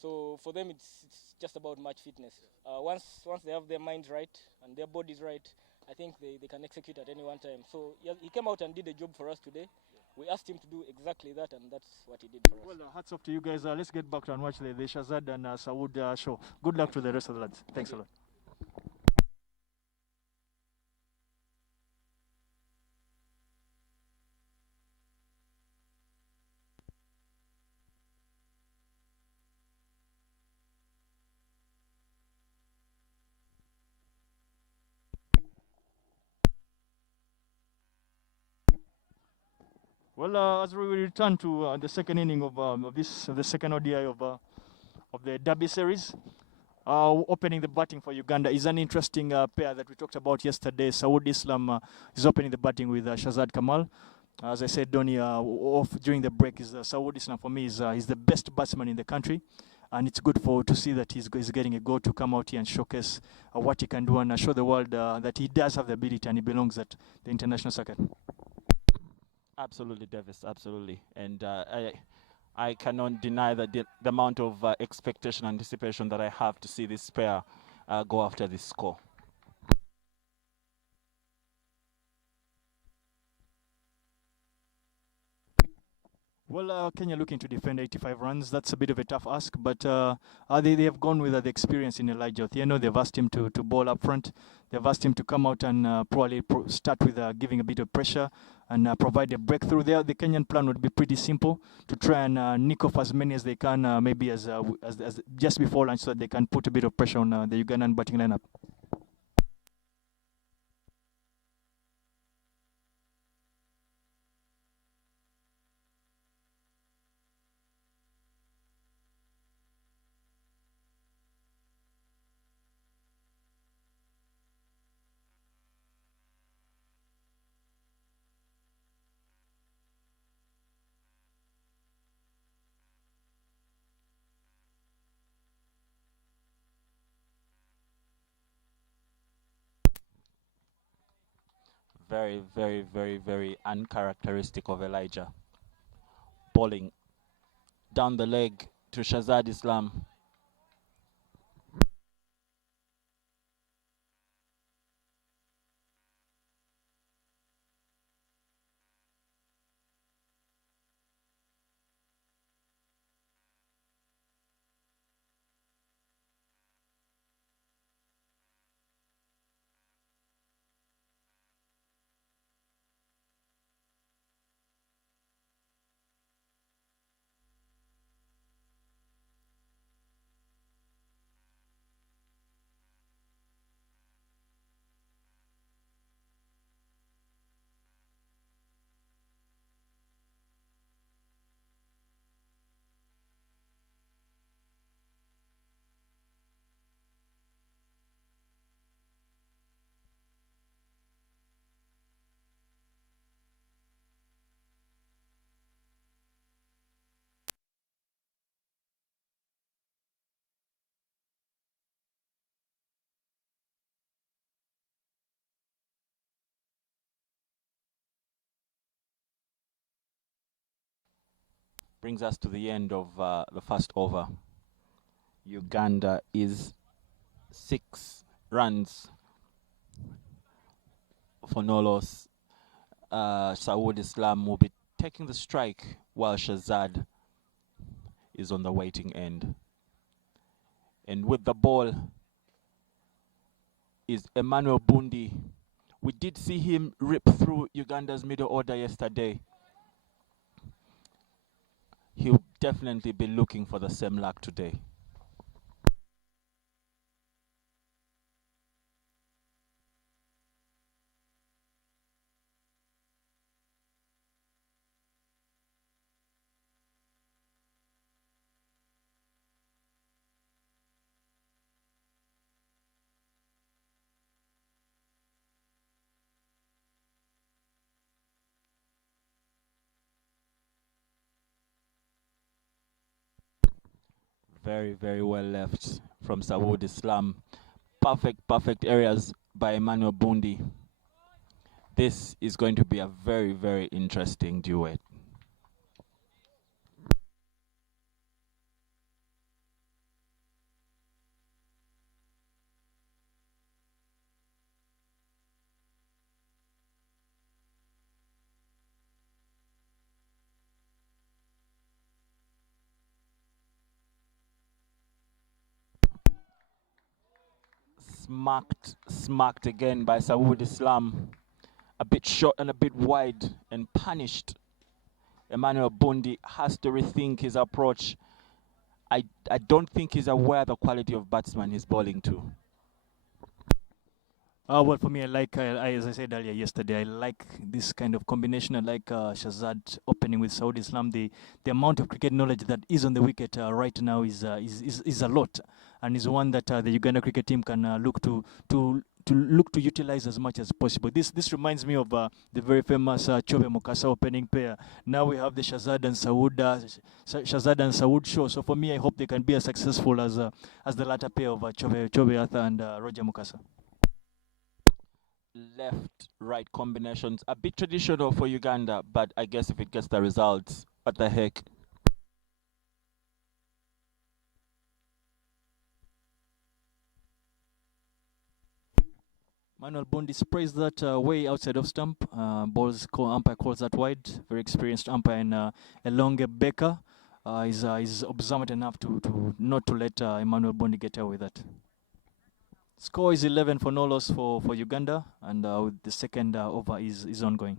So for them, it's just about match fitness. Once they have their minds right and their bodies right, I think they can execute at any one time. So he came out and did a job for us today. We asked him to do exactly that, and that's what he did for us. Well, hats off to you guys. Let's get back and watch the Shazad and Sawood show. Good luck to the rest of the lads. Thanks a lot. Well, as we return to the second inning of the second ODI of the Derby series, opening the batting for Uganda is an interesting pair that we talked about yesterday. Sawood Islam is opening the batting with Shazad Kamal. As I said, Donny, off during the break, is Sawood Islam for me is the best batsman in the country. And it's good to see that he's getting a go to come out here and showcase what he can do and show the world that he does have the ability and he belongs at the international circuit. Absolutely, Davis, absolutely. And I cannot deny that the amount of expectation and anticipation that I have to see this pair go after this score. Well, Kenya looking to defend 85 runs. That's a bit of a tough ask, but they have gone with the experience in Elijah Otieno. They've asked him to bowl up front. They've asked him to come out and probably start with giving a bit of pressure and provide a breakthrough there. The Kenyan plan would be pretty simple, to try and nick off as many as they can, maybe as just before lunch, so that they can put a bit of pressure on the Ugandan batting lineup. Very uncharacteristic of Elijah. Bowling down the leg to Shazad Islam. Brings us to the end of the first over. Uganda is 6 runs for no loss. Saud Islam will be taking the strike while Shazad is on the waiting end. And with the ball is Emmanuel Bundi. We did see him rip through Uganda's middle order yesterday. He'll definitely be looking for the same luck today. Very, very well left from Saud Islam. Perfect areas by Emmanuel Bundi. This is going to be a very, very interesting duet. Smacked again by Saud Islam. A bit short and a bit wide and punished. Emmanuel Bundi has to rethink his approach. I don't think he's aware of the quality of batsman he's bowling to. Well, for me, I like, as I said earlier yesterday, I like this kind of combination. I like Shazad opening with Saud Islam. The amount of cricket knowledge that is on the wicket right now is a lot, and is one that the Uganda cricket team can look to utilize as much as possible. This reminds me of the very famous Chobe Mukasa opening pair. Now we have the Shazad and Saud show. So for me, I hope they can be as successful as the latter pair of Chobe Arthur and Roger Mukasa. Left-right combinations, a bit traditional for Uganda, but I guess if it gets the results, what the heck. Manuel Bundi sprays that way outside of stump. Umpire calls that wide. Very experienced umpire in Elonge Becker is observant enough to not to let Emmanuel Bundi get away with that. Score is 11 for no loss for Uganda, and the second over is ongoing.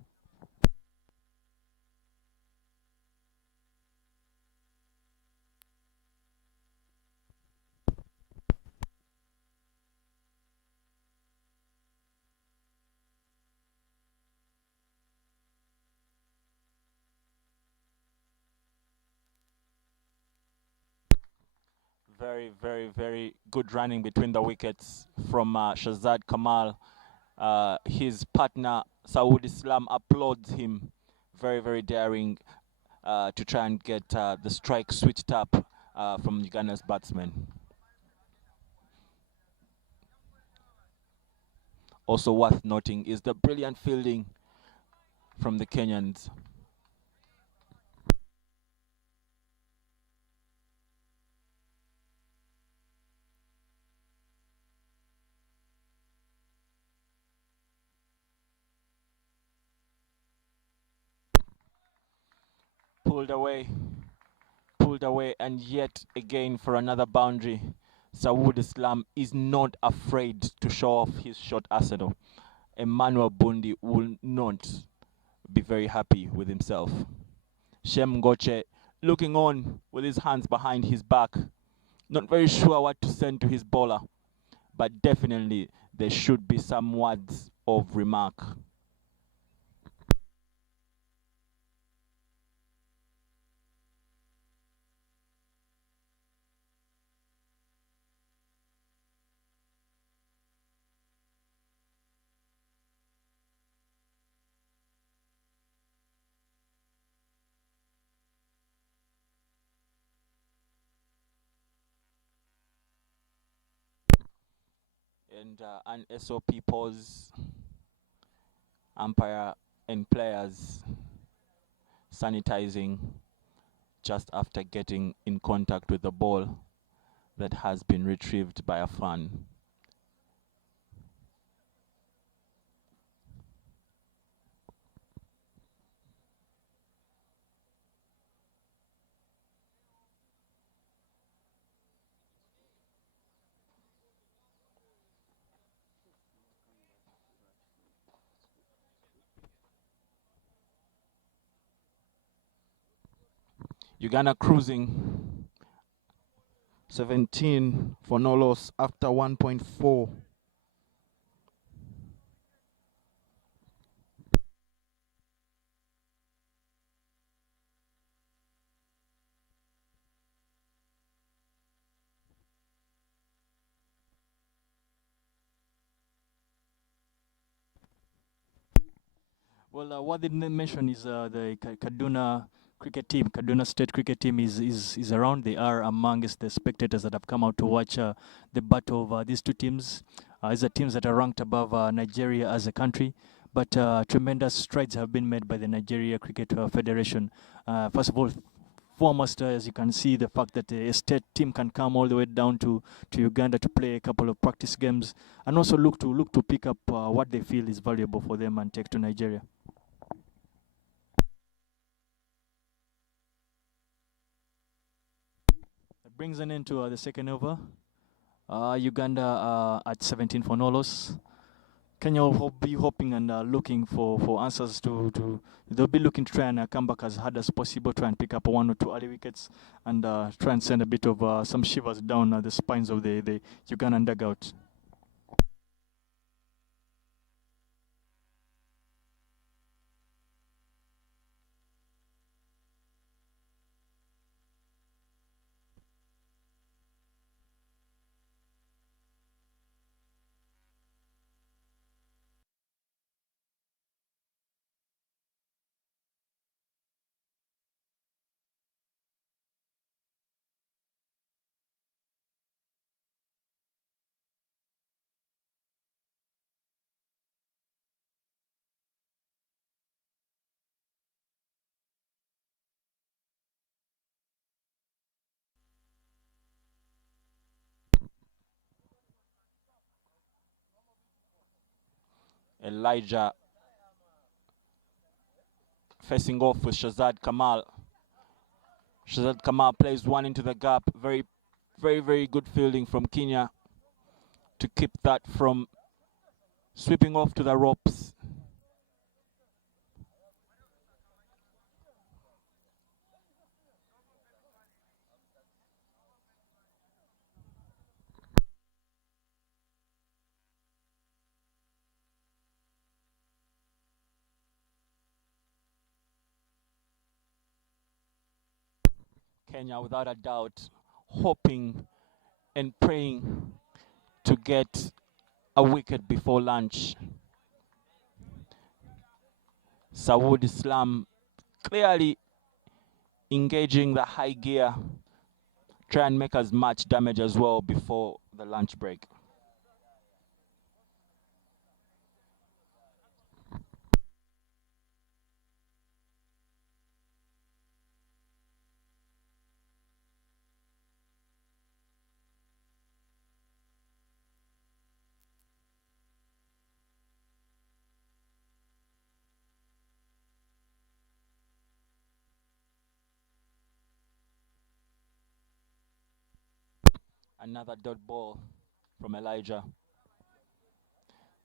Very good running between the wickets from Shazad Kamal. His partner Saud Islam applauds him. Very daring to try and get the strike switched up from Uganda's batsmen. Also worth noting is the brilliant fielding from the Kenyans. Pulled away, and yet again for another boundary. Saud Islam is not afraid to show off his shot arsenal. Emmanuel Bundi will not be very happy with himself. Shem Ngoche looking on with his hands behind his back. Not very sure what to send to his bowler, but definitely there should be some words of remark. And an SOP pause, umpire and players sanitizing, just after getting in contact with the ball that has been retrieved by a fan. Uganda cruising 17 for no loss after 1.4. Well, what they didn't mention is the Kaduna cricket team, Kaduna State cricket team is around. They are amongst the spectators that have come out to watch the battle of these two teams. These are teams that are ranked above Nigeria as a country, but tremendous strides have been made by the Nigeria Cricket Federation. First of all, foremost, as you can see, the fact that a state team can come all the way down to Uganda to play a couple of practice games, and also look to pick up what they feel is valuable for them and take to Nigeria. That brings an end to the second over. Uganda at 17 for no loss. Kenya will be hoping and looking for answers they'll be looking to try and come back as hard as possible, try and pick up one or two early wickets, and try and send a bit of some shivers down the spines of the Ugandan dugout. Elijah facing off with Shazad Kamal. Shazad Kamal plays one into the gap. Very, very, very good fielding from Kenya to keep that from sweeping off to the ropes. Kenya, without a doubt, hoping and praying to get a wicket before lunch. Sawood Islam clearly engaging the high gear, try and make as much damage as well before the lunch break. Another dot ball from Elijah.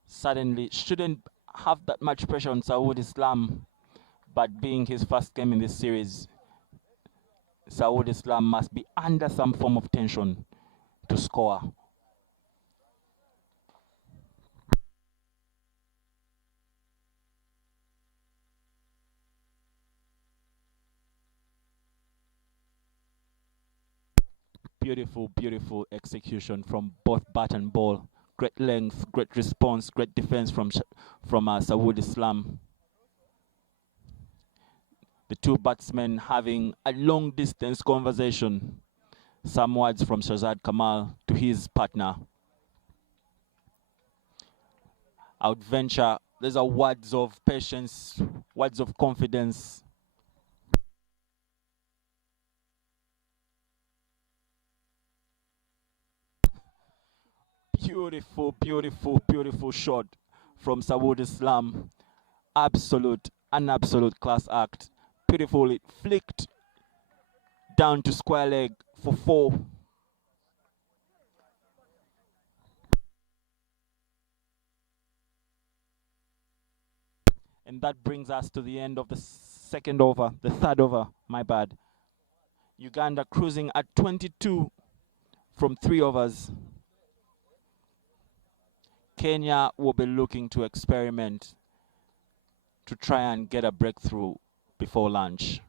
Suddenly shouldn't have that much pressure on Sawood Islam, but being his first game in this series, Sawood Islam must be under some form of tension to score. Beautiful, beautiful execution from both bat and ball. Great length, great response, great defense from Sawood Islam. The two batsmen having a long distance conversation. Some words from Shazad Kamal to his partner. I would venture these are words of patience, words of confidence. Beautiful, beautiful, beautiful shot from Sawood Islam. An absolute class act. Beautifully flicked down to square leg for 4. And that brings us to the end of the third over, my bad. Uganda cruising at 22 from 3 overs. Kenya will be looking to experiment to try and get a breakthrough before lunch.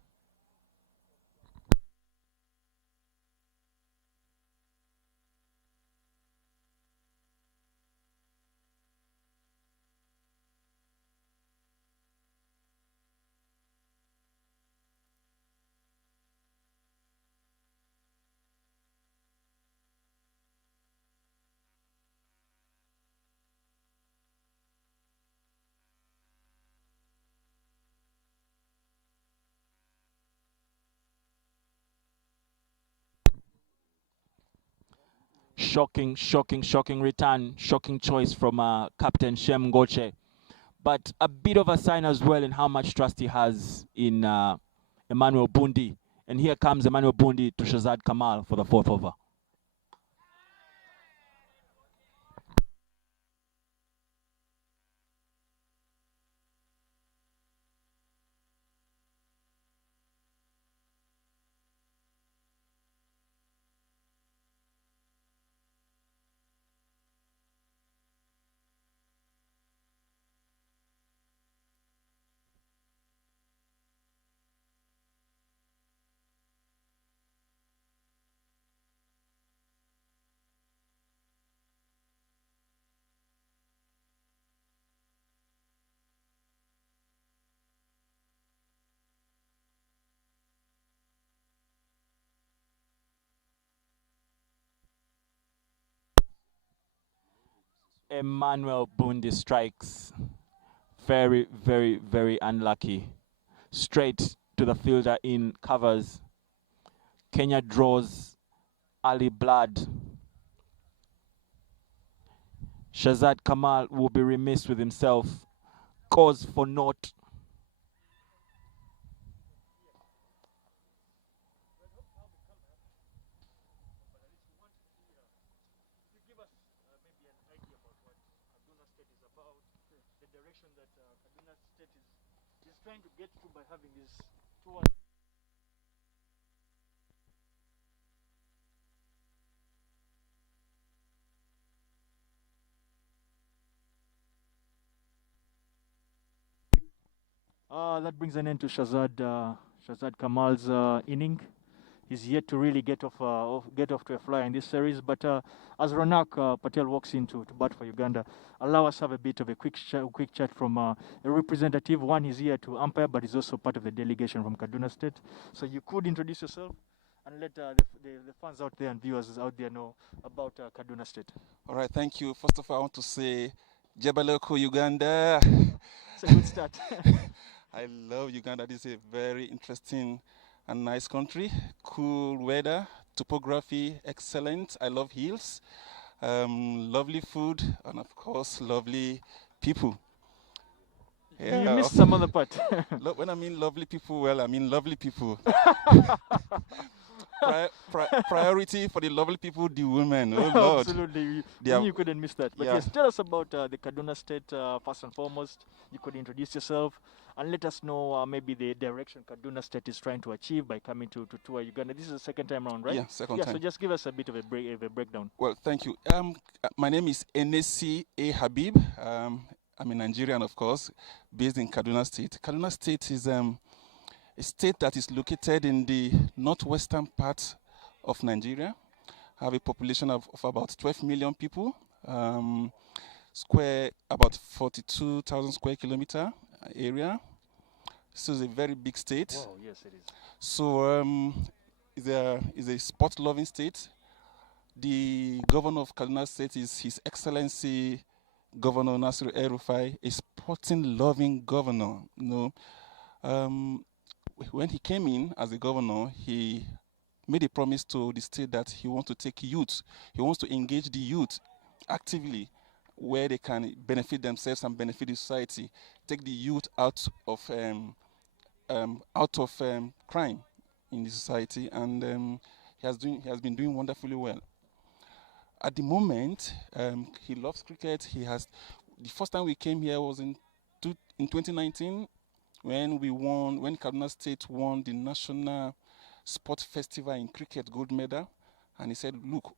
Shocking return, shocking choice from Captain Shem Ngoche. But a bit of a sign as well in how much trust he has in Emmanuel Bundi. And here comes Emmanuel Bundi to Shazad Kamal for the 4th over. Emmanuel Bundi strikes. Very, very, very unlucky. Straight to the fielder in covers. Kenya draws early blood. Shazad Kamal will be remiss with himself. Cause for naught. Trying to get through by having these two. That brings an end to Shazad Kamal's inning. He's yet to really get off to a flyer in this series. But as Ronak Patel walks in to bat for Uganda, allow us have a bit of a quick chat from a representative. One, he's here to umpire, but he's also part of the delegation from Kaduna State. So you could introduce yourself and let the fans out there and viewers out there know about Kaduna State. All right, thank you. First of all, I want to say Jabaloko, Uganda. It's a good start. I love Uganda. This is a very interesting and nice country. Cool weather, topography, excellent. I love hills, lovely food, and of course, lovely people. Yeah, you missed some other part. When I mean lovely people, well, I mean lovely people. Priority for the lovely people, the women. Oh, Lord. Absolutely. You couldn't miss that. But yes, tell us about the Kaduna State first and foremost. You could introduce yourself and let us know maybe the direction Kaduna State is trying to achieve by coming to tour Uganda. This is the second time around, right? Yeah, second time. So just give us a bit of a breakdown. Well, thank you. My name is Enesi A. Habib. I'm a Nigerian, of course, based in Kaduna State. Kaduna State is a state that is located in the northwestern part of Nigeria. Have a population of about 12 million people, about 42,000 square kilometer area. So it's a very big state. Wow, yes, it is. So it's a sport-loving state. The governor of Kaduna State is His Excellency Governor Nasir El-Rufai, a sporting-loving governor. When he came in as a governor, he made a promise to the state that he wants to take youth. He wants to engage the youth actively where they can benefit themselves and benefit the society, take the youth out of crime in the society, and he has been doing wonderfully well. At the moment, he loves cricket. The first time we came here was in 2019 when Kaduna State won the National Sport Festival in cricket gold medal, and he said, "Look,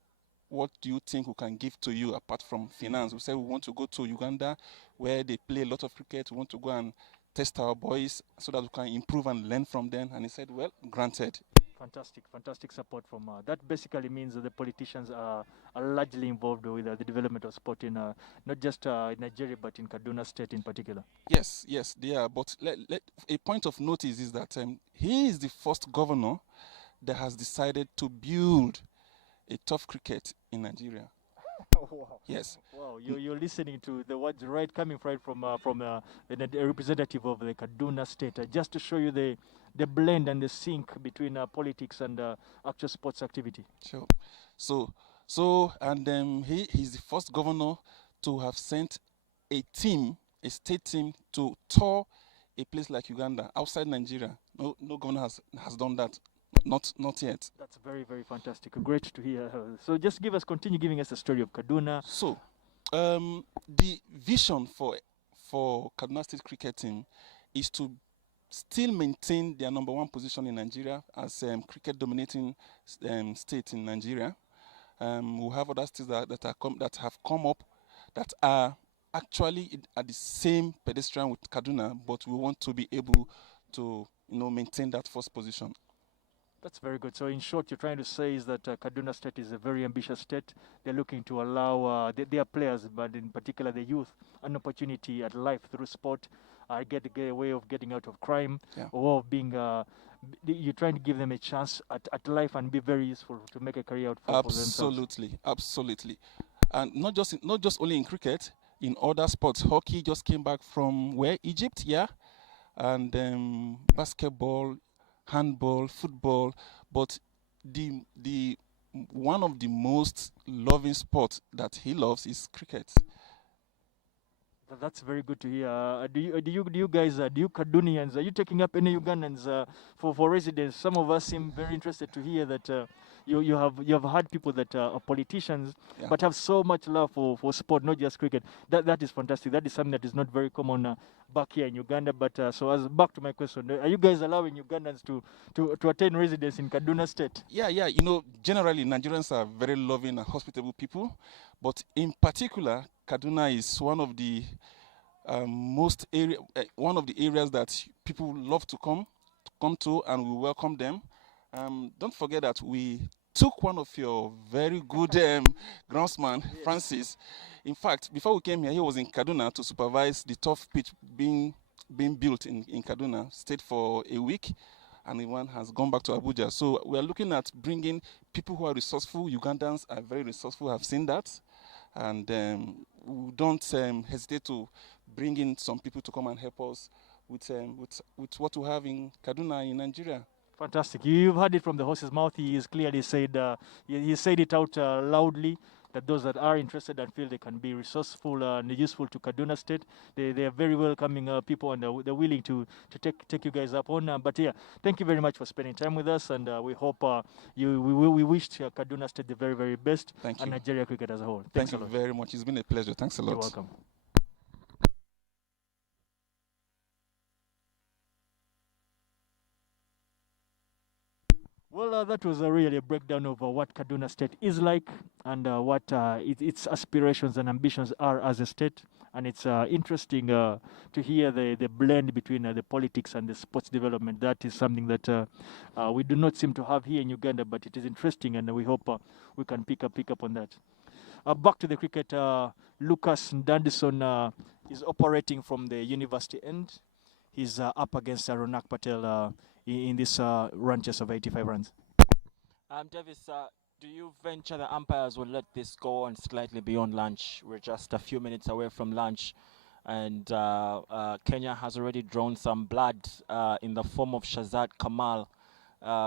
what do you think we can give to you apart from finance?" We said we want to go to Uganda where they play a lot of cricket. We want to go and test our boys so that we can improve and learn from them. And he said, well, granted. Fantastic support from that. Basically means that the politicians are largely involved with the development of sport in not just in Nigeria but in Kaduna State in particular. Yes, they are. But a point of notice is that he is the first governor that has decided to build a tough cricket in Nigeria. Wow. Yes. Wow, you're listening to the words coming right from a representative of the Kaduna State, just to show you the blend and the sync between politics and actual sports activity. Sure. And he's the first governor to have sent a state team, to tour a place like Uganda outside Nigeria. No governor has done that. Not yet. That's very, very fantastic. Great to hear. So just continue giving us the story of Kaduna. So, the vision for Kaduna State cricket team is to still maintain their number one position in Nigeria as cricket dominating state in Nigeria. We have other states that have come up that are actually at the same pedestrian with Kaduna, but we want to be able to maintain that first position. That's very good. So in short, you're trying to say is that Kaduna State is a very ambitious state. They're looking to allow their players, but in particular the youth, an opportunity at life through sport, get a way of getting out of crime, or of being, you're trying to give them a chance at life and be very useful to make a career out for themselves. Absolutely. And not just only in cricket, in other sports. Hockey just came back from Egypt, and basketball, handball, football, but the one of the most loving sports that he loves is cricket. That's very good to hear. Do you guys, do you Kadunians, are you taking up any Ugandans for residence? Some of us seem very interested to hear that you have had people that are politicians, but have so much love for sport, not just cricket. That is fantastic. That is something that is not very common back here in Uganda. But so as back to my question, are you guys allowing Ugandans to attain residence in Kaduna State? Yeah. Generally Nigerians are very loving and hospitable people, but in particular, Kaduna is one of the areas that people love to come to, and we welcome them. Don't forget that we took one of your very good groundsman, Francis. In fact, before we came here, he was in Kaduna to supervise the tough pitch being built in Kaduna. Stayed for a week, and the one has gone back to Abuja. So we are looking at bringing people who are resourceful. Ugandans are very resourceful. I've seen that. And we don't hesitate to bring in some people to come and help us with what we have in Kaduna in Nigeria. Fantastic. You've heard it from the horse's mouth. He has clearly said, he said it out loudly, that those that are interested and feel they can be resourceful and useful to Kaduna State, they are very welcoming people, and they're willing to take you guys up on. But yeah, thank you very much for spending time with us, and we hope we wish Kaduna State the very, very best. Thank you. And Nigeria cricket as a whole. Thank you very much. It's been a pleasure. Thanks a lot. You're welcome. Well, that was really a breakdown of what Kaduna State is like, and what its aspirations and ambitions are as a state. And it's interesting to hear the blend between the politics and the sports development. That is something that we do not seem to have here in Uganda, but it is interesting, and we hope we can pick up on that. Back to the cricket, Lucas Ndandison is operating from the university end. He's up against Ronak Patel in this run chase of 85 runs. Davis, do you venture the umpires will let this go on slightly beyond lunch? We're just a few minutes away from lunch, and Kenya has already drawn some blood in the form of Shazad Kamal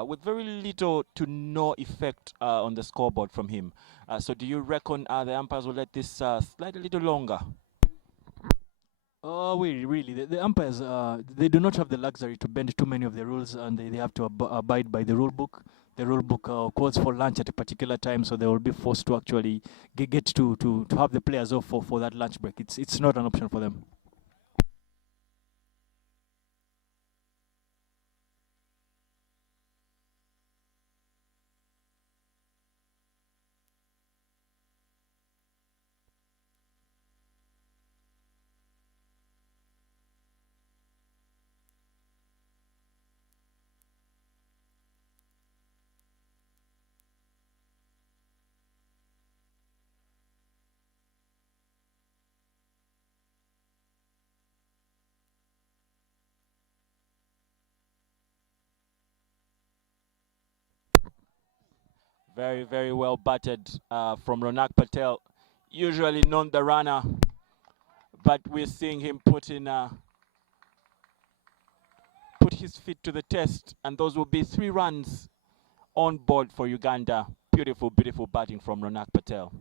with very little to no effect on the scoreboard from him. So do you reckon the umpires will let this slide a little longer? Oh, really, the umpires, they do not have the luxury to bend too many of the rules, and they have to abide by the rule book. The rule book calls for lunch at a particular time, so they will be forced to actually get to have the players off for that lunch break. It's not an option for them. Very, very well batted from Ronak Patel, usually known the runner, but we're seeing him put his feet to the test, and those will be 3 runs on board for Uganda. Beautiful, beautiful batting from Ronak Patel.